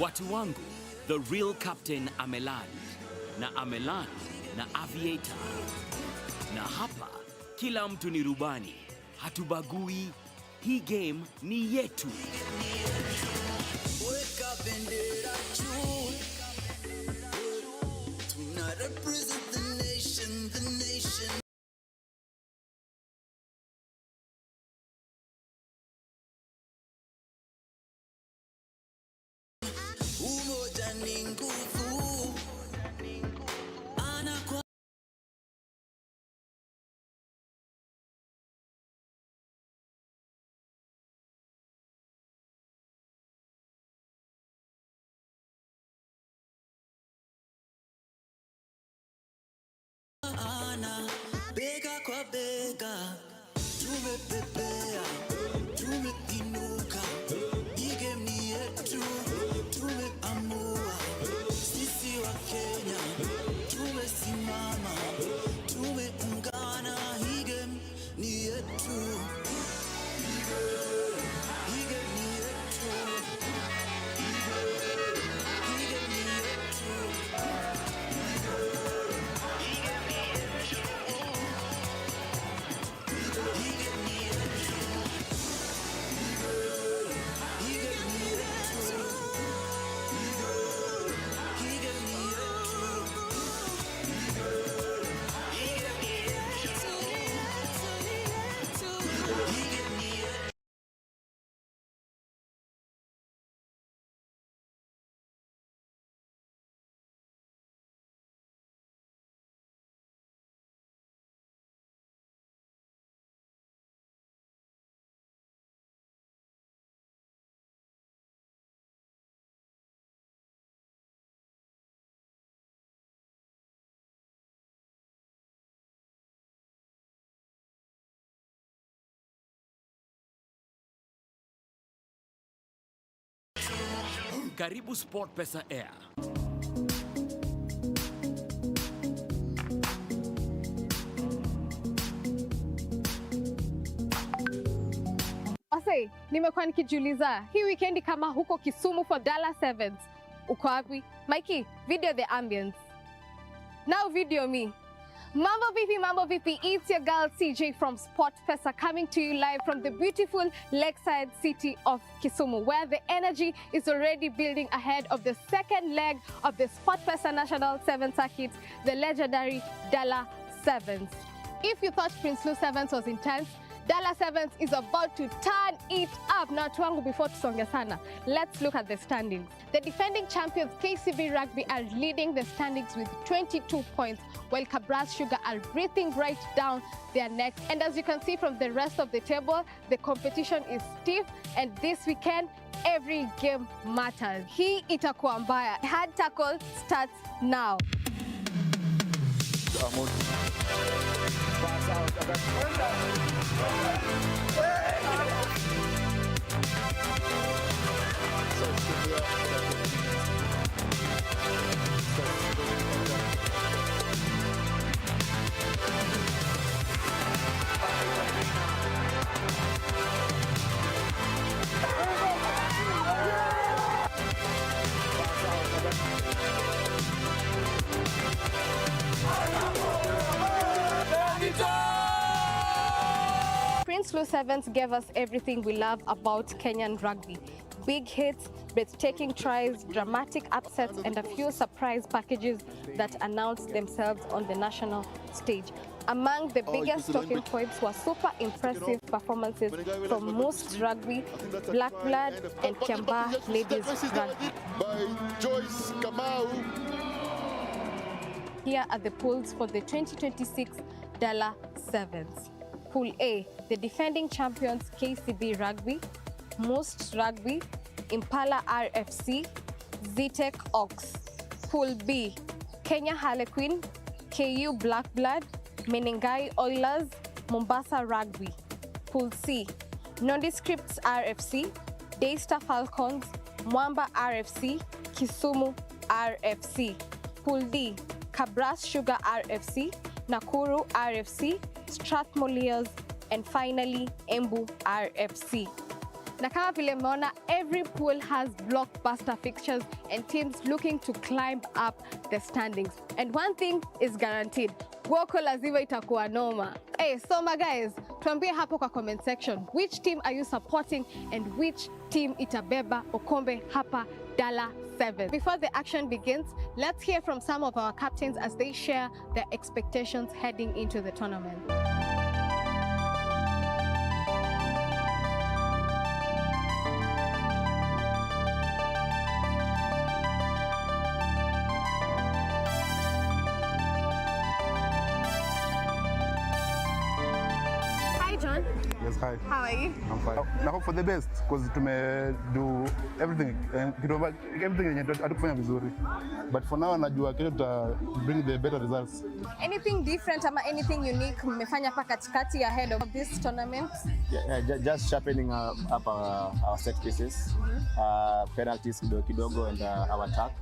Watu wangu, the real captain ameland na aviator. Na hapa kila mtu ni rubani, hatubagui. Hii game ni yetu. Weka bendera juu, nation. Umoja ni nguvu. Ana kwa ana bega kwa bega, tumepepea, tumeinuka, ige ni yetu, tumeamua, sisi wa Kenya, tumesimama, tumeungana, ige ni yetu, ige ni yetu, ige ni yetu. Karibu SportPesa Air. Ase, nimekuwa nikijiuliza hii weekend kama huko Kisumu for Dala Sevens. Uko wapi? Mikey, video the ambience. Now video me. Mambo vipi, it's your girl CJ from SportPesa coming to you live from the beautiful lakeside city of Kisumu, where the energy is already building ahead of the second leg of the SportPesa National Sevens Circuit, the legendary Dala Sevens. If you thought Prince Lou Sevens was intense, Dala Sevens is about to turn it up. Now tuangu before tusonge sana, let's look at the standings. The defending champions KCB Rugby are leading the standings with 22 points, while Kabras Sugar are breathing right down their necks. And as you can see from the rest of the table, the competition is stiff, and this weekend, every game matters. Hii itakuwa mbaya. Hard tackle starts now. Prince Lou Sevens gave us everything we love about Kenyan rugby. Big hits, breathtaking tries, dramatic upsets, and a few surprise packages that announced themselves on the national stage. Among the biggest talking points were super impressive performances from Moose Rugby, Black Blood, and Kiambaa Ladies Rugby. By Joyce Kamau. Here are the pools for the 2026 Dala Sevens. Pool A, the defending champions KCB Rugby, Moose Rugby, Impala RFC, Zetech Ox. Pool B, Kenya Harlequin, KU Black Blood, Menengai Oilers, Mombasa Rugby. Pool C, Nondescripts RFC, Daystar Falcons, Mwamba RFC, Kisumu RFC. Pool D, Kabras Sugar RFC, Nakuru RFC, Strathmore, and finally Embu RFC. Na kama vile mmeona, every pool has blockbuster fixtures and teams looking to climb up the standings. And one thing is guaranteed, Woko lazima itakuwa noma. Hey, so my guys, tuambie hapo kwa comment section, which team are you supporting and which team itabeba okombe hapa Dala 7. Before the action begins, let's hear from some of our captains as they share their expectations heading into the tournament. Hi John. Yes, hi. How are you? I'm fine. I hope for the best because do everything yenye hatukufanya vizuri. But for now najua kesho tuta bring the better results. Anything different ama anything unique mmefanya hapa katikati ahead of this tournament? Just sharpening up our set pieces, penalties kidogo and our attack.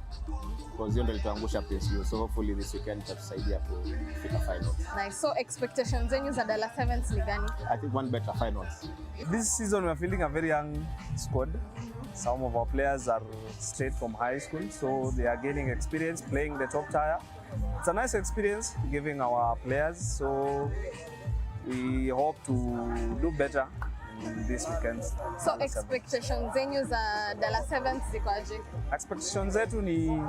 Because hiyo ndio ilituangusha PSU. So hopefully this weekend itatusaidia kufika finals. Nice. So expectations zenyu za Dala Sevens ni gani? I think one better finals. This season we are fielding a very young squad. Some of our players are straight from high school, so they are gaining experience playing the top tier. It's a nice experience giving our players, so we hope to do better in this weekend. So expectations zenyu za Dala Sevens zikoaje? Expectations zetu ni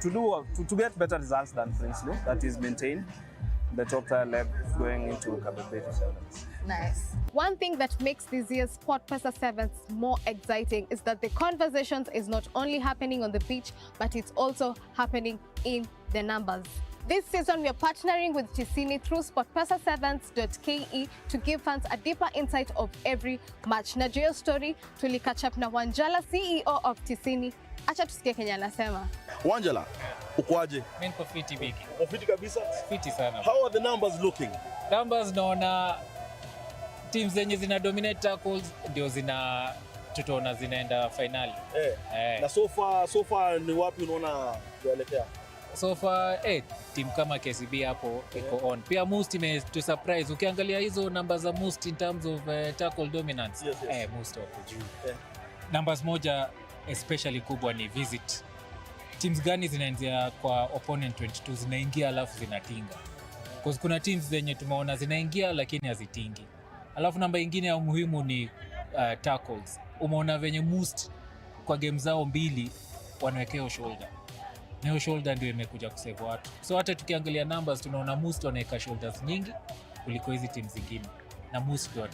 to get better results than Prinsley, that is maintain the top tier leg going into Kabebeti Sevens. Nice. One thing that makes this year's SportPesa Sevens more exciting is that the conversations is not only happening on the pitch, but it's also happening in the numbers. This season, we are partnering with Tisini through SportPesa7s.ke to give fans a deeper insight of every match. Na juu story, tulikatch up na Wanjala, CEO of Tisini. Acha tusikie Kenya anasema. Wanjala, ukoaje? Mimi niko fiti biki. Uko fiti kabisa? Fiti sana. How are the numbers looking? Numbers naona teams zenye zina dominate tackles ndio tutaona zinaenda finali. Na so far ni wapi unaona kuelekea? So far team kama KCB hapo iko on. Pia Most to surprise. Ukiangalia hizo numbers za Most in terms of tackle dominance. Yes. Most wako juu. Numbers moja especially kubwa ni visit. Teams gani zinaanzia kwa opponent 22 zinaingia alafu zinatinga. Because kuna teams zenye tumeona zinaingia lakini hazitingi. Alafu namba ingine ya muhimu ni tackles. Umeona venye Most kwa game zao mbili wanawekea shoulder. Na shoulder ndio imekuja kusave watu. So hata tukiangalia numbers tunaona Most wanaweka shoulders nyingi kuliko hizi teams zingine. Na Most ndio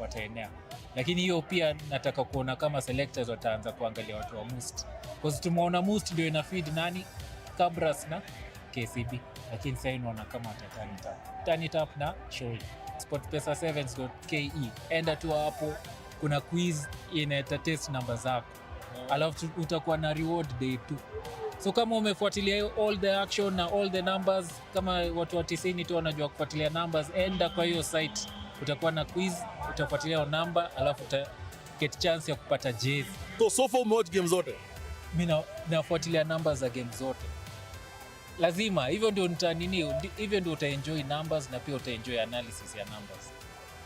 wataenea. Lakini hiyo pia nataka kuona kama selectors wataanza kuangalia watu wa Most. Because tumeona Most ndio ina feed nani? Kabras na KCB. Lakini sasa inaona kama turn it up na shoulder. SportPesa7s.ke. Enda tu hapo kuna quiz inata test namba zako. Alafu utakuwa na reward day 2. So kama umefuatilia all the action na all the numbers, kama watu wa Tisini tu wanajua kufuatilia numbers, enda kwa hiyo site. Utakuwa na quiz, utafuatilia number, alafu get chance ya kupata jezi. So far umewatch game zote? Mimi nafuatilia numbers za game zote. Lazima, hivyo ndio utaenjoy numbers na pia utaenjoy analysis ya numbers.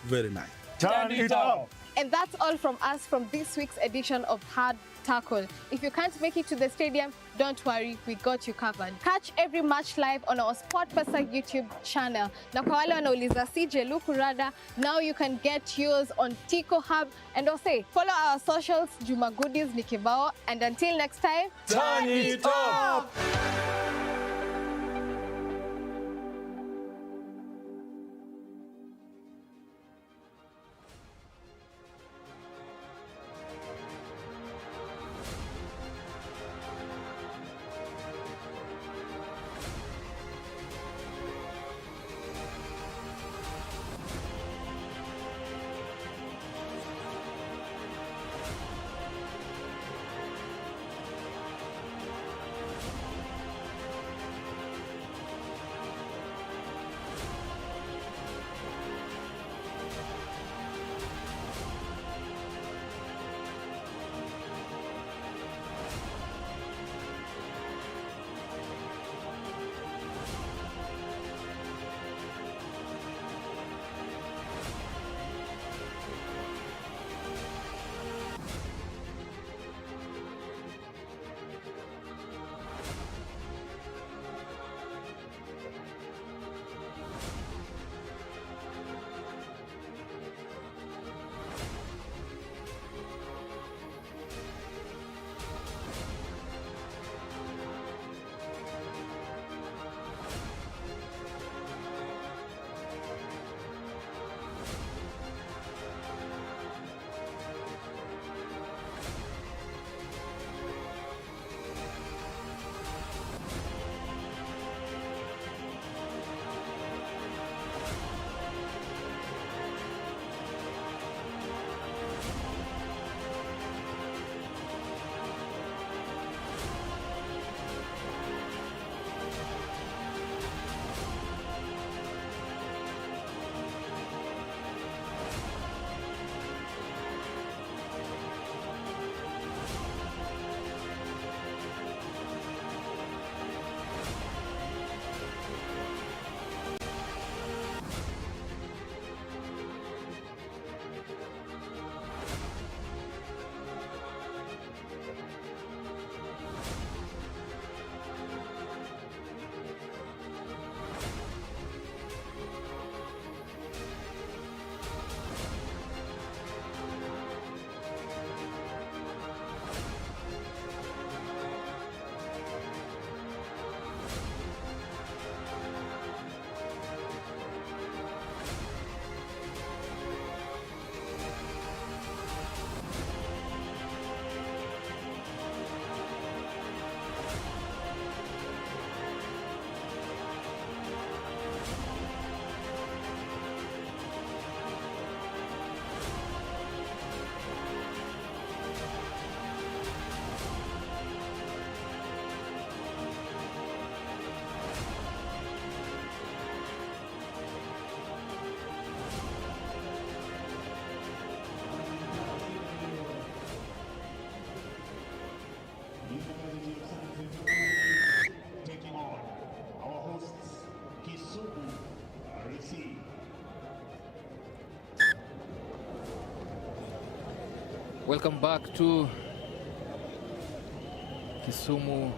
Very nice. Turn it up. And that's all from us from this week's edition of Hard Tackle. If you can't make it to the stadium, don't worry, we got you covered. Catch every match live on our SportPesa YouTube channel. Na kwa wale wanauliza CJ Lukurada, now you can get yours on Tico Hub. And also, follow our socials, Juma Goodies ni kibao. And until next time, turn it up! Welcome back to Kisumu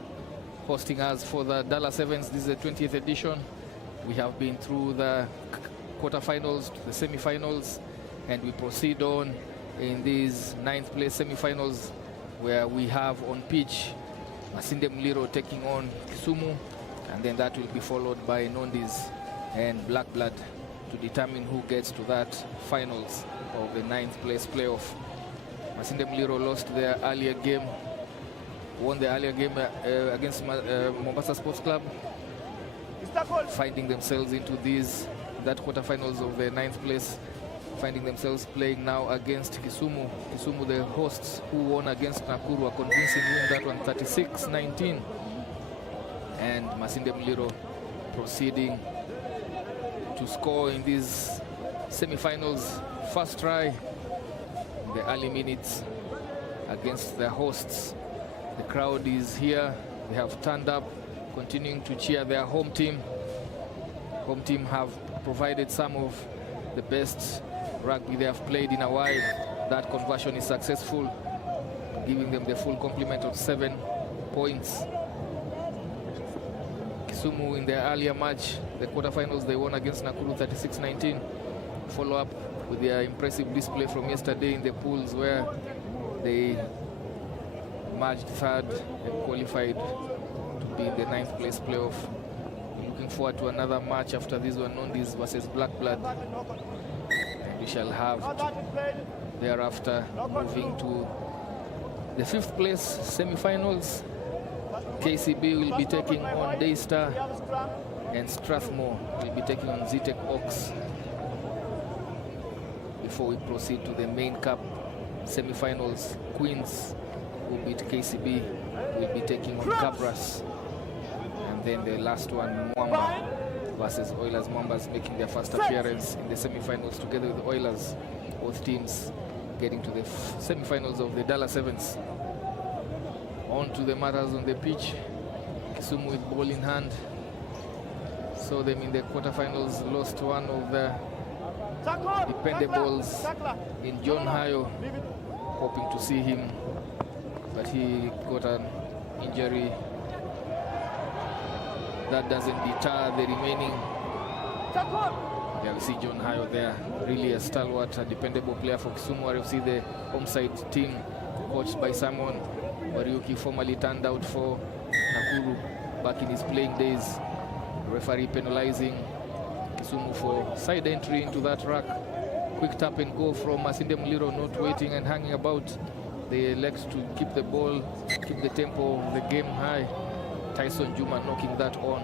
hosting us for the Dala Sevens. This is the 20th edition. We have been through the quarterfinals to the semi-finals, and we proceed on in these 9th place semi-finals, where we have on pitch Masinde Muliro taking on Kisumu, and then that will be followed by Nondis and Black Blood to determine who gets to that finals of the 9th place playoff. Masinde Muliro lost their earlier game, won the earlier game against Mombasa Sports Club, finding themselves into that quarterfinals of the 9th place, finding themselves playing now against Kisumu. Kisumu, the hosts, who won against Nakuru, a convincing win, that one 36-19. And Masinde Muliro proceeding to score in these semi-finals. First try in the early minutes against their hosts. The crowd is here. They have turned up, continuing to cheer their home team. Home team have provided some of the best rugby they have played in a while. That conversion is successful, giving them the full complement of 7 points. Kisumu, in their earlier match, the quarterfinals, they won against Nakuru 36-19. Follow up with their impressive display from yesterday in the pools, where they emerged third and qualified to be in the 9th place playoff. Looking forward to another match after this one, Nondis versus Black Blood. And we shall have thereafter moving to the 5th place semi-finals. KCB will be taking on Daystar, and Strathmore will be taking on Zitek Oaks, before we proceed to the main cup semi-finals. Queens, who beat KCB, will be taking on Cabras, and then the last one, Mwamba versus Oilers. Mwambas making their first appearance in the semi-finals together with the Oilers. Both teams getting to the semi-finals of the Dala Sevens. On to the matters on the pitch. Kisumu with ball in hand. Saw them in the quarterfinals, lost one of the dependables in John Hayo, hoping to see him, but he got an injury. That doesn't deter the remaining. Yeah, we see John Hayo there, really a stalwart, a dependable player for Kisumu RFC, the home side team, coached by Simon Wariuki, formerly turned out for Nakuru back in his playing days. Referee penalizing Kisumu for side entry into that rack. Quick tap and go from Masinde Muliro, not waiting and hanging about. They elect to keep the ball, keep the tempo of the game high. Tyson Juma knocking that on.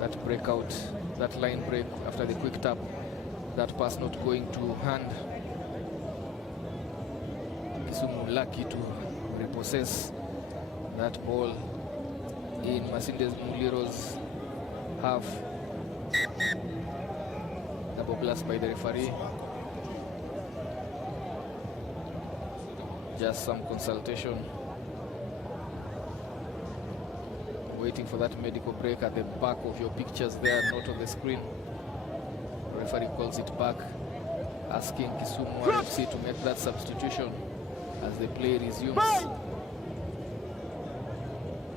That breakout, that line break after the quick tap. That pass not going to hand. Kisumu lucky to repossess that ball in Masinde Muliro's half. Double blast by the referee. Just some consultation. Waiting for that medical break at the back of your pictures there, not on the screen. The referee calls it back, asking Kisumu RFC to make that substitution as the play resumes.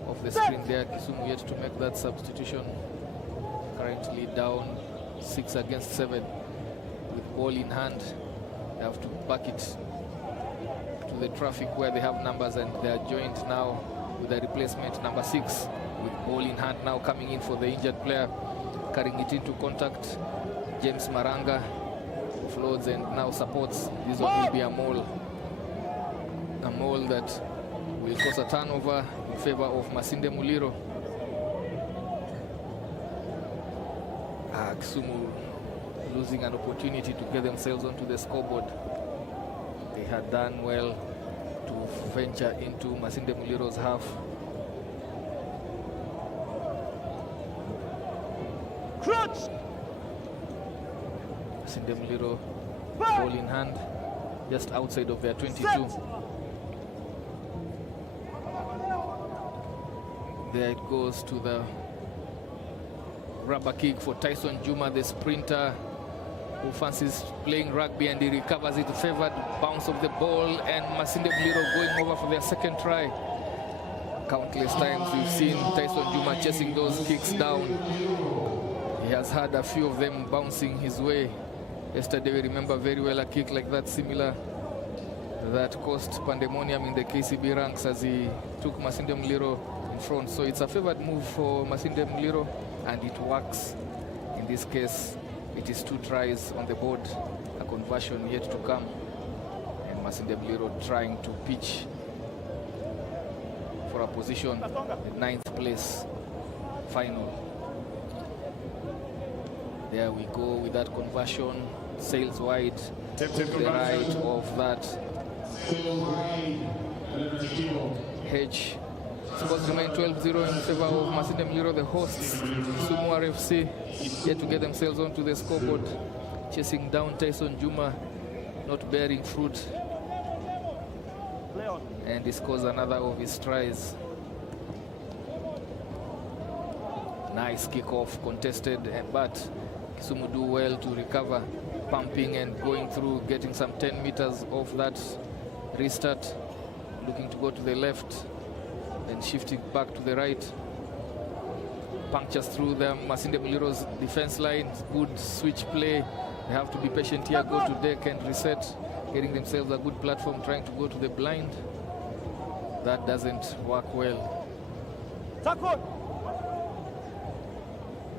Off the screen there, Kisumu yet to make that substitution. Currently down 6 against 7 with ball in hand. They have to back it to the traffic where they have numbers, and they are joined now with a replacement, number 6, with ball in hand now coming in for the injured player, carrying it into contact. James Maranga offloads and now supports. This one will be a maul that will cause a turnover in favor of Masinde Muliro. Kisumu losing an opportunity to get themselves onto the scoreboard. They had done well to venture into Masinde Muliro's half. Masinde Muliro, ball in hand, just outside of their 22. There it goes to the rubber kick for Tyson Juma, the sprinter, who fancies playing rugby, and he recovers it. Favored bounce of the ball, and Masinde Muliro going over for their second try. Countless times we've seen Tyson Juma chasing those kicks down. He has had a few of them bouncing his way. Yesterday we remember very well a kick like that, similar, that caused pandemonium in the KCB ranks as he took Masinde Muliro in front. So it's a favored move for Masinde Muliro, and it works. In this case, it is 2 tries on the board, a conversion yet to come, and Masinde Muliro trying to pitch for a position, the 9th place final. There we go with that conversion, sails wide to the right of that hedge. Scores remain 12-0 in favor of Masinde Muliro, the hosts. Kisumu RFC yet to get themselves onto the scoreboard, chasing down Tyson Juma, not bearing fruit. And he scores another of his tries. Nice kickoff, contested, but Kisumu do well to recover, pumping and going through, getting some 10 meters off that restart, looking to go to the left, then shifting back to the right. Punctures through the Masinde Muliro's defense line. Good switch play. They have to be patient here, go to deck and reset, getting themselves a good platform, trying to go to the blind. That doesn't work well.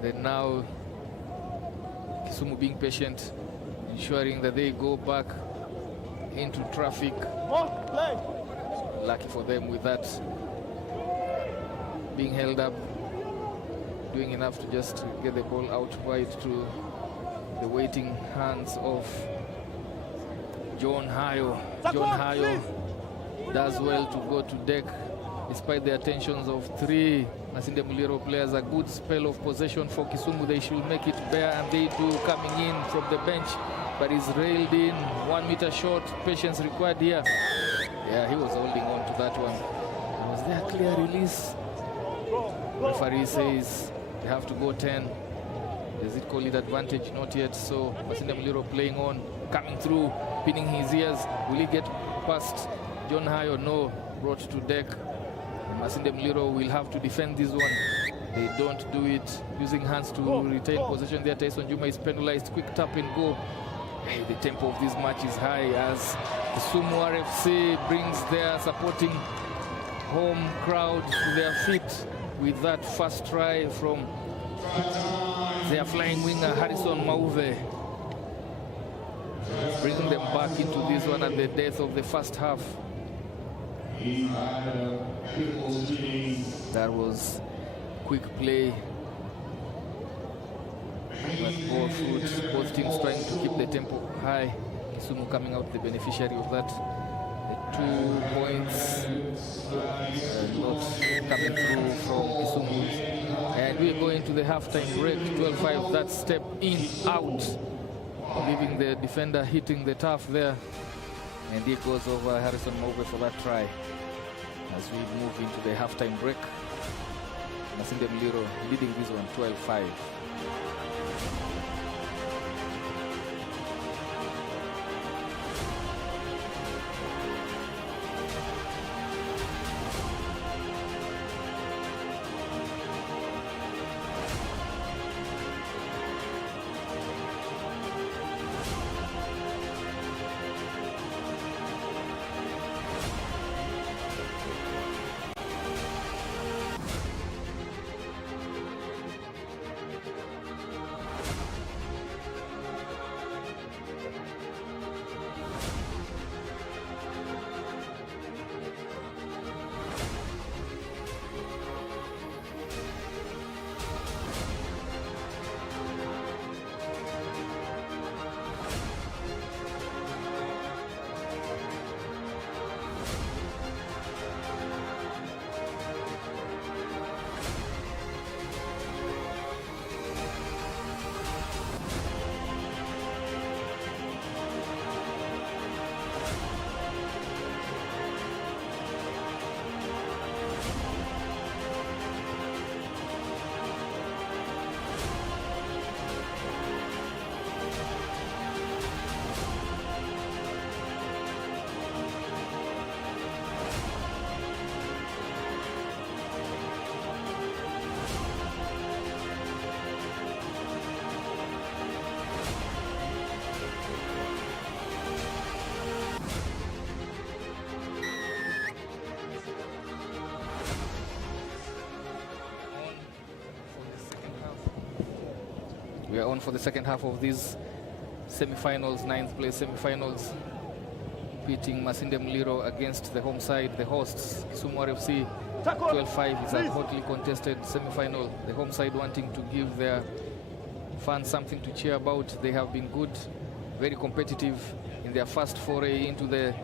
Then now Kisumu being patient, ensuring that they go back into traffic. Lucky for them with that, being held up, doing enough to just get the ball out wide to the waiting hands of John Hayo. John Hayo does well to go to deck despite the attentions of 3 Masinde Muliro players. A good spell of possession for Kisumu. They should make it bear, and they do, coming in from the bench, but he's railed in 1 meter short. Patience required here. Yeah, he was holding on to that one. Was there a clear release? Referee says they have to go 10. Does it call it advantage? Not yet. So Masinde Muliro playing on, coming through, pinning his ears. Will he get past John Hayo? No. Brought to deck. And Masinde Muliro will have to defend this one. They don't do it, using hands to retain possession there. Tyson Juma is penalized. Quick tap and go. Hey, the tempo of this match is high as the Kisumu RFC brings their supporting home crowd to their feet with that first try from their flying winger Harrison Mauve, bringing them back into this one at the death of the first half. That was quick play, but both teams trying to keep the tempo high. Kisumu coming out the beneficiary of that. The 2 points not coming through from Kisumu. And we go into the halftime break, 12-5, that step in, out, leaving the defender hitting the turf there. And he goes over Harrison Mauve for that try. As we move into the halftime break, Masinde Muliro leading this one 12-5. on for the second half of these semi-finals, 9th place semi-finals, pitting Masinde Muliro against the home side, the hosts, Kisumu RFC. 12-5 is a hotly contested semi-final. The home side wanting to give their fans something to cheer about. They have been good, very competitive in their first foray into the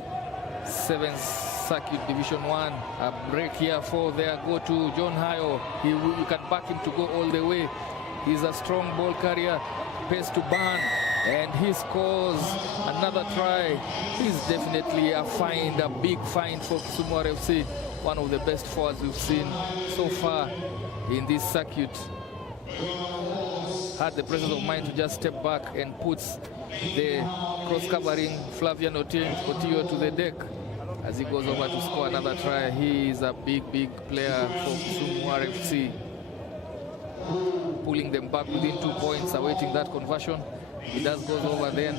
Sevens Circuit Division 1. A break here for their go-to John Hayo. You can back him to go all the way. He's a strong ball carrier, pace to burn, and he scores another try. He's definitely a find, a big find for Kisumu RFC. One of the best forwards we've seen so far in this circuit. Had the presence of mind to just step back and puts the cross-covering Flavian Otiyo to the deck as he goes over to score another try. He is a big player for Kisumu RFC. Pulling them back within 2 points, awaiting that conversion. He does goes over then.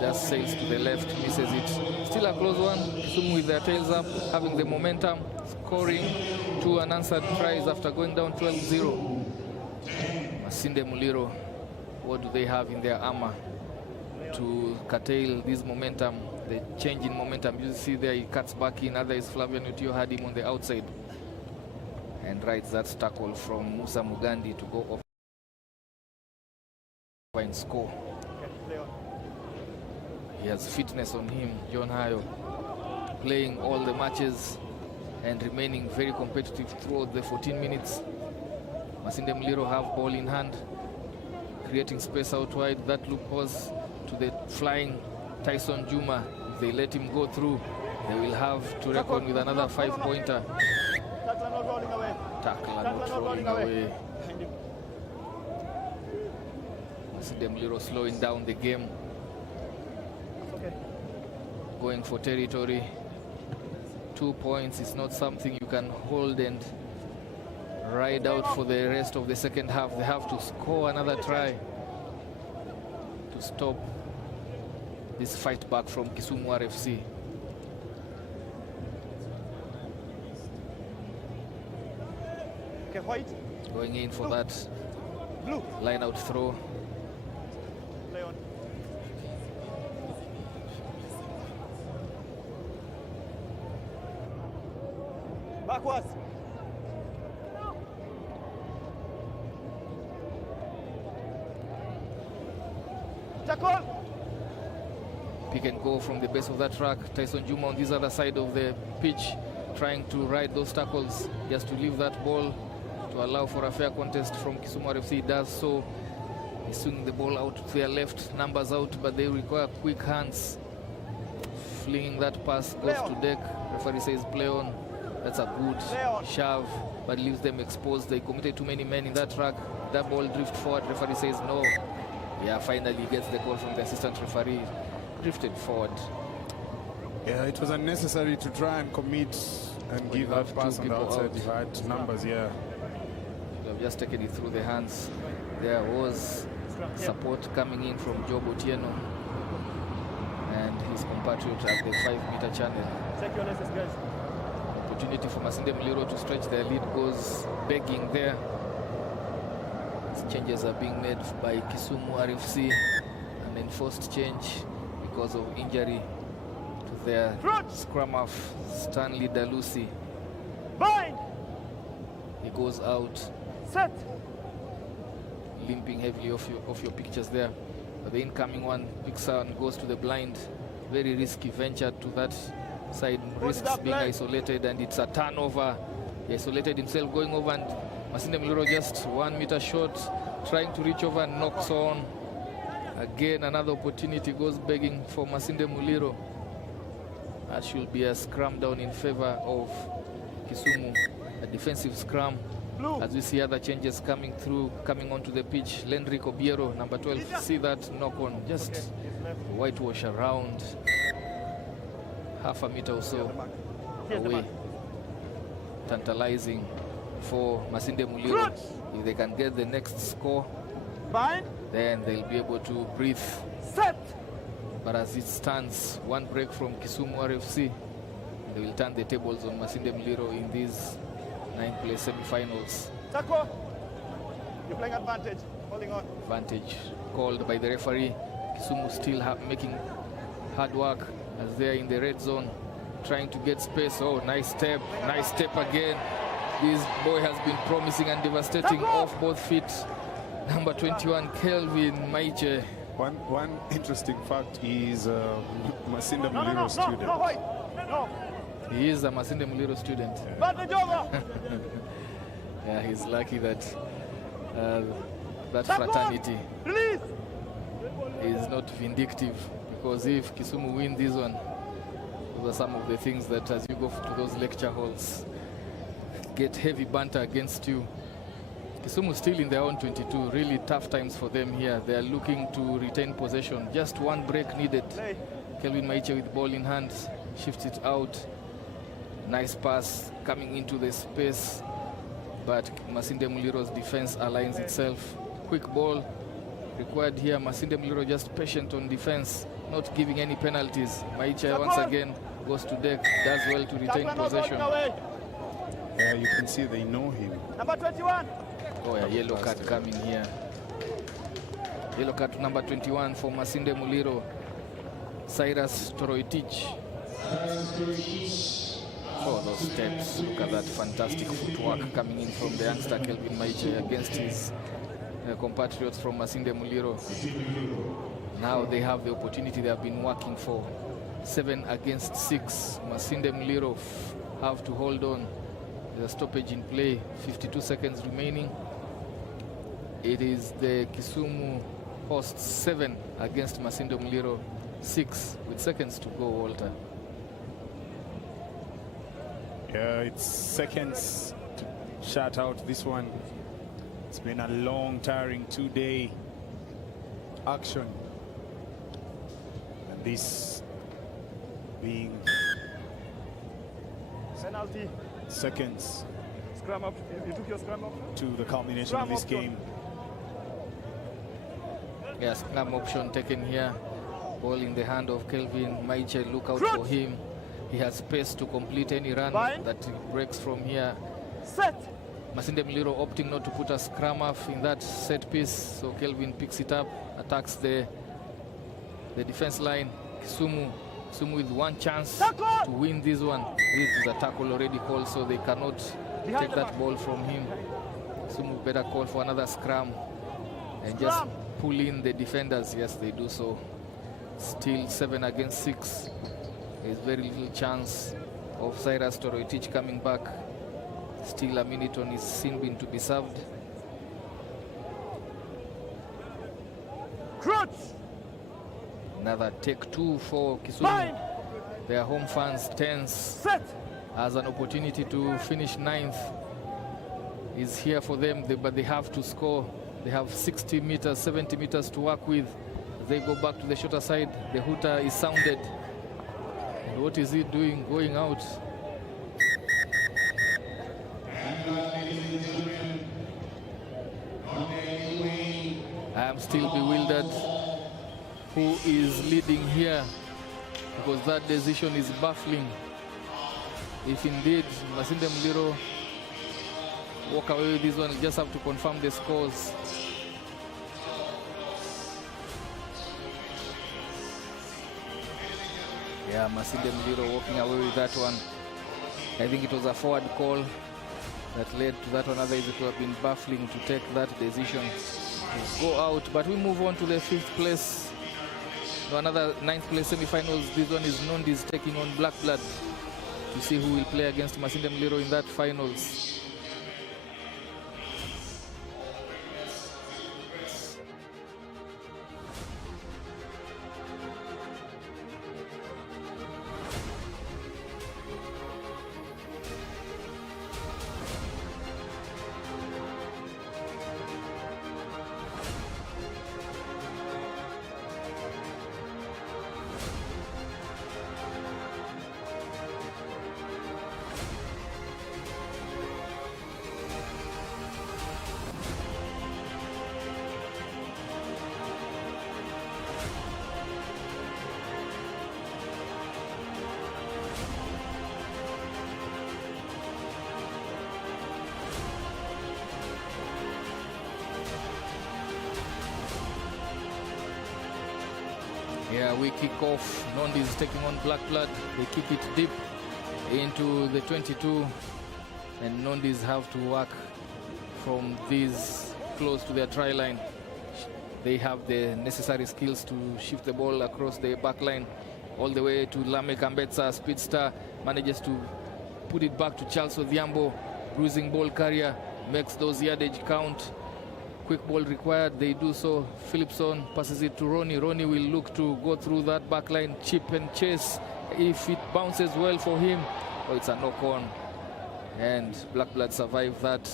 Just sails to the left, misses it. Still a close one. Kisumu with their tails up, having the momentum, scoring 2 unanswered tries after going down 12-0. Masinde Muliro, what do they have in their armor to curtail this momentum, the change in momentum? You see there, he cuts back in. Other is Flavian Otiyo, had him on the outside and rides that tackle from Musa Mugandi to go off and score. He has fitness on him, John Hayo, playing all the matches and remaining very competitive throughout the 14 minutes. Masinde Muliro have ball in hand, creating space out wide. That loop was to the flying Tyson Juma. If they let him go through, they will have to reckon with another 5-pointer. Tackler not rolling away. Masinde Muliro slowing down the game, going for territory. 2 points is not something you can hold and ride out for the rest of the second half. They have to score another try to stop this fight back from Kisumu RFC. Okay, white. Going in for that line out throw. Play on. Backwards. Tackle. Pick and go from the base of that track. Tyson Juma on this other side of the pitch, trying to ride those tackles just to leave that ball to allow for a fair contest from Kisumu RFC. He does so. He's swinging the ball out to their left, numbers out, but they require quick hands. Flinging that pass, goes to deck. Referee says play on. That's a good shove, but leaves them exposed. They committed too many men in that track. That ball drift forward. Referee says no. Yeah, finally gets the call from the assistant referee. Drifted forward. Yeah, it was unnecessary to try and commit and give that pass on the outside. You had numbers, yeah. They have just taken it through the hands. There was support coming in from Jomo Kenyatta and his compatriot at the 5-meter channel. Check your laces, guys. Opportunity for Masinde Muliro to stretch their lead goes begging there. Changes are being made by Kisumu RFC. An enforced change because of injury to their scrum half, Stanley Dalusi. Bind. He goes out. Set. Limping heavily off your pictures there. But the incoming one picks out and goes to the blind. Very risky venture to that side. Risks being isolated, and it's a turnover. He isolated himself going over, and Masinde Muliro just 1 meter short, trying to reach over and knocks on. Again, another opportunity goes begging for Masinde Muliro. That should be a scrum down in favor of Kisumu, a defensive scrum. As we see other changes coming through, coming onto the pitch. Lendrick Obiero, number 12, see that knock on, just whitewash around half a meter or so away. Tantalizing for Masinde Muliro. If they can get the next score, then they'll be able to breathe. Set. But as it stands, one break from Kisumu RFC, they will turn the tables on Masinde Muliro in these 9-place semi-finals. Tackle. You're playing advantage. Advantage called by the referee. Kisumu still making hard work as they are in the red zone, trying to get space. Oh, nice step again. This boy has been promising and devastating off both feet. Number 21, Kelvin Maiche. One interesting fact is Masinde Muliro student. He is a Masinde Muliro student. Yeah, he's lucky that that fraternity is not vindictive, because if Kisumu win this one, those are some of the things that as you go to those lecture halls, get heavy banter against you. Kisumu still in their own 22, really tough times for them here. They are looking to retain possession. Just one break needed. Kelvin Maiche with ball in hand, shifts it out. Nice pass coming into the space, but Masinde Muliro's defense aligns itself. Quick ball required here. Masinde Muliro just patient on defense, not giving any penalties. Maiche once again goes to deck, does well to retain possession. Yeah, you can see they know him. Number 21. Oh, yeah, yellow card coming here. Yellow card to number 21 for Masinde Muliro. Cyrus Toroitich. Oh, those steps. Look at that fantastic footwork coming in from the youngster Kelvin Maiche against his compatriots from Masinde Muliro. Now they have the opportunity they have been working for. 7 against 6. Masinde Muliro have to hold on. There's a stoppage in play, 52 seconds remaining. It is the Kisumu hosts 7 against Masinde Muliro 6 with seconds to go, Walter. Yeah, it's seconds to shut out this one. It's been a long, tiring 2-day action. And this being Penalty. seconds Scrum up. You took your scrum up? to the culmination of this game. Yes, scrum option taken here. Ball in the hand of Kelvin Maiche. Look out for him. He has space to complete any run that breaks from here. Set. Masinde Muliro opting not to put a scrum off in that set piece, so Kelvin picks it up, attacks the defense line. Kisumu with one chance to win this one. This is a tackle already called, so they cannot take that ball from him. Kisumu better call for another scrum and just pull in the defenders. Yes, they do so. Still 7 against 6. There's very little chance of Cyrus Toroitich coming back. Still a minute on his sin bin to be served. Another take 2 for Kisumu. Their home fans tense as an opportunity to finish 9th is here for them, but they have to score. They have 60 meters, 70 meters to work with. They go back to the shorter side. The hooter is sounded. And what is he doing going out? I am still bewildered who is leading here, because that decision is baffling. If indeed Masinde Muliro walk away with this one, you just have to confirm the scores. Yeah, Masinde Muliro walking away with that one. I think it was a forward call that led to that one. Otherwise it would have been baffling to take that decision to go out. But we move on to the 5th place. No, another 9th place semi-finals. This one is Nondi's taking on Black Blood to see who will play against Masinde Muliro in that finals. Yeah, we kick off. Nondi is taking on Black Blood. They kick it deep into the 22, and Nondis have to work from these close to their try line. They have the necessary skills to shift the ball across the back line all the way to Lame Kambetsa. Speedster manages to put it back to Charles Odhiambo. Bruising ball carrier makes those yardage count. Quick ball required, they do so. Philipson passes it to Ronnie. Ronnie will look to go through that back line, chip and chase. If it bounces well for him, it's a knock-on. And Black Blood survive that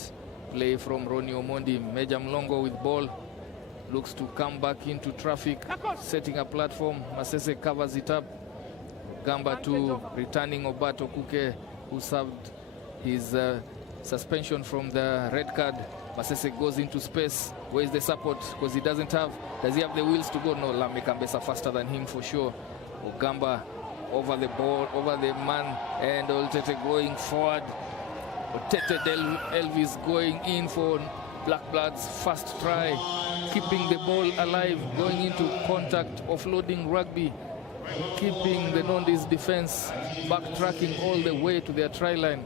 play from Ronnie Omondi. Meja Mlongo with ball. Looks to come back into traffic, setting a platform. Masese covers it up. Gamba to returning Obato Kuke, who served his suspension from the red card. Masese goes into space. Where's the support? Because he doesn't have. Does he have the wheels to go? No, Lame Kambesa faster than him for sure. Ogamba over the ball, over the man, and Oltete going forward. Otete Elvis going in for Black Blood's first try, keeping the ball alive, going into contact, offloading rugby, keeping the Nondis defense backtracking all the way to their try line.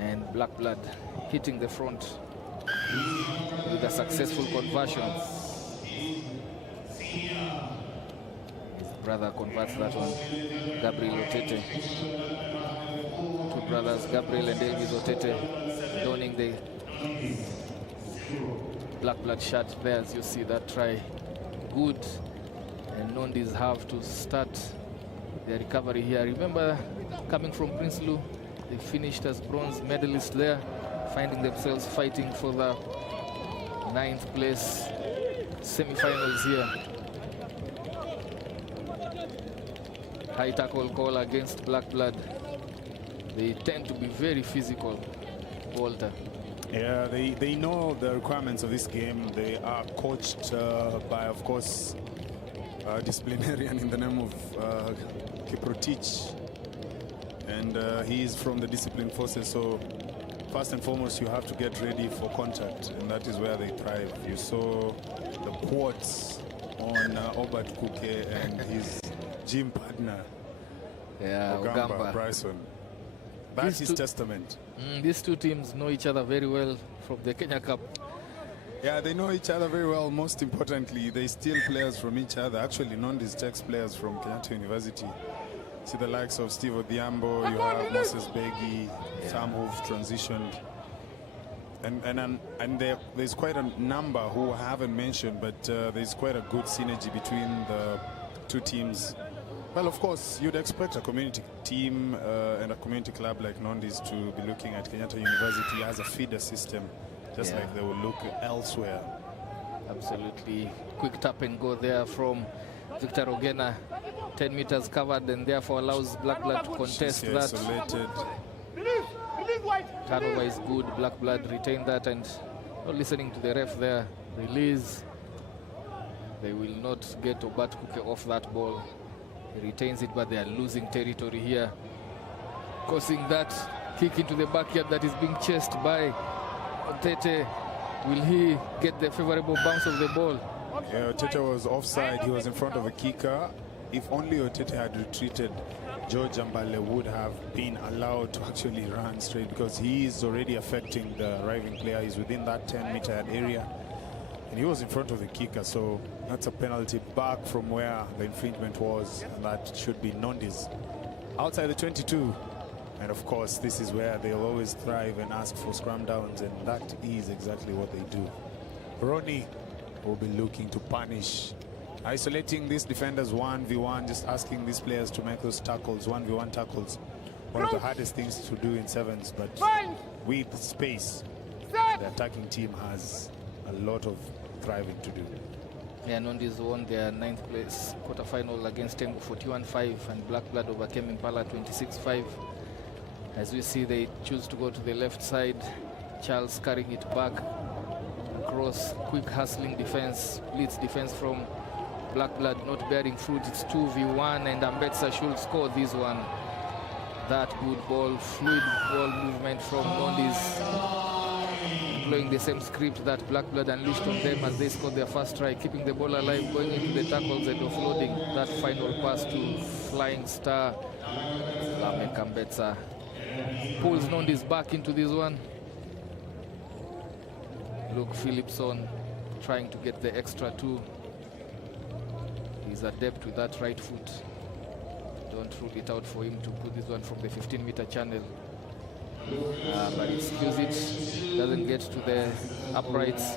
And Black Blood hitting the front with a successful conversion. His brother converts that one. Gabriel Otete. Two brothers, Gabriel and Elvis Otete, donning the Black Blood shirt there. As you see that try, good. And Nondis have to start their recovery here. Remember, coming from Prinsloo, they finished as bronze medalists there, finding themselves fighting for the 9th place semi-finals here. High tackle call against Black Blood. They tend to be very physical, Walter. Yeah, they know the requirements of this game. They are coached by, of course, a disciplinarian in the name of Kiprotich. And he is from the discipline forces, so first and foremost you have to get ready for contact, and that is where they thrive. You saw the quotes on Obat Kuke and his gym partner, Ogamba Bryson. That's his testament. These two teams know each other very well from the Kenya Cup. Yeah, they know each other very well. Most importantly, they steal players from each other. Actually, Nondis takes players from Kenyatta University. See the likes of Steve Odhiambo, you have Moses Begi, Sam who've transitioned. And there's quite a number who I haven't mentioned, but there's quite a good synergy between the two teams. Well, of course, you'd expect a community team and a community club like Nondis to be looking at Kenyatta University as a feeder system, just like they will look elsewhere. Absolutely. Quick tap and go there from Victor Ogena. 10 meters covered, and therefore allows Black Blood to contest that. Isolated. Turnover is good. Black Blood retain that, and not listening to the ref there. Release. They will not get Obat Kuke off that ball. He retains it, but they are losing territory here, causing that kick into the backyard that is being chased by Otete. Will he get the favorable bounce of the ball? Yeah, Otete was offside. He was in front of a kicker. If only Otete had retreated, George Ambale would have been allowed to actually run straight, because he is already affecting the arriving player. He's within that 10-meter area, and he was in front of the kicker, so that's a penalty back from where the infringement was, and that should be Nondis outside the 22. And of course, this is where they'll always thrive and ask for scrum downs, and that is exactly what they do. Ronnie will be looking to punish, isolating these defenders 1v1, just asking these players to make those tackles, 1v1 tackles. One of the hardest things to do in sevens, but with space, the attacking team has a lot of thriving to do. Yeah, Nondis won their 9th place quarterfinal against Tengu 41-5, and Black Blood overcame Impala 26-5. As we see, they choose to go to the left side. Charles carrying it back across, quick hustling defense, blitz defense from Black Blood, not bearing fruit. It's 2v1, and Ambetsa should score this one. That good ball, fluid ball movement from Nondis. employing the same script that Black Blood unleashed on them as they scored their first try, keeping the ball alive, going into the tackles and offloading that final pass to Flying Star. Lame Kambetsa pulls Nondi's back into this one. Luke Phillipson trying to get the extra 2. He's adept with that right foot. Don't rule it out for him to put this one from the 15-meter channel. But he skews it, doesn't get to the uprights.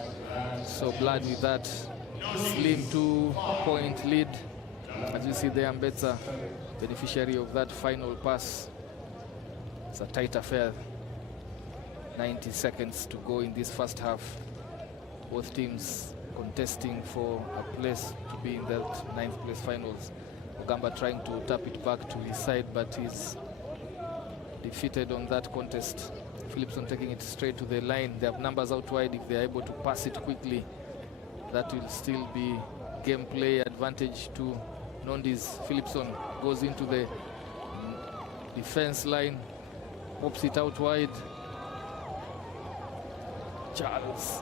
So Blood with that slim 2-point lead. As you see there, Mbetsa, beneficiary of that final pass. It's a tight affair. 90 seconds to go in this first half. Both teams contesting for a place to be in that 9th place finals. Ogamba trying to tap it back to his side, but he's defeated on that contest. Phillipson taking it straight to the line. They have numbers out wide. If they're able to pass it quickly, that will still be gameplay advantage to Nondi's. Phillipson goes into the defense line, pops it out wide. Charles.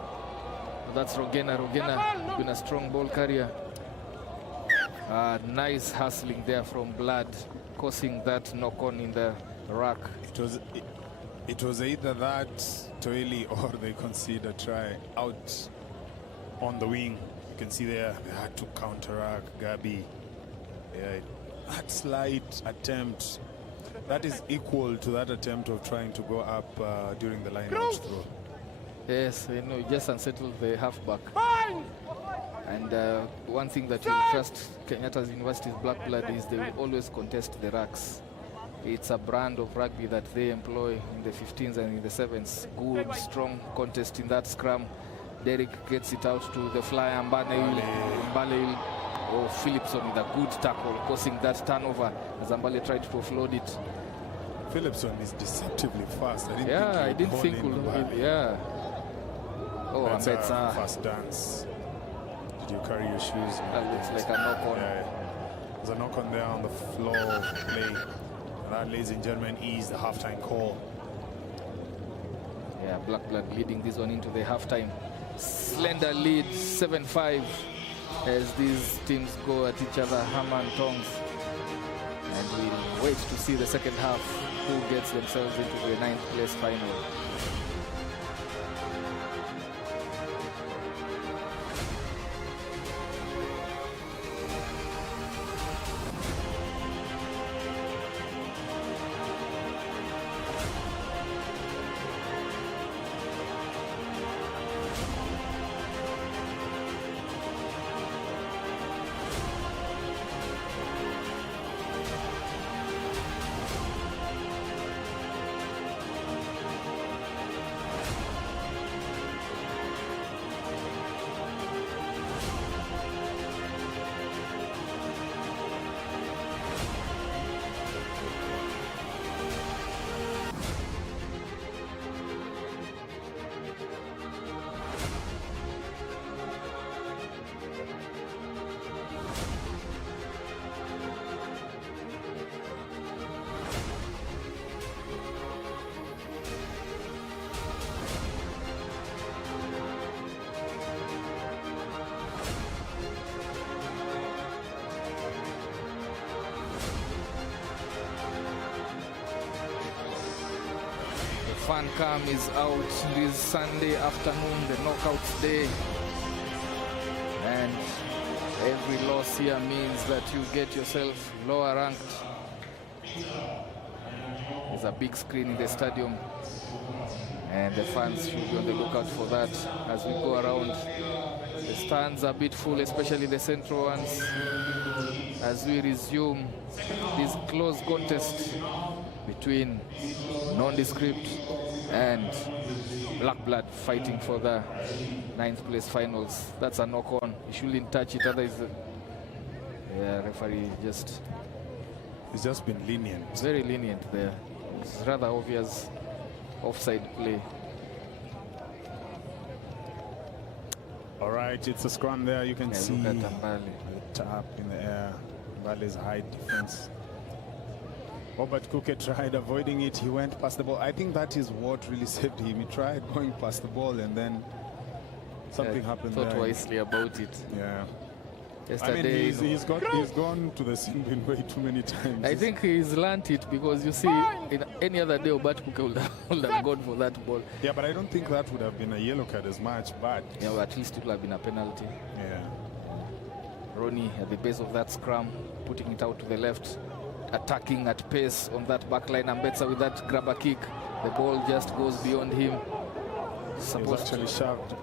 That's Rogena. Rogena been a strong ball carrier. Nice hustling there from Blood, causing that knock-on in the rack. It was either that, Toili, or they concede a try out on the wing. You can see there they had to counteract Gabi. Yeah, that slight attempt, that is equal to that attempt of trying to go up during the line-out throw. Yes, you know, just unsettled the halfback. And one thing that you trust Kenyatta University's Black Blood is they will always contest the racks. It's a brand of rugby that they employ in the 15s and in the 7s. Good, strong contest in that scrum. Derek gets it out to the flyer, Mbale or Phillipson with a good tackle, causing that turnover as Mbale tried to offload it. Phillipson is deceptively fast. I didn't think we'll hold. Yeah. Oh, that's a fast dance. Did you carry your shoes? That looks like a knock-on. Yeah. There's a knock-on there on the floor of play. And that, ladies and gentlemen, is the halftime call. Yeah, Black Blood leading this one into the halftime. Slender lead, 7-5, as these teams go at each other, hammer and tongs. And we'll wait to see the second half, who gets themselves into the 9th place final. Fan cam is out this Sunday afternoon, the knockouts day. And every loss here means that you get yourself lower ranked. There's a big screen in the stadium, and the fans should be on the lookout for that as we go around. The stands are a bit full, especially the central ones, as we resume this close contest between Nondescript and Black Blood fighting for the 9th place finals. That's a knock-on. You shouldn't touch it, otherwise the referee just... He's just been lenient. Very lenient there. It's rather obvious offside play. All right, it's a scrum there. You can see look at the tap in the air. Mbale's high defense. Robert Kuke tried avoiding it. He went past the ball. I think that is what really saved him. He tried going past the ball and then something happened thought there. wisely about it. Yeah. Yesterday, I mean, he's gone to the sin bin way too many times. I think he's learnt it because you see, in any other day, Robert Kuke would have gone for that ball. Yeah, but I don't think that would have been a yellow card as much, but... Yeah, well, at least it would have been a penalty. Yeah. Ronnie at the base of that scrum, putting it out to the left, attacking at pace on that back line. Ambetsa with that grabber kick. The ball just goes beyond him. Supposed to shoved.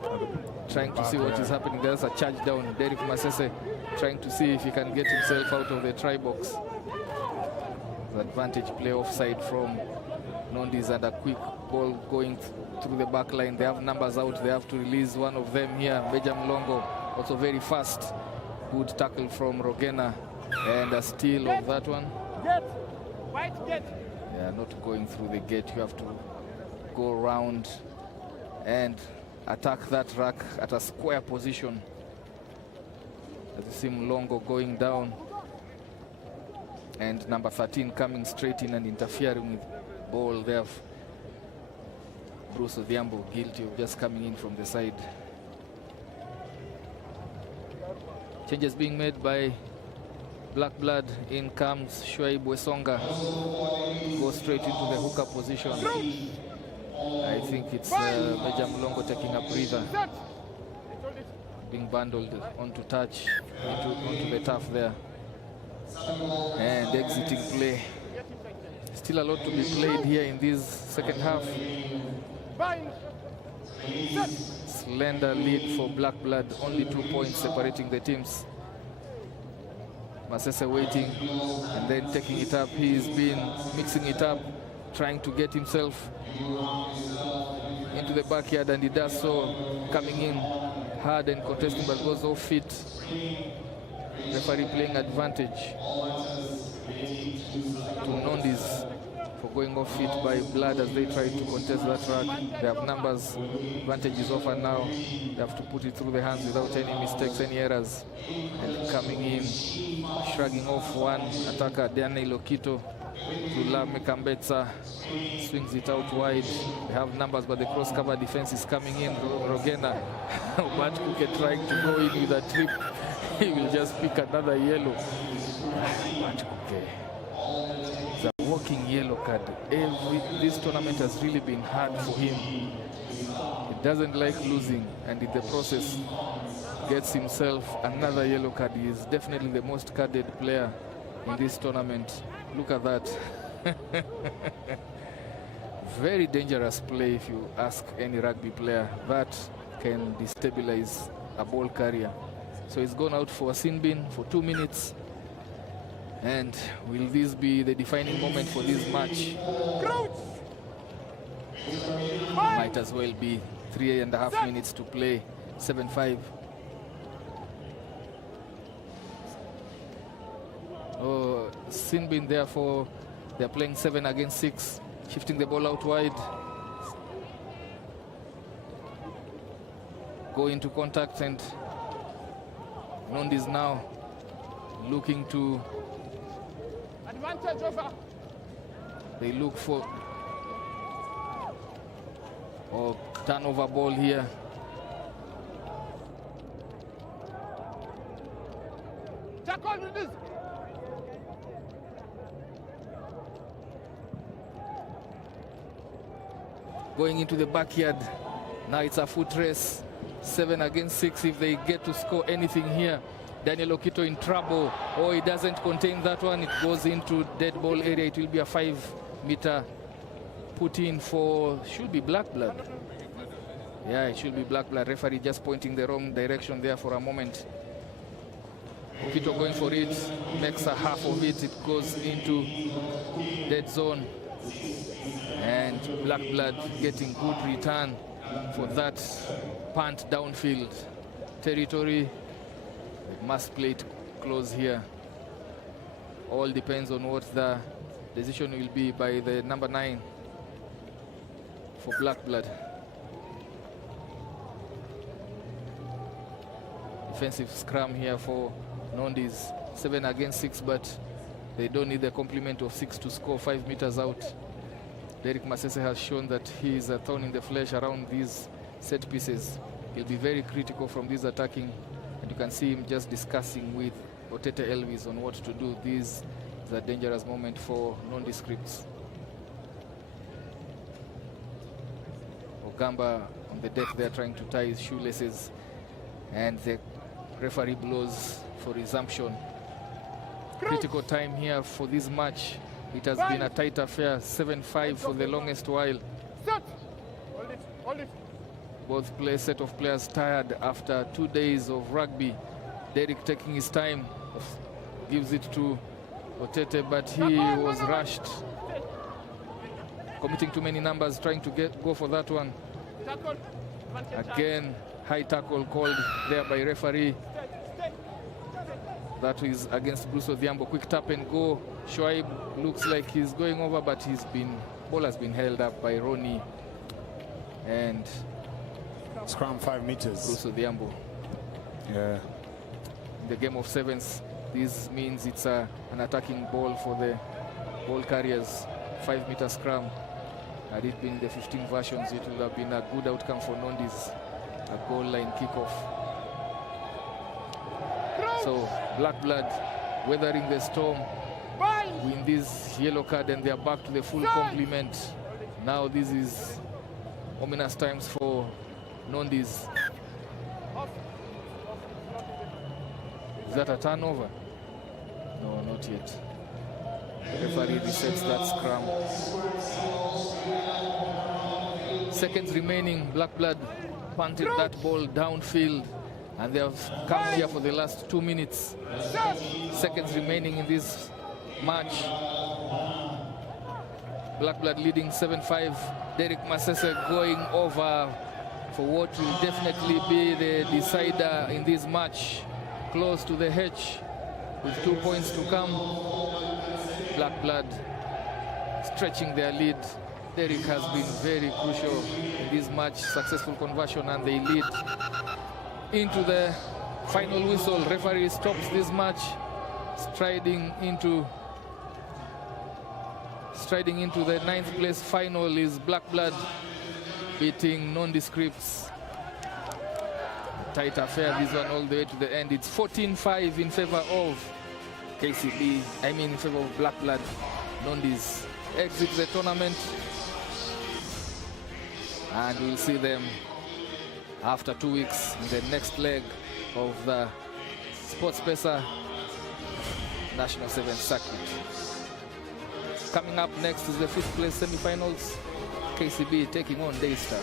Trying to see what is happening. There's a charge down. Derek Masese trying to see if he can get himself out of the try box. The advantage play offside from Nondis and a quick ball going through the back line. They have numbers out. They have to release one of them here. Benjamin Longo, also very fast. Good tackle from Rogena and a steal of that one. Yeah, not going through the gate. You have to go around and attack that rack at a square position. As you see Mlongo going down and number 13 coming straight in and interfering with ball there. Bruce Odhiambo guilty of just coming in from the side. Changes being made by Black Blood. In comes Shuaib Wesonga. Goes straight into the hooker position. I think it's Major Mulongo taking a breather. Being bundled onto touch, onto the turf there. And exiting play. Still a lot to be played here in this second half. Slender lead for Black Blood, only 2 points separating the teams. Masese waiting and then taking it up. He's been mixing it up, trying to get himself into the backyard, and he does so, coming in hard and contesting, but goes off feet. Referee playing advantage to Nondis for going off feet by Blood as they try to contest that rack. They have numbers, advantage is offered now. They have to put it through the hands without any mistakes, any errors. And coming in, shrugging off one attacker, Diane Lokito, to Lame Kambetsa, swings it out wide. They have numbers, but the cross-cover defense is coming in. Rogena, Matt Kuke trying to go in with a trip. He will just pick another yellow. Matt Kuke. It's a walking yellow card. This tournament has really been hard for him. He doesn't like losing, and in the process gets himself another yellow card. He is definitely the most carded player in this tournament. Look at that. Very dangerous play if you ask any rugby player. That can destabilize a ball carrier. So he's gone out for a sin bin for 2 minutes. And will this be the defining moment for this match? Might as well be. 3.5 minutes to play. 7-5. Oh, sin bin there for, they're playing 7 against 6, shifting the ball out wide. Go into contact, and Nondis now looking to, advantage over. They look for turnover ball here. Going into the backyard. Now it's a foot race. 7 against 6 if they get to score anything here. Daniel Okito in trouble. Oh, he doesn't contain that one. It goes into dead ball area. It will be a 5-meter put in for, should be Black Blood. Yeah, it should be Black Blood. Referee just pointing the wrong direction there for a moment. Okito going for it. Makes a half of it. It goes into dead zone. And Black Blood getting good return for that punt downfield territory. They must play it close here. All depends on what the decision will be by the number 9 for Black Blood. Defensive scrum here for Nondis. 7 against 6, but They don't need the complement of 6 to score 5 meters out. Derek Masese has shown that he is a thorn in the flesh around these set pieces. He'll be very critical from these attacking, and you can see him just discussing with Otete Elvis on what to do. This is a dangerous moment for nondescripts. Ogamba on the deck there trying to tie his shoelaces, and the referee blows for resumption. Critical time here for this match. It has been a tight affair, 7-5 for the longest while. Hold it. Both set of players tired after 2 days of rugby. Derek taking his time, gives it to Otete, but he was rushed, committing too many numbers, trying to go for that one. Again, high tackle called there by referee. That is against Bruce Odhiambo. Quick tap and go. Shoaib looks like he's going over, but ball has been held up by Ronnie. And scrum 5 meters. Bruce Odhiambo. Yeah. In the game of sevens, this means it's an attacking ball for the ball carriers. 5-meter scrum. Had it been the 15 versions, it would have been a good outcome for Nondis. A goal line kickoff. So Black Blood weathering the storm, win this yellow card, and they are back to the full complement. Now this is ominous times for Nondis. Is that a turnover? No, not yet. The referee resets that scrum. Seconds remaining. Black Blood punted that ball downfield, and they have come here for the last 2 minutes. Seconds remaining in this match. Black Blood leading 7-5. Derek Masese going over for what will definitely be the decider in this match. Close to the hedge with 2 points to come. Black Blood stretching their lead. Derek has been very crucial in this match. Successful conversion, and they lead into the final whistle. Referee stops this match. Striding into the 9th place final is Black Blood beating Nondescripts. Tight affair, this one all the way to the end. It's 14-5 in favor of KCB, in favor of Black Blood. Nondis exit the tournament, and we'll see them after 2 weeks in the next leg of the SportPesa National Sevens Circuit. Coming up next is the 5th place semi-finals. KCB taking on Daystar.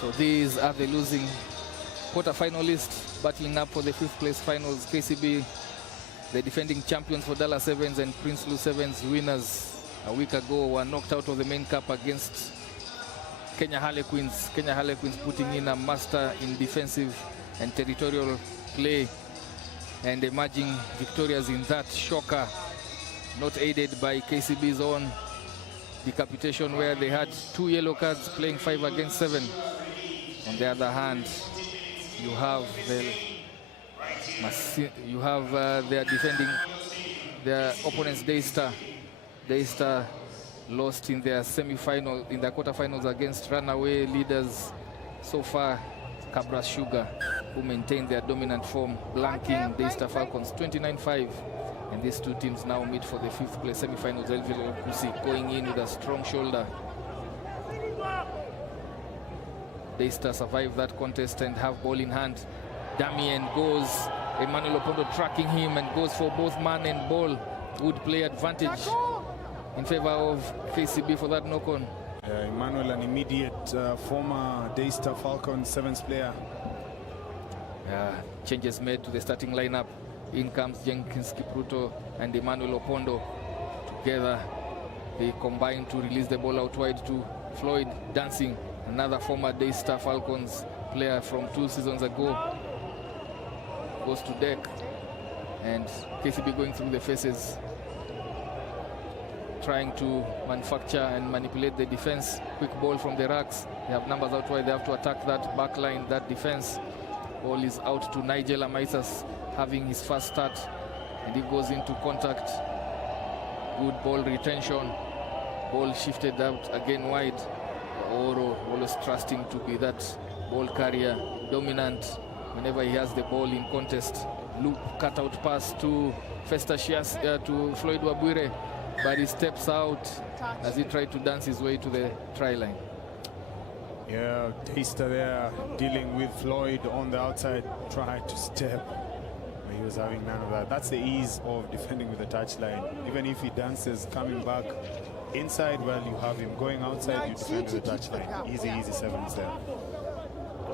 So these are the losing quarter-finalists battling up for the 5th place finals. KCB, the defending champions for Dala Sevens and Prince Lu Sevens winners a week ago, were knocked out of the main cup against Kenya Harlequins. Kenya Harlequins putting in a master in defensive and territorial play and emerging victorious in that shocker, not aided by KCB's own decapitation, where they had 2 yellow cards playing 5 against 7. On the other hand, you have their defending their opponents, Daystar. Daystar lost in their semi-final, in their quarterfinals against runaway leaders so far, Cabra Sugar, who maintained their dominant form, blanking Daystar Falcons 29-5. And these two teams now meet for the 5th place semi-finals. Elville Okusi going in with a strong shoulder. Daystar survive that contest and have ball in hand. Damien goes Emmanuel Opondo tracking him and goes for both man and ball. Would play advantage in favor of KCB for that knock-on. Emmanuel, an immediate former Daystar Falcons Sevens player. Changes made to the starting lineup. In comes Jenkins Kipruto and Emmanuel Opondo. Together, they combine to release the ball out wide to Floyd Dancing, another former Daystar Falcons player from 2 seasons ago. Goes to deck, and KCB going through the faces, trying to manufacture and manipulate the defense. Quick ball from the racks. They have numbers out wide. They have to attack that back line, that defense. Ball is out to Nigel Amaisas, having his first start, and he goes into contact. Good ball retention. Ball shifted out again wide. Oro always trusting to be that ball carrier, dominant whenever he has the ball in contest. Loop cutout pass to Festas to Floyd Wabwire, but he steps out as he tried to dance his way to the try line. Yeah, Daystar there dealing with Floyd on the outside, tried to step. But he was having none of that. That's the ease of defending with the touchline. Even if he dances coming back inside, well, you have him going outside, you defend with the touchline. Easy, easy sevens there.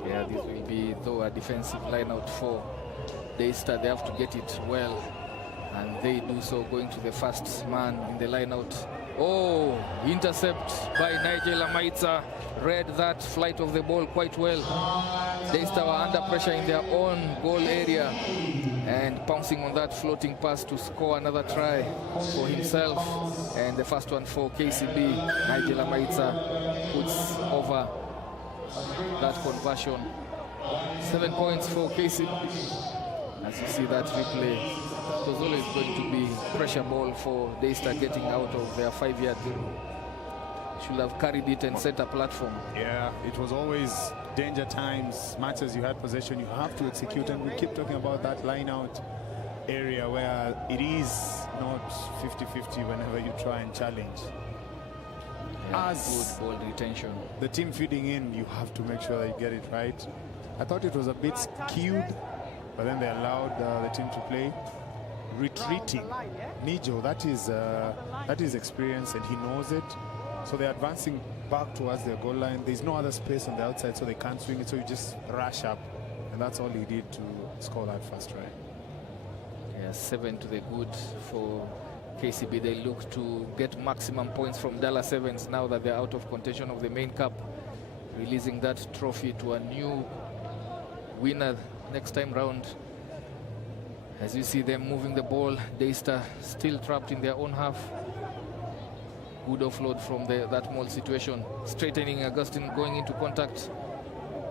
Yeah, this will be, though, a defensive line out for Daystar. They have to get it well, and they do so, going to the first man in the line out. Oh, intercept by Nigel Amaitsa. Read that flight of the ball quite well. Daystar were under pressure in their own goal area, and pouncing on that floating pass to score another try for himself. And the first one for KCB, Nigel Amaitsa puts over that conversion. 7 points for KCB. As you see that replay, it was always going to be pressure ball for Daystar getting out of their 5-yard line. Should have carried it and set a platform. Yeah, it was always danger times. Matches you had possession, you have to execute, and we keep talking about that line out area where it is not 50-50 whenever you try and challenge. Yeah, good ball retention. The team feeding in, you have to make sure that you get it right. I thought it was a bit skewed, but then they allowed the team to play. Retreating, Nijo, that is experience, and he knows it. So they're advancing back towards their goal line. There's no other space on the outside, so they can't swing it, so you just rush up. And that's all he did to score that first try. Yeah, 7 to the good for KCB. They look to get maximum points from Dala Sevens now that they're out of contention of the main cup, releasing that trophy to a new winner next time round. As you see them moving the ball, Daystar still trapped in their own half. Good offload from that maul situation. Straightening Augustine, going into contact.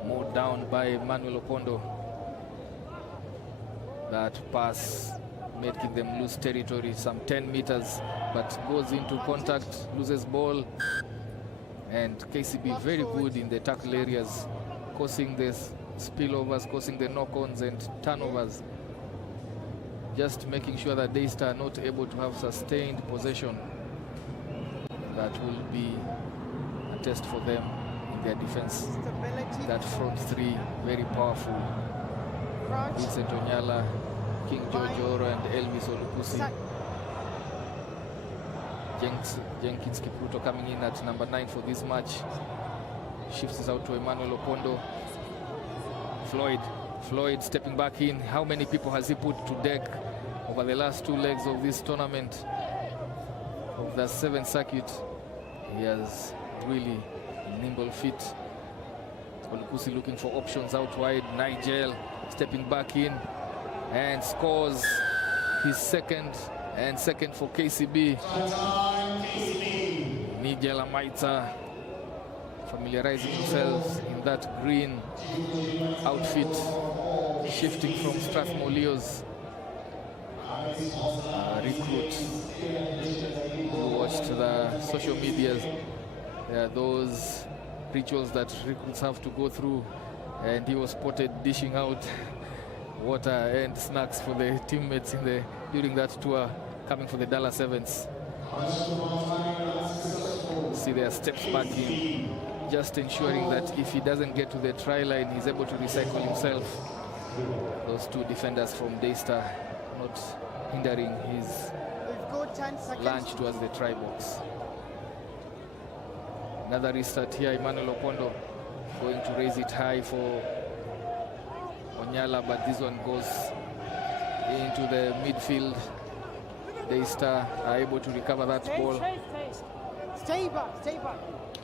Mowed down by Manuel Opondo. That pass making them lose territory, some 10 meters, but goes into contact, loses ball. And KCB very good in the tackle areas, causing the spillovers, causing the knock-ons and turnovers. Just making sure that Daystar are not able to have sustained possession. That will be a test for them in their defense. That front three, very powerful. Vincent Onyala, King George Oro, and Elvis Olukusi. Jenkins Kipruto coming in at number 9 for this match. Shifts it out to Emmanuel Opondo. Floyd stepping back in. How many people has he put to deck over the last 2 legs of this tournament of the 7th circuit? He has really nimble feet. Olukusi looking for options out wide. Nigel stepping back in and scores his second for KCB. Nigel Amaitsa familiarizing themselves in that green outfit, shifting from Strathmore's recruit who watched the social medias. There are those rituals that recruits have to go through, and he was spotted dishing out water and snacks for the teammates during that tour coming for the Dala Sevens. See their steps back in, just ensuring that if he doesn't get to the try line, he's able to recycle himself. Those two defenders from Daystar not hindering his lunge towards the try box. Another restart here. Emmanuel Opondo going to raise it high for Onyala, but this one goes into the midfield. Daystar are able to recover that ball. Stay back, stay back.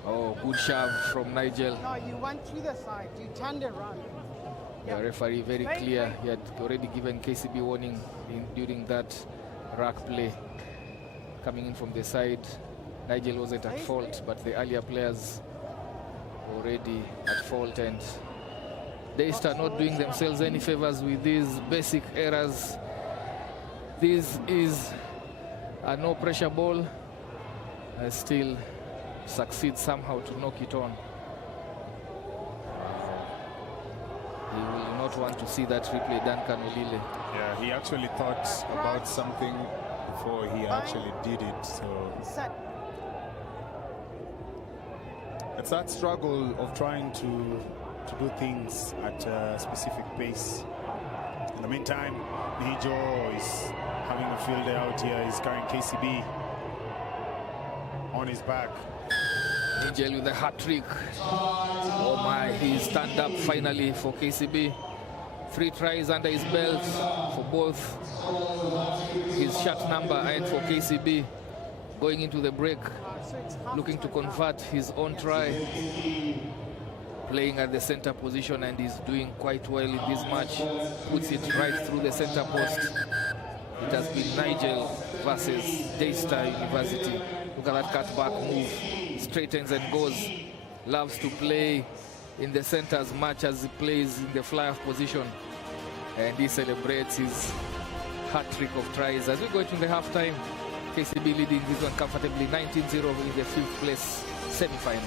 Oh, good shove from Nigel. No, you went to the side. You turned around. The referee very clear. He had already given KCB warning during that rack play. Coming in from the side, Nigel wasn't at fault, but the earlier players already at fault, and Daystar not doing themselves any favors with these basic errors. This is a no pressure ball. Still succeed somehow to knock it on. He will not want to see that replay, Duncan Olile. Yeah, he actually thought about something before he actually did it. So it's that struggle of trying to do things at a specific pace. In the meantime, Nijo is having a field day out here. He's carrying KCB on his back. Angel with a hat trick. Oh my, he stand up finally for KCB. 3 tries under his belt for both his shot number and for KCB. Going into the break, looking to convert his own try. Playing at the center position, and he's doing quite well in this match. Puts it right through the center post. It has been Nigel versus Daystar University. Look at that cutback move. Straightens and goes. Loves to play in the center as much as he plays in the fly-off position. And he celebrates his hat trick of tries. As we go into the halftime, KCB leading this one comfortably 19-0 in the 5th place semi-final.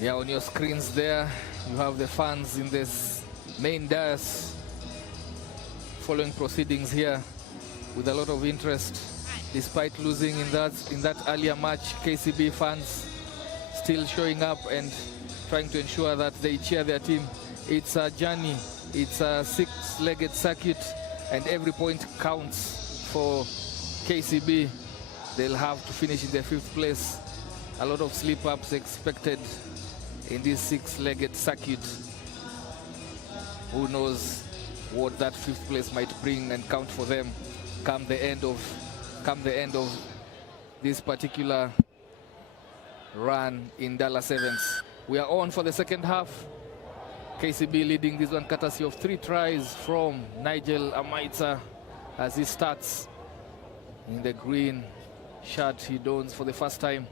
Yeah, on your screens there, you have the fans in this main dais following proceedings here with a lot of interest. Despite losing in that earlier match, KCB fans still showing up and trying to ensure that they cheer their team. It's a journey, it's a 6-legged circuit, and every point counts for KCB. They'll have to finish in the 5th place. A lot of slip-ups expected in this 6-legged circuit. Who knows what that 5th place might bring and count for them come the end of this particular run in Dala Sevens. We are on for the second half. KCB leading this one courtesy of 3 tries from Nigel Amaitsa as he starts in the green shirt he dons for the first time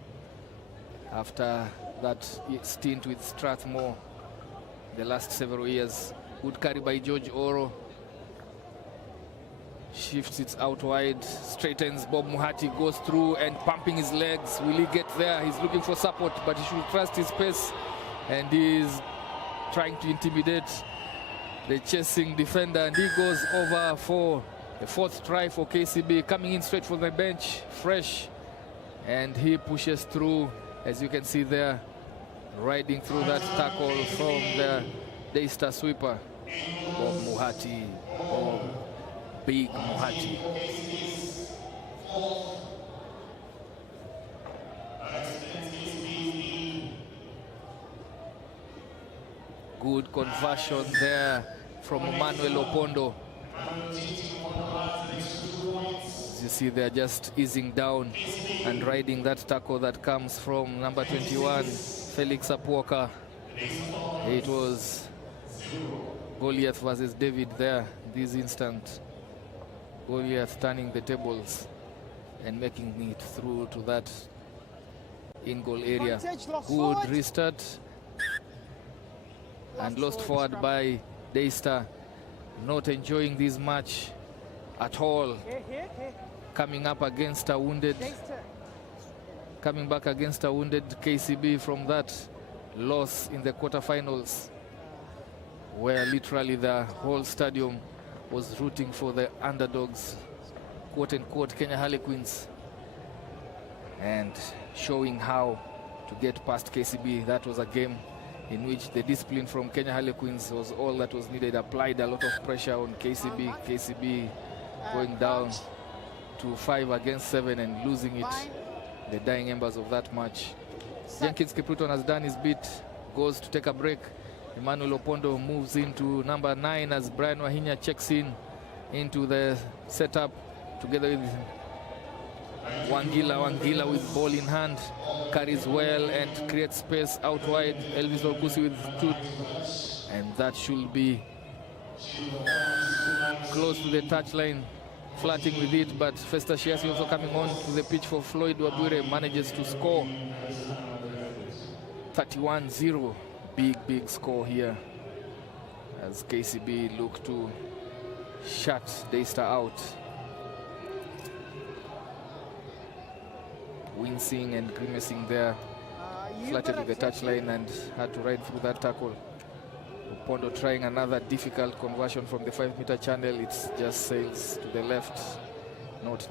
after that stint with Strathmore the last several years. Good carry by George Oro. Shifts it out wide, straightens. Bob Muhati goes through and pumping his legs. Will he get there? He's looking for support, but he should trust his pace. And he's trying to intimidate the chasing defender. And he goes over for the 4th try for KCB. Coming in straight from the bench, fresh. And he pushes through, as you can see there, riding through that tackle from the Daystar sweeper. Bob Muhati. Bob Big Muhati. Good conversion there from Manuel Opondo. As you see, they're just easing down and riding that tackle that comes from number 21, Felix Apuoka. It was Goliath versus David there, this instant. Goliath turning the tables and making it through to that in-goal area. Good restart. And lost forward by Daystar. Not enjoying this match at all. Coming up against a wounded, coming back against a wounded KCB from that loss in the quarterfinals, where literally the whole stadium was rooting for the underdogs, quote unquote Kenya Harlequins, and showing how to get past KCB. That was a game in which the discipline from Kenya Harlequins was all that was needed. Applied a lot of pressure on KCB. KCB going down to 5 against 7 and losing it. The dying embers of that match. Jenkins Kipruton has done his bit, goes to take a break. Emmanuel Opondo moves into number 9 as Brian Wahinya checks in into the setup together with Wangila with ball in hand, carries well and creates space out wide. Elvis Okusi with 2, and that should be close to the touchline, flirting with it, but Festa Shiasi also coming on to the pitch for Floyd Wabure, manages to score 31-0. Big score here as KCB look to shut Daystar out. Wincing and grimacing there, flirted with the touchline and had to ride through that tackle. Opondo trying another difficult conversion from the 5-meter channel. It just sails to the left, not